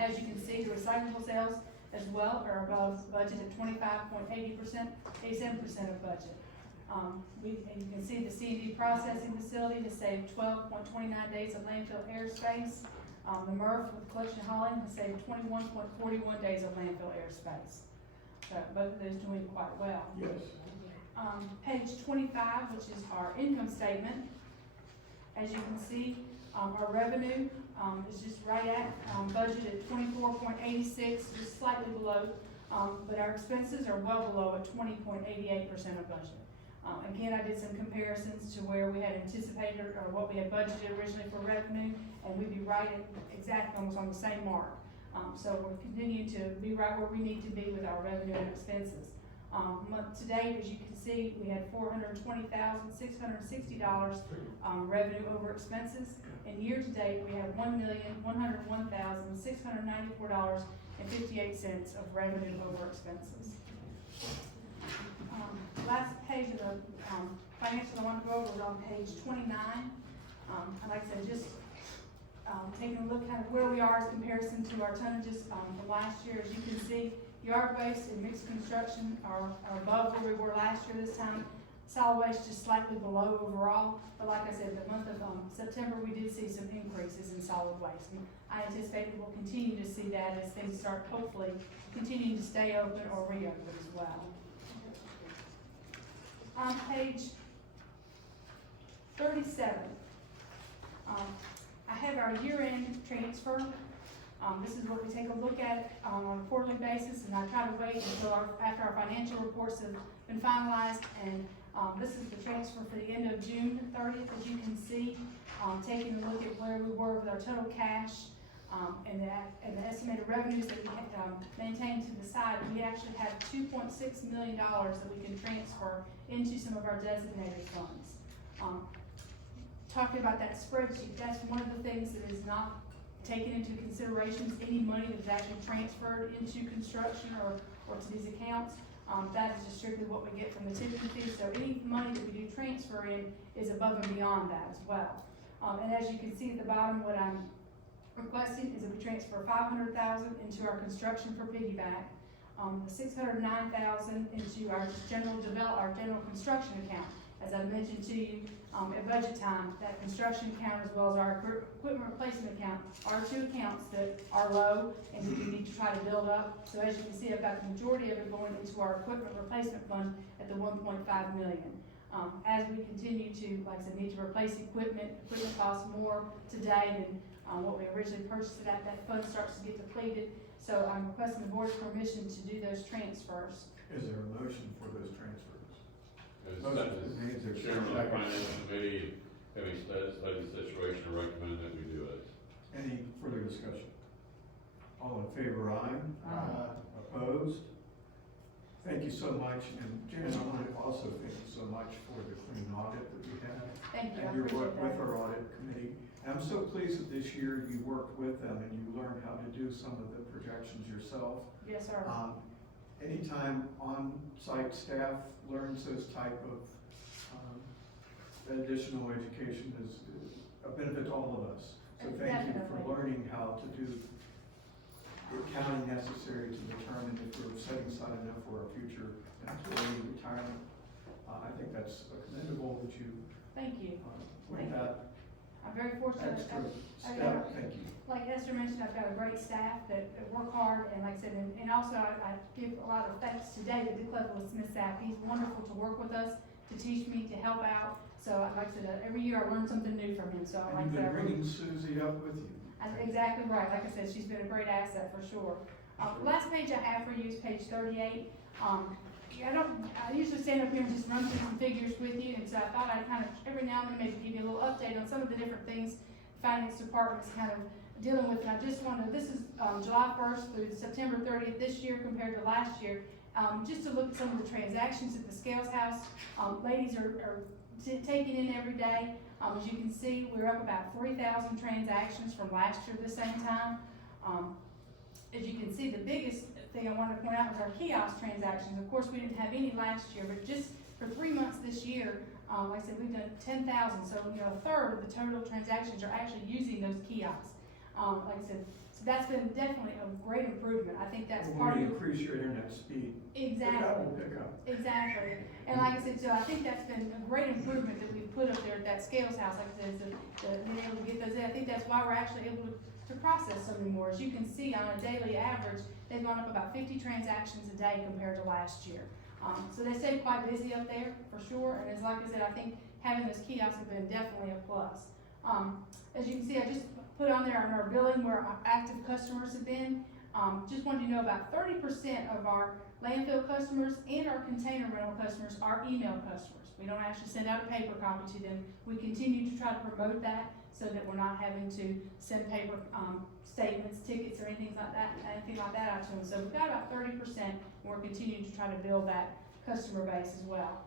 As you can see, the recyclable sales as well are above budget at 25.80%, 87% of budget. And you can see the C&D processing facility has saved 12.29 days of landfill airspace. The MRF with collection and hauling has saved 21.41 days of landfill airspace. So both of those doing quite well. Yes. Page 25, which is our income statement. As you can see, our revenue is just right at budget at 24.86, just slightly below. But our expenses are well below at 20.88% of budget. Again, I did some comparisons to where we had anticipated or what we had budgeted originally for revenue, and we'd be right at exactly almost on the same mark. So we're continuing to be right where we need to be with our revenue and expenses. Month to date, as you can see, we had $420,660 revenue over expenses. And year to date, we have $1,101,694.58 of revenue over expenses. Last page of the financial I want to go over is on page 29. I'd like to say just taking a look kind of where we are as comparison to our tonnages from last year. As you can see, yard waste and mixed construction are above where we were last year this time. Solid waste just slightly below overall. But like I said, the month of September, we did see some increases in solid waste. And I anticipate that we'll continue to see that as things start hopefully continuing to stay open or reopen as well. On page 37, I have our year-end transfer. This is what we take a look at on a quarterly basis, and I try to wait until after our financial reports have been finalized. And this is the transfer for the end of June 30th, as you can see, taking a look at where we were with our total cash and the estimated revenues that we maintained to the side. We actually have $2.6 million that we can transfer into some of our designated funds. Talking about that spreadsheet, that's one of the things that is not taken into consideration. Any money that is actually transferred into construction or to these accounts, that is just strictly what we get from the tipping fee. So any money that we do transfer in is above and beyond that as well. And as you can see at the bottom, what I'm requesting is that we transfer $500,000 into our construction for piggyback, $609,000 into our general construction account. As I mentioned to you, at budget time, that construction account as well as our equipment replacement account are two accounts that are low and that we need to try to build up. So as you can see, I've got the majority of it going into our equipment replacement fund at the $1.5 million. As we continue to, like I said, need to replace equipment costs more today than what we originally purchased it at. That fund starts to get depleted. So I'm requesting the board's permission to do those transfers. Is there a motion for those transfers? As Motion is made. the chairman of the finance committee, having studied the situation, I recommend that we do it. Any further discussion? All in favor, aye? Aye. Opposed? Thank you so much, and Jan, I want to also thank you so much for the clean audit that we had. Thank you, I And your work appreciate with that. our audit committee. And I'm so pleased that this year you worked with them and you learned how to do some of the projections yourself. Yes, sir. Anytime on-site staff learns this type of additional education is a benefit to all of us. So thank you Definitely. for learning how to do the accounting necessary to determine if we're setting aside enough for our future employee retirement. I think that's commendable that you Thank you. went that I'm very fortunate. extra I- step. Thank you. Like Esther mentioned, I've got a great staff that work hard, and like I said, and also I give a lot of thanks to David DeClever with Smith South. He's wonderful to work with us, to teach me, to help out. So like I said, every year I learn something new from him, so I And like you've that. been bringing Susie up with you. That's exactly right. Like I said, she's been a great asset for sure. The last page I have for you is page 38. I usually stand up here and just run through some figures with you, and so I thought I'd kind of, every now and then, maybe give you a little update on some of the different things the finance department's kind of dealing with. And I just want to, this is July 1st through September 30th this year compared to last year. Just to look at some of the transactions at the Scales House. Ladies are taking in every day. As you can see, we're up about 3,000 transactions from last year at the same time. As you can see, the biggest thing I wanted to point out was our kiosk transactions. Of course, we didn't have any last year, but just for 3 months this year, like I said, we've done 10,000. So, a third of the total transactions are actually using those kiosks. Like I said, so that's been definitely a great improvement. I think that's part When of we increase your internet speed, exactly. that will pick up. Exactly. And like I said, so I think that's been a great improvement that we've put up there at that Scales House. Like I said, being able to get those in. I think that's why we're actually able to process so many more. As you can see, on a daily average, they've gone up about 50 transactions a day compared to last year. So they stay quite busy up there for sure. And as like I said, I think having those kiosks have been definitely a plus. As you can see, I just put on there on our billing where our active customers have been. Just wanted you to know about 30% of our landfill customers and our container rental customers are email customers. We don't actually send out a paper copy to them. We continue to try to promote that so that we're not having to send paper statements, tickets, or anything like that out to them. So we've got about 30%, and we're continuing to try to build that customer base as well.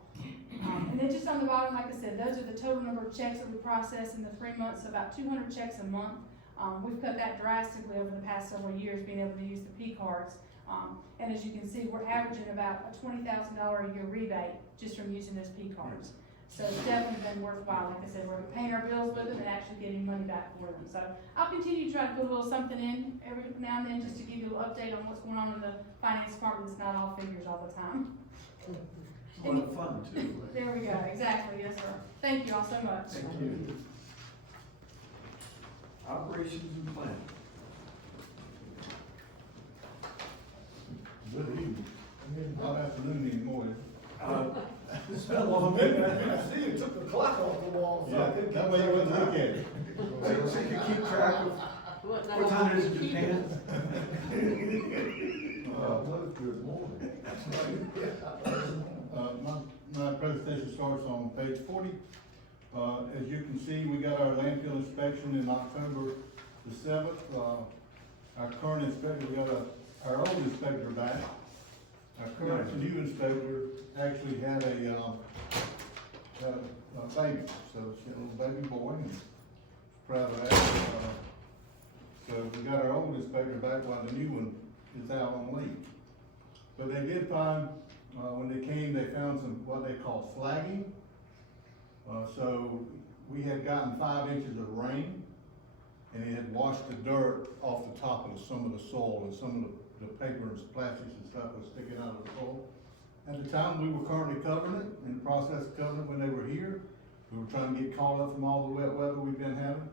And then just on the bottom, like I said, those are the total number of checks that we process in the 3 months, about 200 checks a month. We've cut that drastically over the past several years, being able to use the P cards. And as you can see, we're averaging about a $20,000 a year rebate just from using those P cards. So it's definitely been worthwhile. Like I said, we're paying our bills with them and actually getting money back for them. So I'll continue to try to put a little something in every now and then just to give you a little update on what's going on in the finance department. It's not all figures all the time. It's a lot of fun too. Right? There we go, exactly, yes, sir. Thank you all so much. Thank you. Operations and planning. Good evening. Not afternoon anymore. It's been a long day. I see you took the clock off the wall. So I couldn't That way you wouldn't look at it. So you can keep track of what time it is in Japan? Good morning. My presentation starts on page 40. As you can see, we got our landfill inspection in October the 7th. Our current inspector, we got our old inspector back. Our current new inspector actually had a baby, so she had a little baby boy, and proud of that. So we got our old inspector back while the new one is out on leave. But they did find, when they came, they found some, what they call flagging. So we had gotten 5 inches of rain, and it had washed the dirt off the top of some of the soil, and some of the the paper and plastics and stuff was sticking out of the pole. At the time, we were currently covering it, in the process of covering it when they were here. We were trying to get caught up from all the wet weather we've been having.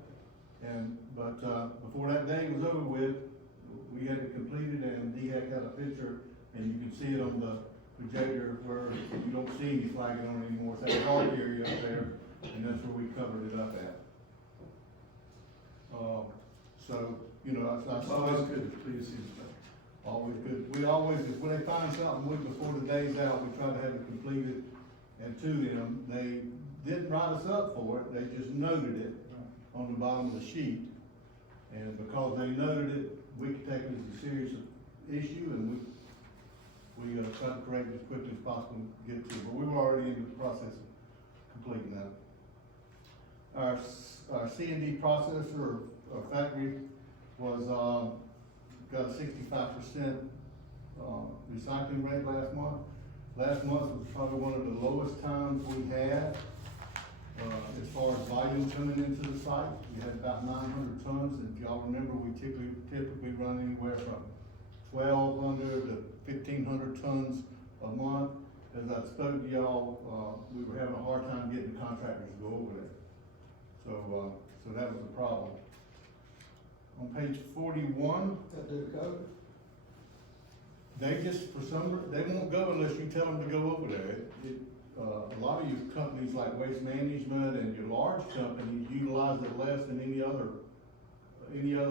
But before that day was over with, we had it completed, and DHEC got a picture, and you can see it on the projector where you don't see any flagging on it anymore. It's that dark area up there, and that's where we covered it up at. So, you know, It's always good to please the inspector. always good. We always, when they find something, before the day's out, we try to have it completed. And to them, they didn't write us up for it, they just noted it on the bottom of the sheet. And because they noted it, we could take it as a serious issue, and we tried to correct it as quickly as possible and get it to them. But we were already in the process of completing that. Our C&D processor, or factory, was, got a 65% recycling rate last month. Last month was probably one of the lowest times we had, as far as volume coming into the site. We had about 900 tons, and if y'all remember, we typically run anywhere from 1,200 to 1,500 tons a month. As I spoke to y'all, we were having a hard time getting the contractors to go over there. So that was a problem. On page 41, That do code? they just, they won't go unless you tell them to go over there. A lot of you companies like Waste Management and your large companies utilize it less than any other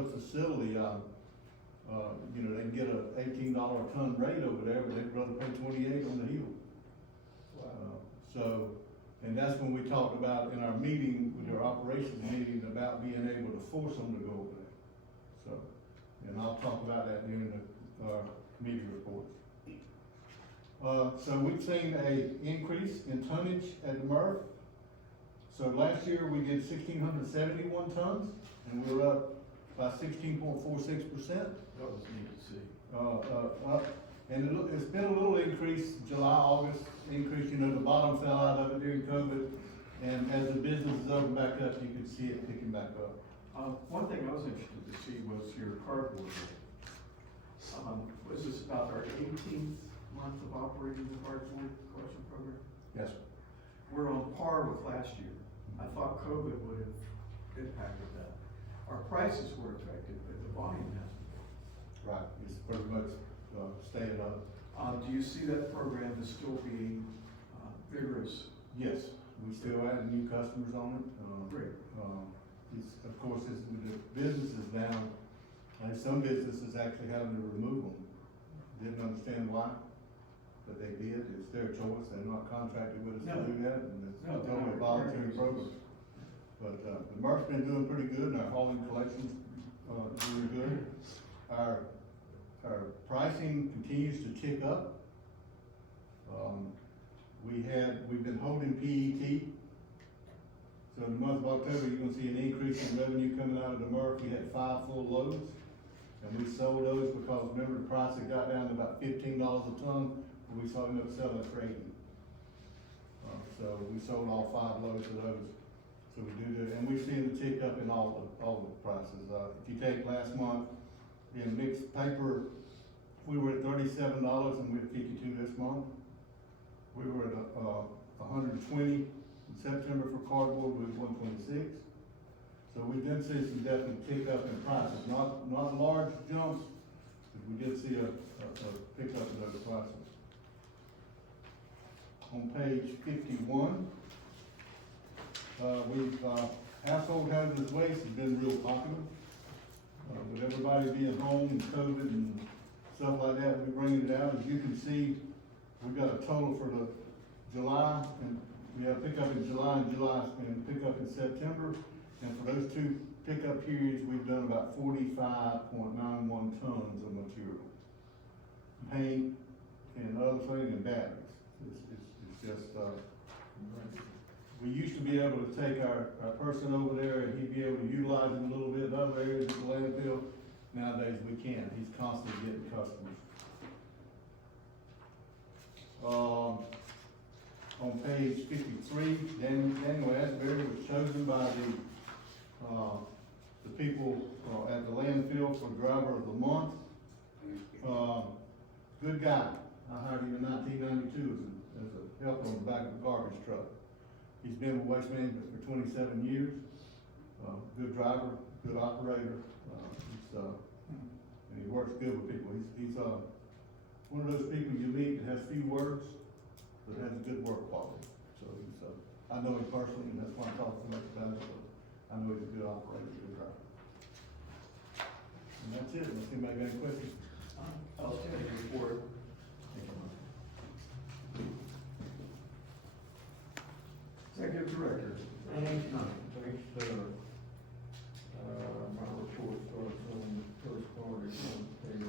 facility. You know, they can get a $18 a ton rate over there, but they'd rather pay 28 on the hill. So, and that's when we talked about in our meeting, with our operations meeting, about being able to force them to go over there. So, and I'll talk about that during the, committee reports. So we've seen a increase in tonnage at the MRF. So last year we did 1,671 tons, and we were up by 16.46%. That was neat to see. And it's been a little increase, July, August increase, you know, the bottom fell out of it during COVID. And as the business is opened back up, you can see it picking back up. One thing I was interested to see was your cardboard rate. Was this about our 18th month of operating the cardboard collection program? Yes, sir. We're on par with last year. I thought COVID would have impacted that. Our prices were affected, but the volume hasn't. Right, it's pretty much staying up. Do you see that program as still being vigorous? Yes, we still adding new customers on it. Great. Of course, with the businesses down, and some businesses actually having to remove them. Didn't understand why, but they did. It's their choice. They're not contracted with us to do that, and it's a totally voluntary program. But the MRF's been doing pretty good, and our hauling collections doing good. Our pricing continues to tick up. We've been holding PET. So in the month of October, you're gonna see an increase in revenue coming out of the MRF. We had 5 full loads, and we sold those because remember the price had got down to about $15 a ton, and we saw them up selling it for $80. So we sold all 5 loads of those. So we do that, and we've seen a tick up in all the prices. If you take last month, in mixed paper, we were at $37, and we're at $52 this month. We were at $120 in September for cardboard, we were $126. So we did see some definite tick up in prices, not large jumps, but we did see a pick up in those prices. On page 51, household hazardous waste has been real popular. With everybody being home and COVID and stuff like that, we're bringing it out. As you can see, we've got a total for the July, and we have pickup in July and pickup in September. And for those 2 pickup periods, we've done about 45.91 tons of material. Paint and other things and batteries. It's just, we used to be able to take our person over there and he'd be able to utilize him a little bit in other areas of the landfill. Nowadays we can't. He's constantly getting customers. On page 53, Daniel Asbury was chosen by the people at the landfill for driver of the month. Good guy. I hired him in 1992 as a helper on the back of a garbage truck. He's been with Waste Management for 27 years. Good driver, good operator. And he works good with people. He's one of those people you meet that has few words, but has good work quality. So I know him personally, and that's why I talk so much about him. So I know he's a good operator, good driver. And that's it. Unless anybody got any questions? I'll take your report. Executive Director. Thanks, sir. My report starts on the first part, it's on page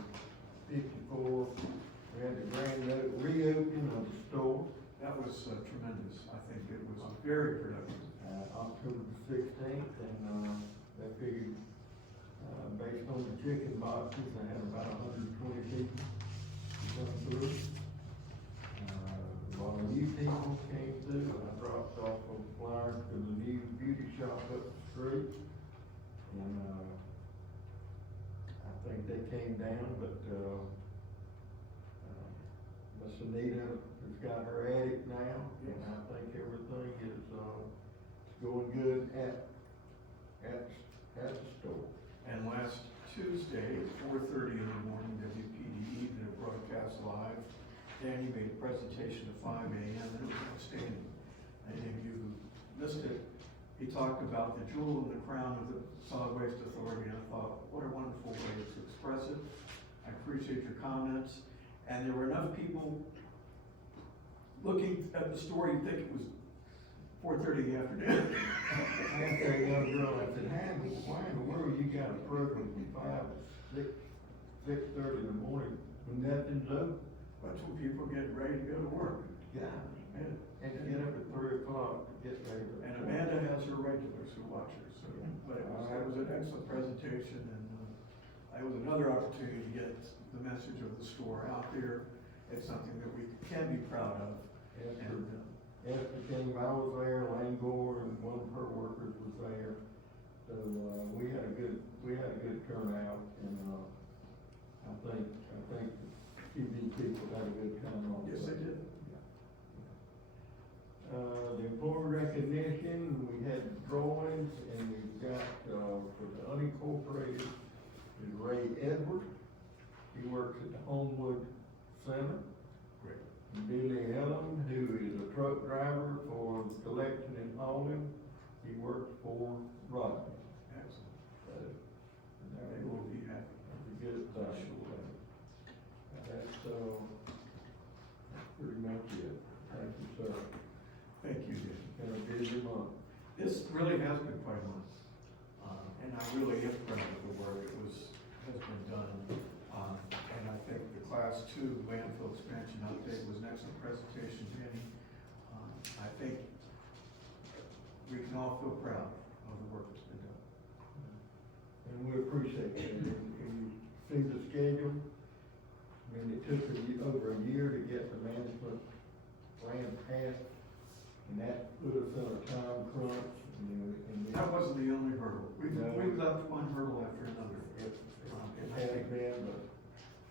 54. We had the grand reopening of the store, That was tremendous. I think it was very productive. October the 16th, and, they figured, based on the chicken boxes, I had about 120 people come through. A lot of new people came through, and I dropped off a flyer to the new beauty shop up the street. And, I think they came down, but, Miss Anita has got her attic now, and I think everything is, going good at the store. And last Tuesday at 4:30 in the morning, WPDE did a broadcast live. Danny made a presentation at 5 a.m. and it was outstanding. Any of you who missed it, he talked about the jewel in the crown of the Solid Waste Authority, and I thought, what a wonderful way to express it. I appreciate your comments, and there were enough people looking at the store, you'd think it was 4:30 in the afternoon. I asked that young girl, I said, hey, why in the world you got a program from 5 to 6:30 in the morning when nothing's open? Bunch of people getting ready to go to work. Yeah. And And to get up at 3 o'clock to get ready. And Amanda has her regulars who watch her, so, but it was an excellent presentation, and, it was another opportunity to get the message of the store out there. It's something that we can be proud of, and, Esther came, I was there, Lane Gore and one of her workers was there. So, we had a good turnout, and, I think the TV people had a good time on. yes, they did. The employee recognition, we had drawings, and we've got, for the unincorporated, is Ray Edwards. He works at the Homewood Center. Great. And Billy Ellen, who is a truck driver for collection and hauling, he works for Rodney. Excellent. So, They will be happy. that's a good thing. That's pretty much it. Thank you, sir. Thank you, Dan. Been a busy month. This really has been quite a month, and I really am proud of the work that has been done. And I think the Class 2 landfill expansion update was an excellent presentation, Danny. I think we can all feel proud of the work that's been done. And we appreciate it. And you see the schedule, I mean, it took over a year to get the management plan passed, and that put us in a time crunch, and That wasn't the only hurdle. We've left one hurdle after another. it hasn't been,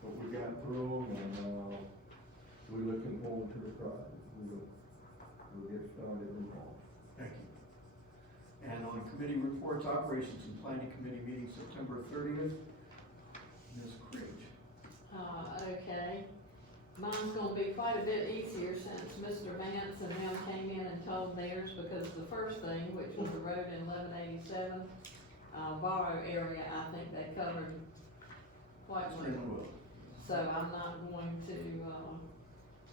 but we got through them, and, we're looking forward to the project. We'll get started tomorrow. Thank you. And on committee reports, operations and planning committee meeting September 30th, Ms. Cridge. Okay. Mine's gonna be quite a bit easier since Mr. Vance and him came in and told theirs, because the first thing, which was the road in 1187, Barrow area, I think they covered quite well. So I'm not going to,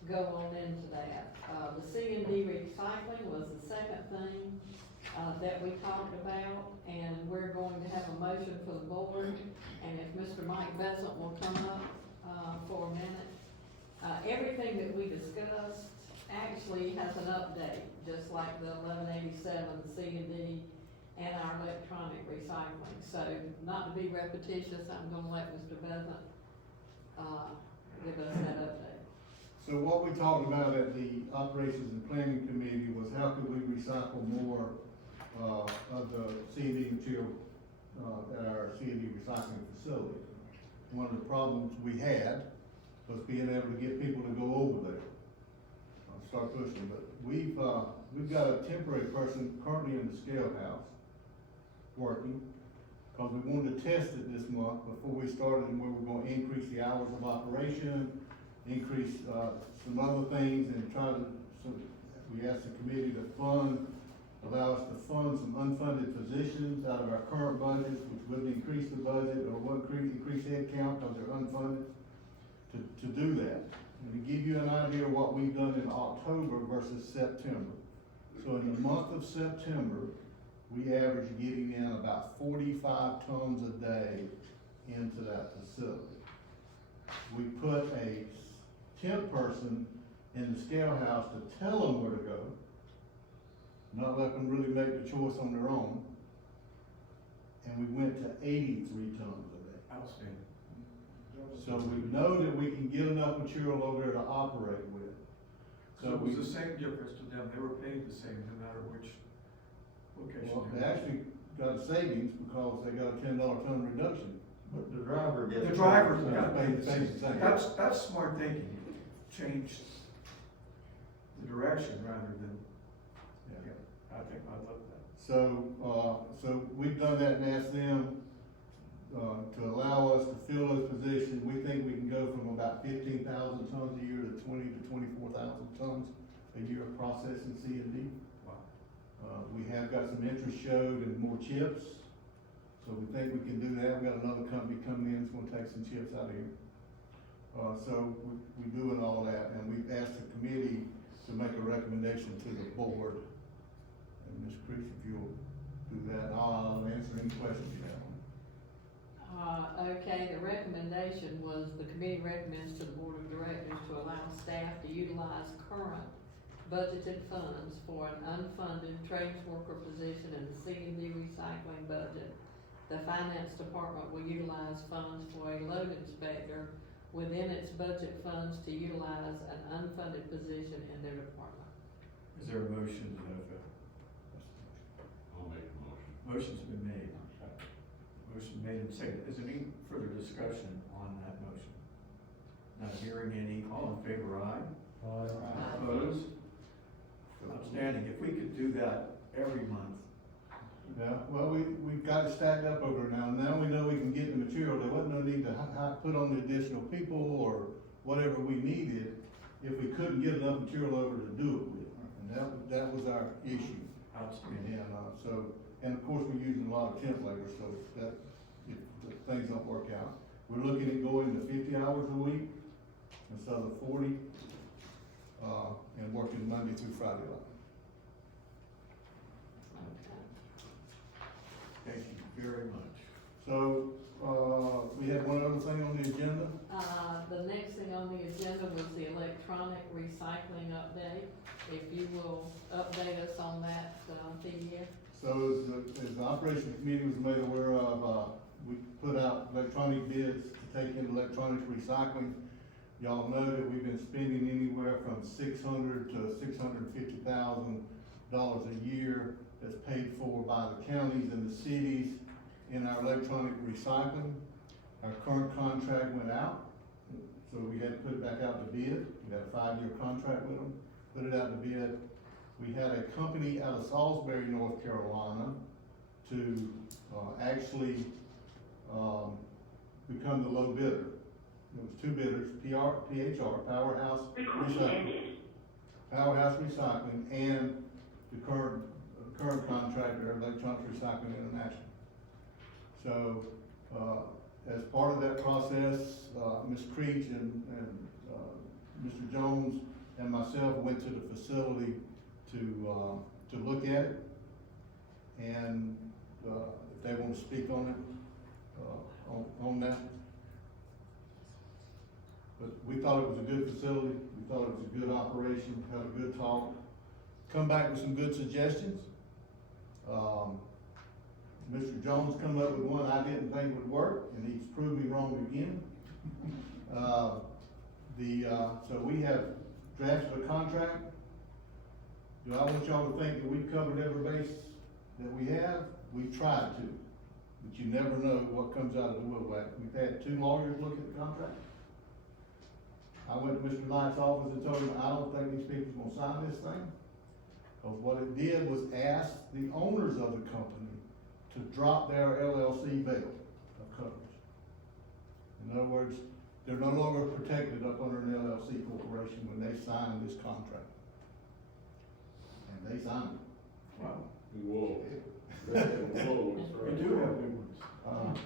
go on into that. The C&D recycling was the second thing, that we talked about, and we're going to have a motion for the board, and if Mr. Mike Besant will come up, for a minute. Everything that we discussed actually has an update, just like the 1187, C&D, and our electronic recycling. So, not to be repetitious, I'm gonna let Mr. Besant, give us that update. So what we talked about at the Operations and Planning Committee was how could we recycle more of the C&D material at our C&D recycling facility. one of the problems we had was being able to get people to go over there. Start pushing, but we've got a temporary person currently in the scale house working, because we wanted to test it this month before we started, and where we're gonna increase the hours of operation, increase, some other things, and try to, so we asked the committee to allow us to fund some unfunded positions out of our current budgets, which wouldn't increase the budget or wouldn't increase head count because they're unfunded, to do that. And to give you an idea of what we've done in October versus September. So in the month of September, we averaged getting in about 45 tons a day into that facility. We put a temp person in the scale house to tell them where to go, not let them really make the choice on their own. And we went to 83 tons a day. Outstanding. So we know that we can get enough material over there to operate with. So it was the same difference to them, they were paid the same no matter which location. Well, they actually got a savings because they got a $10 ton reduction. But the driver gets. The drivers Yeah, got paid the pays same. the same. That's smart thinking, change the direction rather than, Yeah. I think I love that. So we've done that and asked them, to allow us to fill those positions. We think we can go from about 15,000 tons a year to 20 to 24,000 tons a year of processing C&D. Wow. We have got some interest showed in more chips, so we think we can do that. We've got another company coming in that's gonna take some chips out of here. So we're doing all that, and we've asked the committee to make a recommendation to the board. And Ms. Creech, if you'll do that, I'll answer any questions you have. Okay, the recommendation was, the committee recommends to the board of directors to allow staff to utilize current budgeted funds for an unfunded trades worker position in the C&D recycling budget. The finance department will utilize funds for a load inspector within its budget funds to utilize an unfunded position in their department. Is there a motion to that effect? I'll make a motion. Motion's been made. Motion made and seconded. Is there any further discussion on that motion? Not hearing any. All in favor, aye? Opposed? Outstanding. If we could do that every month. Yeah, well, we've got it stacked up over now. Now we know we can get the material. There wasn't no need to put on the additional people or whatever we needed if we couldn't get enough material over to do it with. And that was our issue. Outstanding. And of course, we're using a lot of temp labor, so that, if things don't work out. We're looking at going to 50 hours a week instead of 40, and working Monday through Friday. Okay. Thank you very much. So, we have one other thing on the agenda. The next thing on the agenda was the electronic recycling update. If you will update us on that, TDF. So as the operation committee was made aware of, we put out electronic bids to take in electronic recycling. Y'all know that we've been spending anywhere from $600,000 to $650,000 a year that's paid for by the counties and the cities in our electronic recycling. Our current contract went out, so we had to put it back out to bid. We had a 5-year contract with them, put it out to bid. We had a company out of Salisbury, North Carolina, to actually become the low bidder. There was 2 bidders, PHR, Powerhouse Recycling, and the current contractor, Electronic Recycling International. So, as part of that process, Ms. Creech and Mr. Jones and myself went to the facility to look at it, and if they want to speak on it, on that. But we thought it was a good facility, we thought it was a good operation, had a good talk, come back with some good suggestions. Mr. Jones come up with one I didn't think would work, and he's proved me wrong again. So we have drafted a contract. Do I want y'all to think that we've covered every base that we have? We tried to. but you never know what comes out of the woodwork. We've had 2 lawyers look at the contract. I went to Mr. Knight's office and told him, I don't think these people's gonna sign this thing. Cause what it did was ask the owners of the company to drop their LLC veil of coverage. In other words, they're no longer protected up under an LLC corporation when they sign this contract. And they signed it. Wow. Whoa. Whoa, it's We right. do have new ones.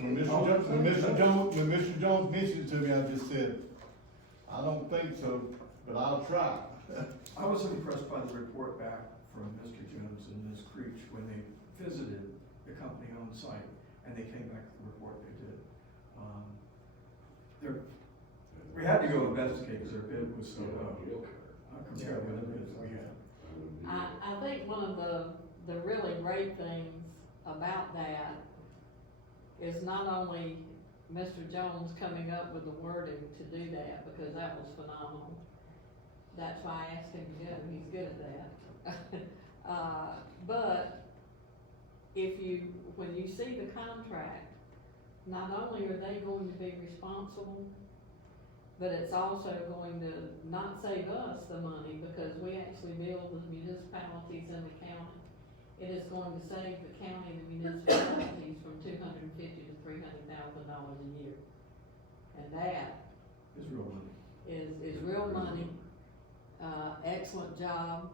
When Mr. Jones mentioned it to me, I just said, I don't think so, but I'll try. I was impressed by the report back from Mr. Jones and Ms. Creech when they visited the company on site, and they came back with the report they did. We had to go with Vesticade because their bid was so low, compared with the bids that we had. I think one of the really great things about that is not only Mr. Jones coming up with the wording to do that, because that was phenomenal. That's why I asked him to go, he's good at that. But when you see the contract, not only are they going to be responsible, but it's also going to not save us the money, because we actually bill the municipalities in the county. It is going to save the county and the municipalities from $250,000 to $300,000 a year. And that It's real money. is real money. Excellent job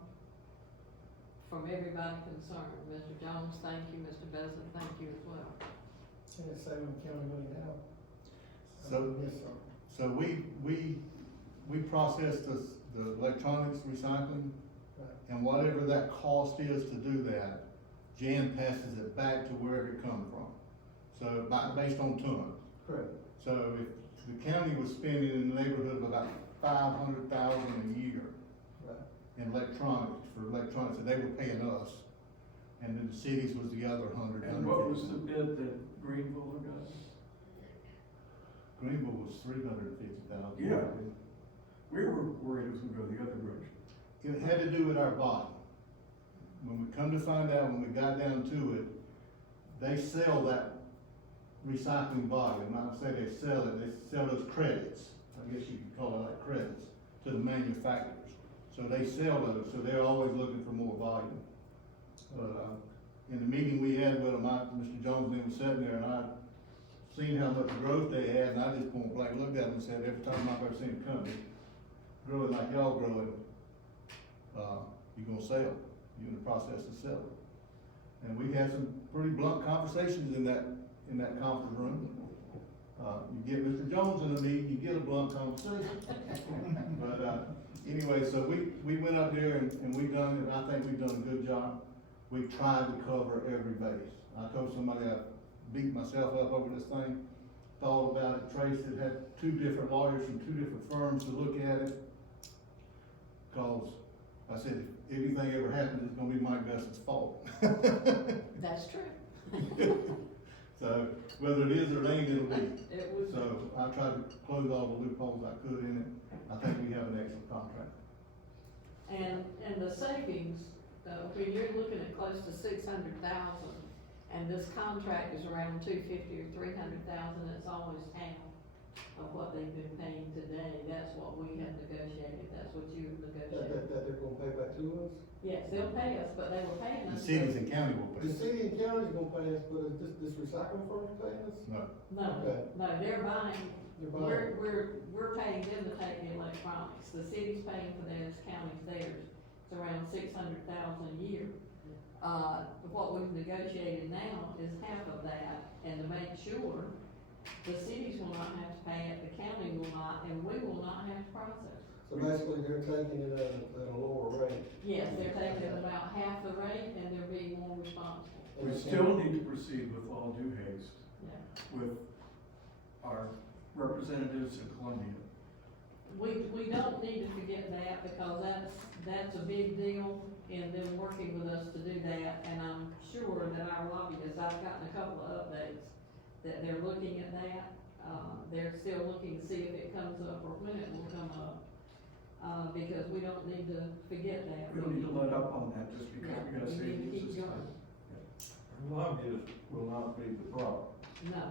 from everybody concerned. Mr. Jones, thank you. Mr. Besley, thank you as well. And it's saving the county money now. So, Yes, sir. so we process the electronics recycling, and whatever that cost is to do that, Jan passes it back to wherever it come from. So, based on tons. Correct. So if the county was spending in the neighborhood of about $500,000 a year in electronics, so they were paying us, and then the cities was the other 100. And what was the bid that Greenville got? Greenville was $350,000. Yeah. We were worried it was gonna go the other direction. It had to do with our body. When we come to find out, when we got down to it, they sell that recycling volume. Not say they sell it, they sell those credits. I guess you could call it like credits to the manufacturers. So they sell those, so they're always looking for more volume. But, in the meeting we had with them, Mr. Jones and them was sitting there, and I seen how much growth they had, and I just point blank looked at them and said, every time I've ever seen a company growing like y'all growing, you're gonna sell. You're in the process of selling. And we had some pretty blunt conversations in that conference room. You get Mr. Jones in the meeting, you get a blunt conversation. But, anyway, so we went up there and we done it, I think we've done a good job. We tried to cover every base. I told somebody I beat myself up over this thing, thought about it, traced it, had 2 different lawyers from 2 different firms to look at it. Cause I said, if anything ever happens, it's gonna be Mike Gus's fault. That's true. So, whether it is or it ain't, it'll be. It was. So, I tried to close all the loopholes I could in it. I think we have an excellent contract. And the savings, when you're looking at close to 600,000, and this contract is around 250 or 300,000, it's almost half of what they've been paying today. That's what we have negotiated, that's what you have negotiated. That they're gonna pay back to us? Yes, they'll pay us, but they were paying The us. cities and county will pay. The city and county's gonna pay us, but is this recycling firm paying us? No. No, Okay. no, they're buying, They're buying. we're paying them to take the electronics. The city's paying for theirs, county's theirs. It's around 600,000 a year. What we've negotiated now is half of that, and to make sure the cities will not have to pay it, the county will not, and we will not have to process. So basically, they're taking it at a lower rate. Yes, they're taking it about half the rate, and they're being more responsible. We still need to proceed with all due haste Yeah. with our representatives in Columbia. We don't need to forget that, because that's a big deal in them working with us to do that, and I'm sure that our lobbyists, I've gotten a couple of updates, that they're looking at that. They're still looking to see if it comes up or when it will come up, because we don't need to forget that. We don't need to let up on that just because we got Yeah, we need to savings keep this going. time. Lobbyists will not be the problem. No.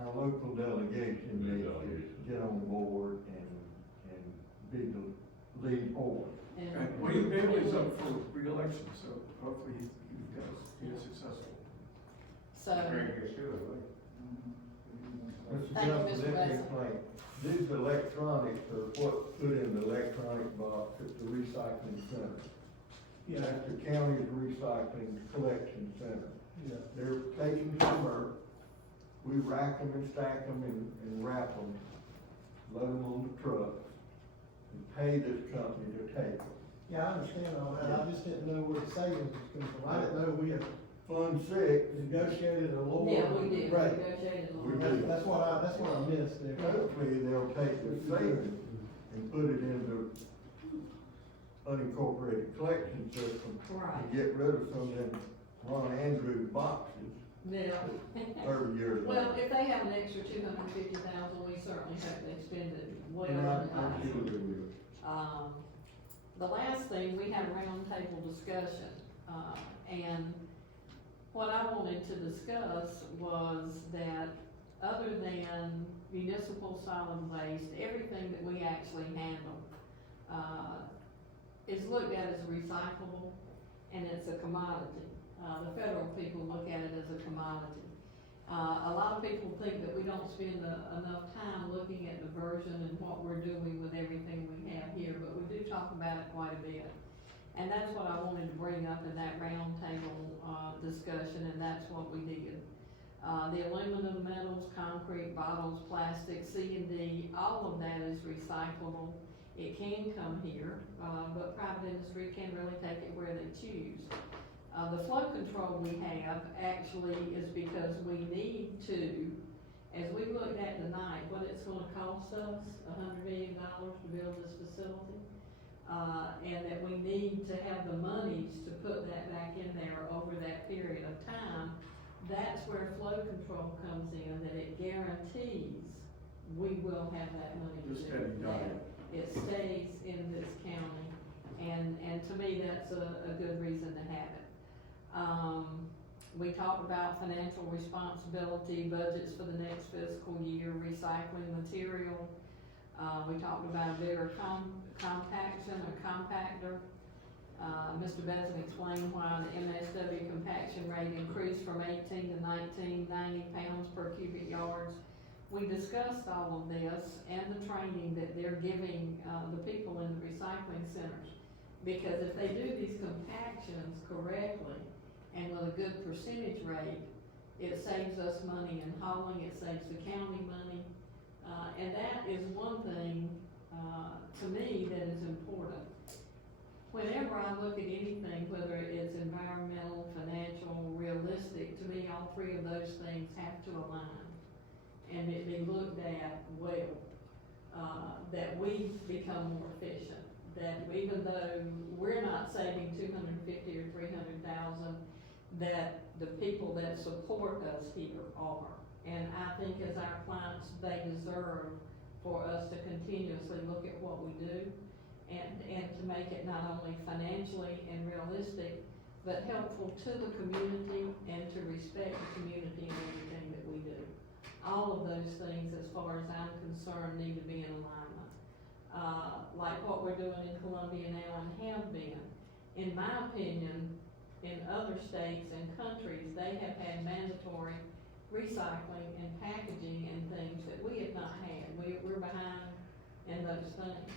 Our local delegation The needs to delegation. get on board and be the lead force. And William Bailey's up for reelection, so hopefully he is successful. So, Very good, sure, Mr. Thank you, Johnson, Mr. let me Basil. explain. These electronics are what put in the electronic box at the recycling center. Yeah, That's the county's recycling collection center. yeah. They're taken from Earth. We rack them and stack them and wrap them, load them on the trucks, and pay this company to take them. Yeah, I understand all that, I just didn't know where the savings was coming from, I didn't know we had Fund 6, negotiated a lower yeah, we did, rate. negotiated a We little. did. That's what I missed there. hopefully they'll take the savings and put it into unincorporated collection system Right. and get rid of some of them Ron Andrews boxes Yeah. 30 years Well, later. if they have an extra 250,000, we certainly hope they spend it well And I'm advised. sure they will. The last thing, we had a roundtable discussion, and what I wanted to discuss was that other than municipal solid waste, everything that we actually handle, is looked at as recyclable, and it's a commodity. The federal people look at it as a commodity. A lot of people think that we don't spend enough time looking at diversion and what we're doing with everything we have here, but we do talk about it quite a bit. And that's what I wanted to bring up in that roundtable, discussion, and that's what we did. The aluminum, metals, concrete, bottles, plastic, C&D, all of that is recyclable. It can come here, but private industry can really take it where they choose. The flow control we have actually is because we need to, as we looked at tonight, what it's gonna cost us, $100 million to build this facility. And that we need to have the monies to put that back in there over that period of time. That's where flow control comes in, that it guarantees we will have that money to Just do steady diet. that. It stays in this county, and to me, that's a good reason to have it. We talked about financial responsibility, budgets for the next fiscal year, recycling material. We talked about a bigger compaction, a compactor. Mr. Bevan explained why the MSW compaction rate increased from 18 to 90 pounds per cubic yards. We discussed all of this and the training that they're giving, the people in the recycling centers. Because if they do these compactions correctly and with a good percentage rate, it saves us money in hauling, it saves the county money. And that is one thing, to me, that is important. Whenever I look at anything, whether it's environmental, financial, realistic, to me, all three of those things have to align. And it be looked at well, that we become more efficient. That even though we're not saving 250 or 300,000, that the people that support us here are. And I think as our clients, they deserve for us to continuously look at what we do and to make it not only financially and realistic, but helpful to the community and to respect the community in everything that we do. All of those things, as far as I'm concerned, need to be in alignment. Like what we're doing in Columbia now and have been. In my opinion, in other states and countries, they have had mandatory recycling and packaging and things that we have not had. We're behind in those things.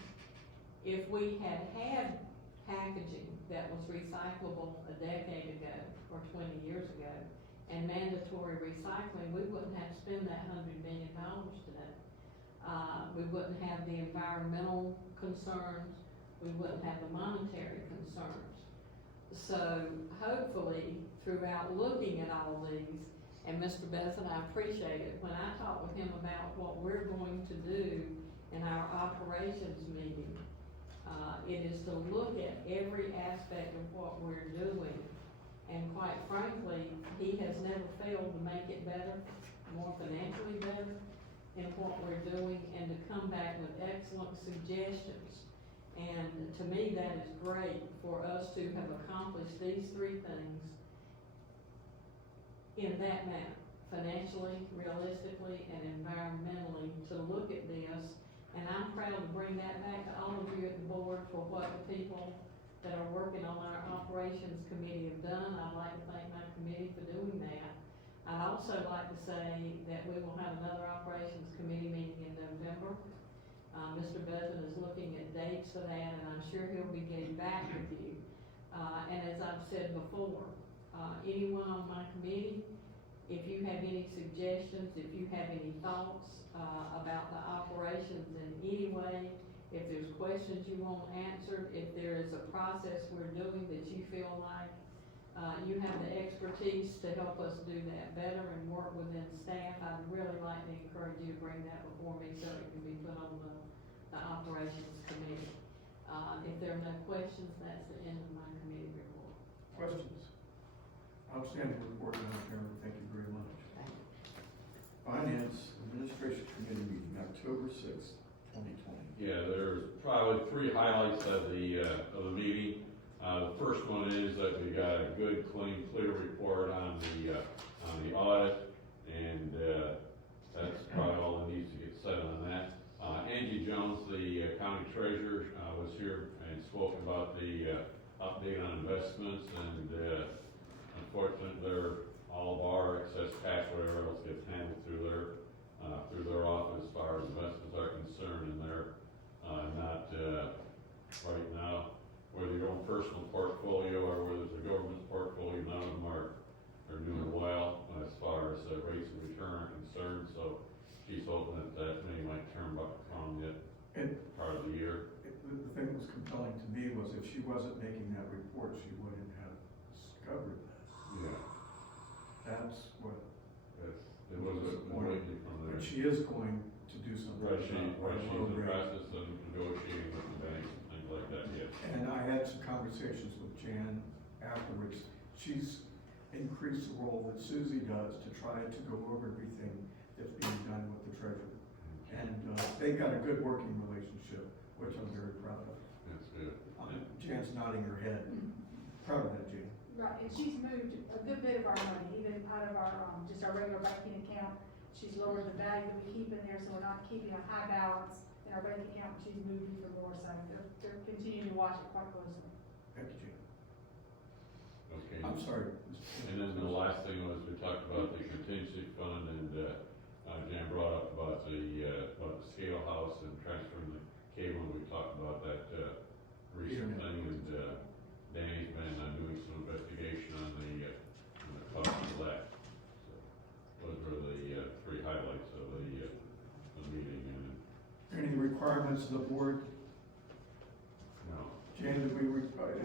If we had had packaging that was recyclable a decade ago or 20 years ago and mandatory recycling, we wouldn't have to spend that $100 million today. We wouldn't have the environmental concerns, we wouldn't have the monetary concerns. So hopefully, throughout looking at all of these, and Mr. Besson, I appreciate it, when I talk with him about what we're going to do in our operations meeting, it is to look at every aspect of what we're doing. And quite frankly, he has never failed to make it better, more financially better in what we're doing, and to come back with excellent suggestions. And to me, that is great for us to have accomplished these three things in that manner, financially, realistically, and environmentally, to look at this. And I'm proud to bring that back to all of you at the board for what the people that are working on our operations committee have done. I'd like to thank my committee for doing that. I'd also like to say that we will have another operations committee meeting in November. Mr. Bevan is looking at dates for that, and I'm sure he'll be getting back with you. And as I've said before, anyone on my committee, if you have any suggestions, if you have any thoughts, about the operations in any way, if there's questions you want answered, if there is a process we're doing that you feel like, you have the expertise to help us do that better and work within staff, I'd really like to encourage you to bring that before me so it can be put on the operations committee. If there are no questions, that's the end of my committee report. Questions? Outstanding report, Madam Chairman, thank you very much. Finance Administration Committee meeting, October 6th, 2020. Yeah, there's probably three highlights of the meeting. The first one is that we got a good, clean, clear report on the audit, and that's probably all that needs to get said on that. Angie Jones, the county treasurer, was here and spoke about the update on investments, and unfortunately, all of our excess cash, whatever else gets handled through their office as far as investments are concerned, and they're not right now, whether your own personal portfolio or whether it's a government portfolio, none of them are doing well as far as rates of return are concerned. So she's hoping that many might turn back from it part of the year. The thing that was compelling to me was if she wasn't making that report, she wouldn't have discovered that. Yeah. That's what. It was completely from there. But she is going to do something. Right, she's in about the low rate. process of negotiating with the banks and things like that, yes. And I had some conversations with Jan afterwards. She's increased the role that Susie does to try to go over everything that's being done with the treasurer. And they've got a good working relationship, which I'm very proud of. That's good. Jan's nodding her head. Proud of that, Jan. Right, and she's moved a good bit of our money, even out of our, just our regular banking account. She's lowered the value that we keep in there, so we're not keeping a high balance in our bank account. She's moved it for more, so they're continuing to watch it quite closely. Thank you, Jan. Okay. I'm sorry. And then the last thing was we talked about the contingency fund, and Jan brought up about the scale house and transferring the cable, and we talked about that recent thing, and Danny's been doing some investigation on the cost of that. So those were the three highlights of the meeting. And Any requirements of the board? no, Jan,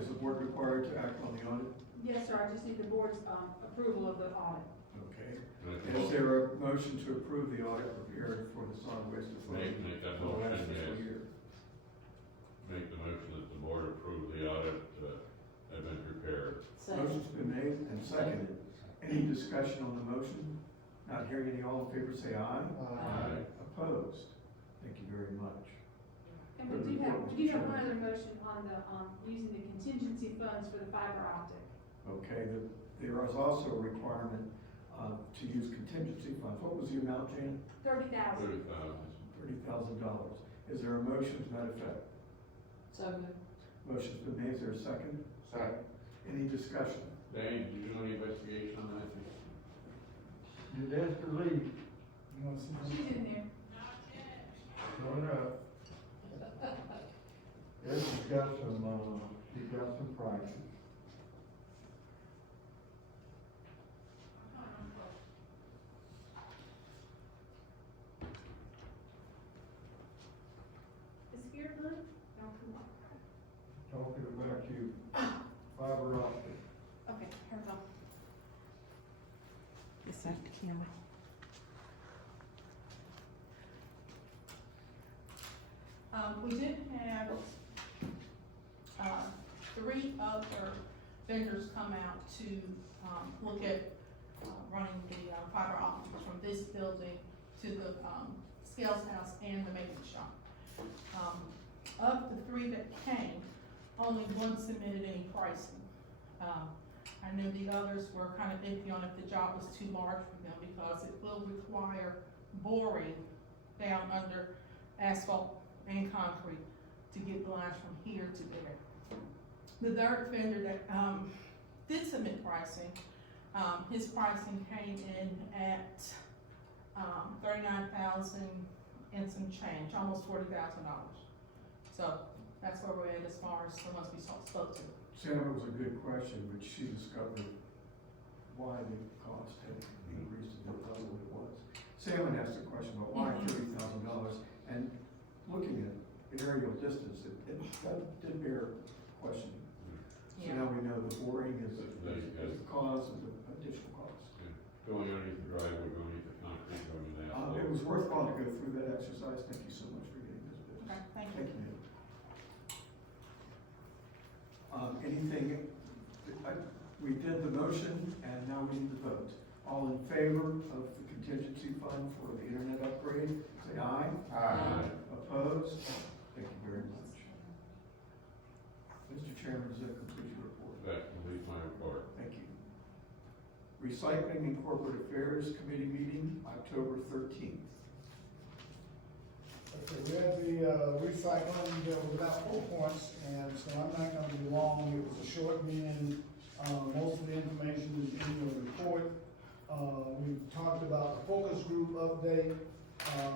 is the board required to act on the audit? Yes, sir, I just need the board's, approval of the audit. Okay. And I think Is there a motion to approve the audit prepared for the solid waste authority? Make that for the last motion, fiscal yes. year? make the motion that the board approve the audit have been prepared. Motion's been made and seconded. Any discussion on the motion? Not hearing any, all in favor say aye. Aye. Opposed? Thank you very much. And we do have one other motion on using the contingency funds for the fiber optic. Okay, there is also a requirement to use contingency funds. What was the amount, Jan? $30,000. $30,000. $30,000. Is there a motion to that effect? So moved. Motion's been made. Is there a second? Second. Any discussion? Dane, did you do any investigation on that? Did Esther leave? She's in there. Showing up. Esther's got some prices. Is Spirit Blue? No, come on. Talking about you, fiber optic. Okay, here we go. Yes, Dr. Campbell. We did have, three other vendors come out to, look at, running the, fiber optics from this building to the, Scales House and the maintenance shop. Of the three that came, only one submitted any pricing. I know the others were kind of iffy on if the job was too large for them because it will require boring down under asphalt and concrete to get the lines from here to there. The third vendor that did submit pricing, his pricing came in at $39,000 and some change, almost $40,000. So that's where we're at as far as the ones we spoke to. Sam, it was a good question, but she discovered why the cost had increased to the level it was. Sam had asked a question about why $30,000, and looking at the aerial distance, it did bear questioning. So Yeah. now we know the boring is the cause of the additional cost. Going underneath the driveway, going underneath the concrete, going to that. It was worthwhile to go through that exercise. Thank you so much for getting this business. Okay, thank you. Thank you. Anything, we did the motion and now we need to vote. All in favor of the contingency fund for the internet upgrade, say aye. Aye. Opposed? Thank you very much. Mr. Chairman, does that complete your report? That completes my report. Thank you. Recycling and Corporate Affairs Committee meeting, October 13th. Okay, we had the recycling, there was about 4 points, and so I'm not gonna be long, it was a short meeting. Most of the information is in your report. We talked about the focus group update,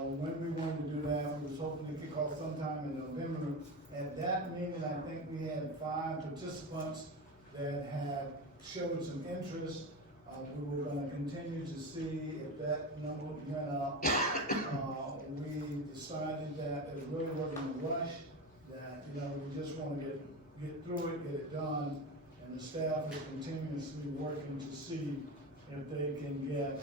when we wanted to do that, we was hoping to kick off sometime in November. At that meeting, I think we had 5 participants that had showed some interest. We were gonna continue to see if that number went up. We decided that it really wasn't a rush, that, you know, we just wanna get through it, get it done. And the staff is continuously working to see if they can get,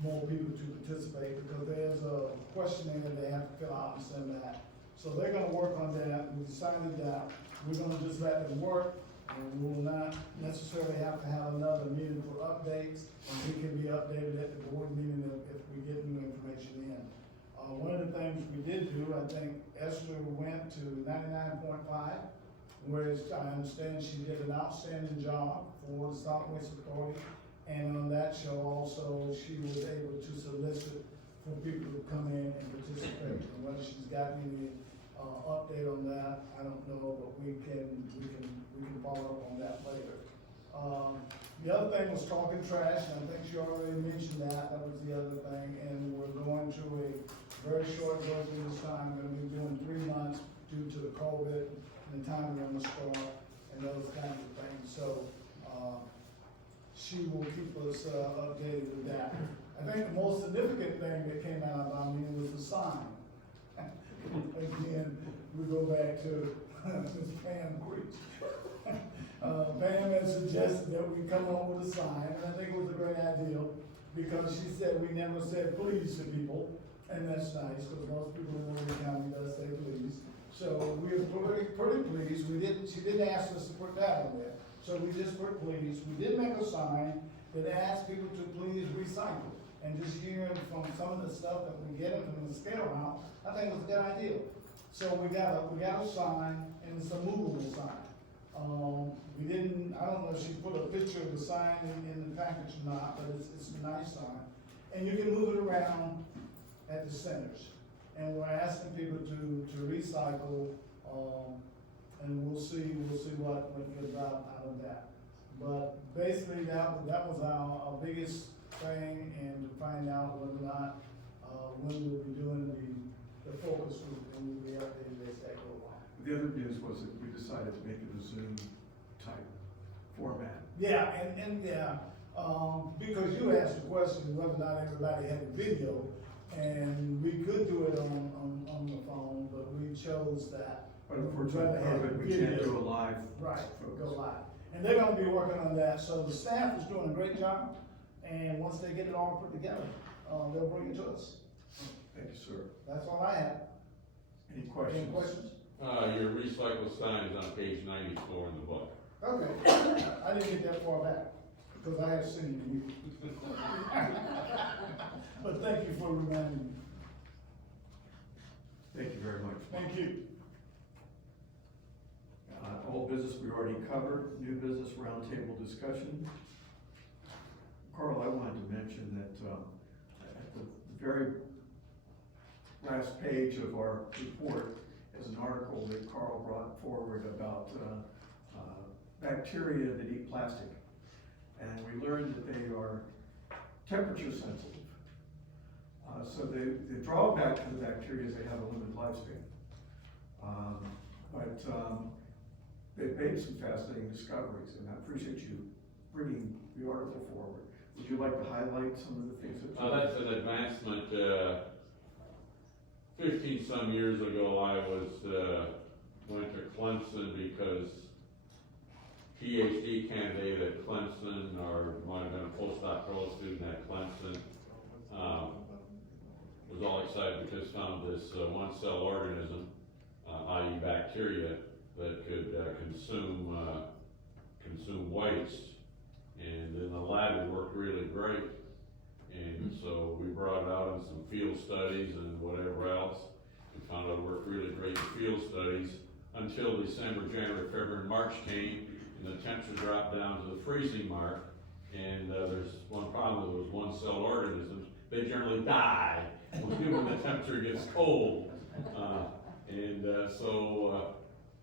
more people to participate, because there's a questionnaire they have to fill out and send back. So they're gonna work on that. We decided that we're gonna just let them work, and we will not necessarily have to have another meeting for updates. And we can be updated at the board meeting if we get new information in. One of the things we did do, I think Esther went to 99.5, whereas I understand she did an outstanding job for the Solid Waste Authority. And on that show also, she was able to solicit for people to come in and participate. And whether she's got any update on that, I don't know, but we can follow up on that later. The other thing was talking trash, and I think she already mentioned that. That was the other thing. And we're going to a very short version this time. We're gonna be doing 3 months due to the COVID and the time we're on the store and those kinds of things. So, she will keep us updated with that. I think the most significant thing that came out of our meeting was the sign. Again, we go back to Ms. Pam Creech. Pam had suggested that we come up with a sign, and I think it was a great idea, because she said we never said please to people, and that's nice, because most people in Warren County does say please. So we were pretty pleased. She didn't ask us to put that on there. So we just put please. We did make a sign that asked people to please recycle. And just hearing from some of the stuff that we get from the scale out, I think it was a good idea. So we got a sign, and it's a movable sign. I don't know if she put a picture of the sign in the package or not, but it's a nice sign. And you can move it around at the centers. And we're asking people to recycle, and we'll see what comes out of that. But basically, that was our biggest thing, and to find out whether or not, when we'll be doing the focus group, and we'll be updated as that go along. The other news was that we decided to make it a Zoom type format. Yeah, and because you asked the question whether or not everybody had a video, and we could do it on the phone, but we chose that. But unfortunately, COVID, we can't do a live. Right, go live. And they're gonna be working on that, so the staff is doing a great job, and once they get it all put together, they'll bring it to us. Thank you, sir. That's all I have. Any questions? Any questions? Your recycle sign is on page 94 in the book. Okay, I didn't get that far back, because I have seen you. But thank you for reminding me. Thank you very much. Thank you. Old Old business we already covered, new business roundtable discussion. Carl, I wanted to mention that at the very last page of our report is an article that Carl brought forward about bacteria that eat plastic. And we learned that they are temperature sensitive. So the drawback to the bacteria is they have a limited lifespan. But they've made some fascinating discoveries, and I appreciate you bringing the article forward. Would you like to highlight some of the things that? That's an advancement. 15 some years ago, I went to Clemson because PhD candidate at Clemson, or might have been a postdoctoral student at Clemson, was all excited because found this one cell organism, i.e. bacteria, that could consume waste. And in the lab it worked really great. And so we brought it out in some field studies and whatever else. We found out it worked really great in field studies until December, January, February, and March came, and the temperature dropped down to the freezing mark. And there's one problem with those one cell organisms. They generally die when the temperature gets cold. So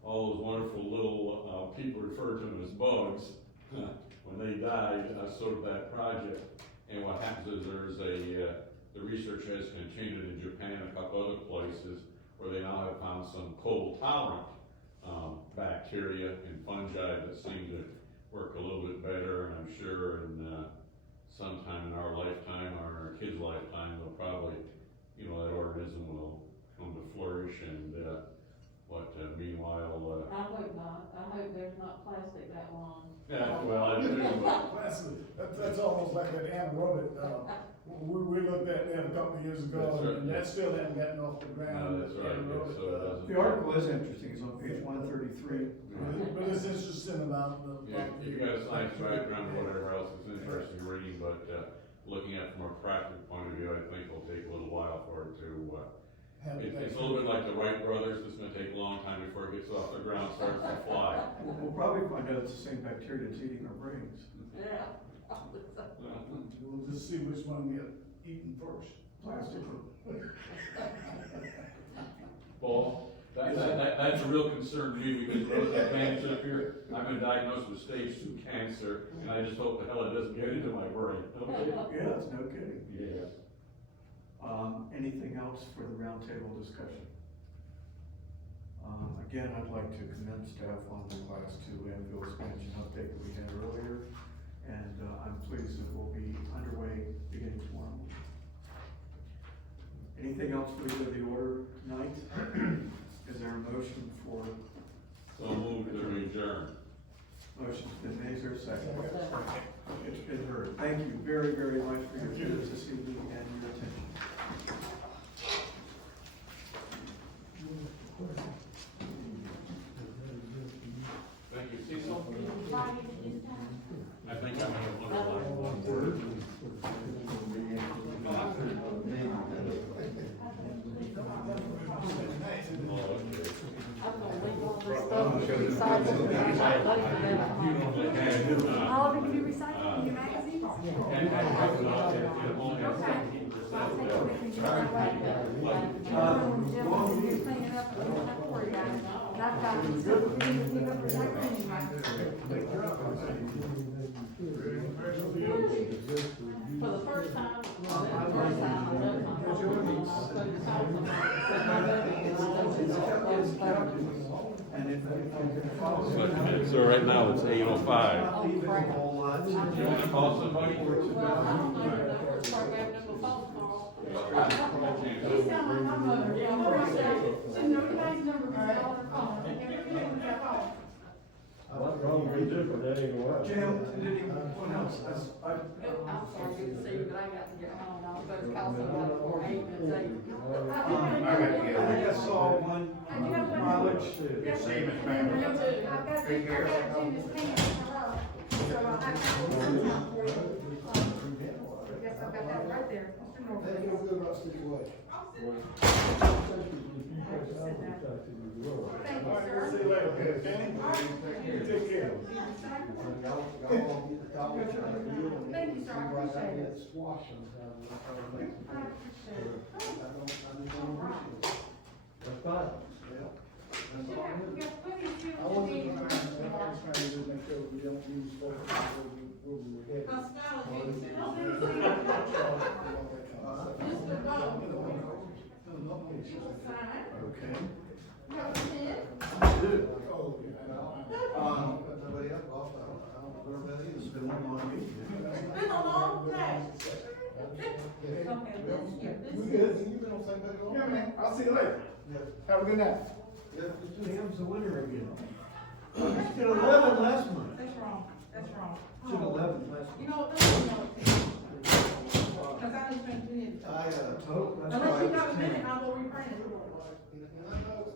all those wonderful little people refer to them as bugs. When they die, so did that project. And what happens is there's the research has continued in Japan and a couple other places where they now have found some cold tolerant bacteria and fungi that seem to work a little bit better. And I'm sure in sometime in our lifetime or in our kids' lifetime, they'll probably, that organism will come to flourish. And meanwhile, I hope not. I hope there's not plastic that long. yeah, well, I do. That's almost like that anaerobic, we looked at that a couple of years ago, That's right, and that still hasn't gotten off the ground. No, that's right, yeah, so it doesn't. The article is interesting, it's on page 133. But it's interesting about the. Yeah, if you've got a science background or whatever else, it's interesting reading, but looking at it from a practical point of view, I think it'll take a little while for it to, it's a little bit like the Wright brothers, it's gonna take a long time before it gets off the ground, starts to fly. We'll probably find out it's the same bacteria that's eating our brains. Yeah. We'll just see which one we have eaten first. Plastic. Paul, that's a real concern to me because those that cancer up here, I've been diagnosed with stage 2 cancer, and I just hope the hell it doesn't get into my brain. Okay? Yeah, that's no kidding. Yeah. Anything else for the roundtable discussion? Again, I'd like to commend staff on the Class 2 landfill expansion update that we had earlier, and I'm pleased that we'll be underway beginning tomorrow. Anything else for the order tonight? Is there a motion for? So move to adjourn. Motion's been made, is there a second? It's been heard. Thank you very, very much for your attendance this evening and your attention. Thank you, Cecil. I think I'm gonna look at one word. All of it can be recycled in your magazines? For the first time, I've done So right now it's 8:05. Oh, crap. You want to call somebody? Well, I don't know if the first program number phone call. Please tell my number, yeah, I'm pretty sure. Should know you guys' number, because they're all their phone. Everything with their phone. What's wrong with different, that ain't what. Jim, did anyone else? I'm sorry, good to see you, but I got to get home. I was supposed to call somebody before 8 and say. I think I saw one mileage. Yes, See you, Mr. and Mayor. then I've got to do this payment, hello. So I'll have to hold some time for you. Yes, I've got that right there, Mr. That Norwood. feels good about Steve White. Thank you, All right, sir. we'll see you later, okay? Take care. Thank you, sir, I appreciate it. Squash them. I appreciate it. That's fine. You have plenty of fuel I to wasn't be trying, able I to was trying to do make sure we don't use stuff where we were headed. Cause Skylar, Oh, you Mr. Okay. You have a pen? Good. Oh, yeah. Nobody else, I don't know where that is, it's been one long week. It's been a long day. You good? You been on the same page all? Yeah, man, I'll see you later. Have a good night. Yeah, Mr. Ham's the winner again. It's been 11 last month. That's wrong, that's wrong. It's been 11 last You month. know what, let me know. Cause I didn't drink any. I, told, that's why Unless you I got a was minute, 10. I'll go reprint it.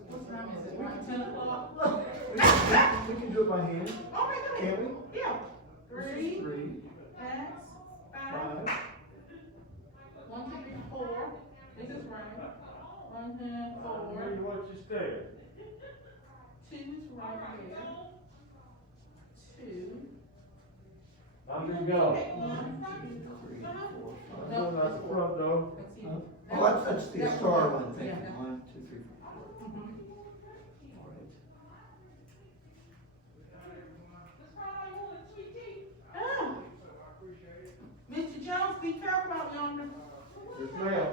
What time is it? 10 o'clock? We can do it by hand. Okay, go ahead. Can we? Yeah. This is 3, 3, X, 5, 5. 1, 2, 3, 4. This is right. 1, 2, 4. Where you want you stay? 2 is right here. 2. I'm gonna go. No, Not the front door. That's you. Oh, that's the star one, thank Yeah. you. 1, 2, 3, 4. Mhm. All right. Ah. Mr. Jones, be careful out yonder. Yes, ma'am.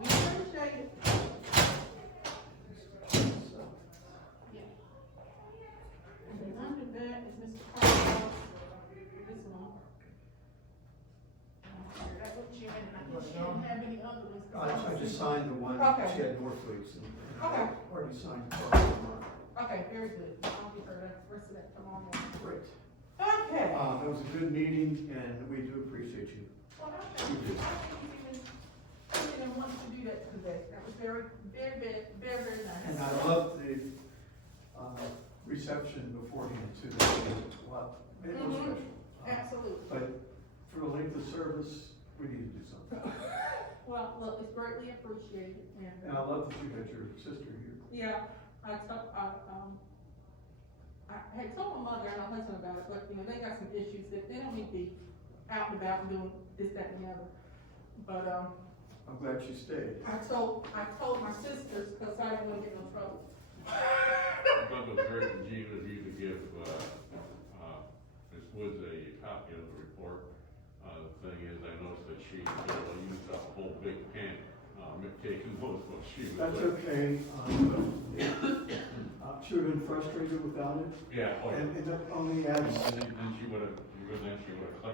We appreciate it. And under that is Mr. Carlisle. This one. That was you, and I think she didn't have any other ones. I just signed the one, Okay. she had Northwoods and Okay. already signed the part. Okay, very good. I'll give her the rest of that tomorrow morning. Great. Okay. That was a good meeting and we do appreciate you. Well, I think you didn't want to do that today. That was very, very, very, very, very nice. And I love the, reception beforehand too. Wow, it was Mhm. special. Absolutely. But for the length of service, we need to do something. Well, look, it's greatly appreciated, and, And I love that you got your sister here. yeah, I had told my mother and my husband about it, but, you know, they got some issues that they don't need to be out and about and doing this, that, and the other. But, I'm glad she stayed. I told my sisters, cause I didn't want to get in no trouble. I thought it was very ingenious of you to give, Ms. Woods a copy of the report. The thing is, I noticed that she literally used up a whole big pen, taking most of what she was. That's doing. okay. She would have been frustrated without it. Yeah, oh, yeah. And only adds And then she would have clicked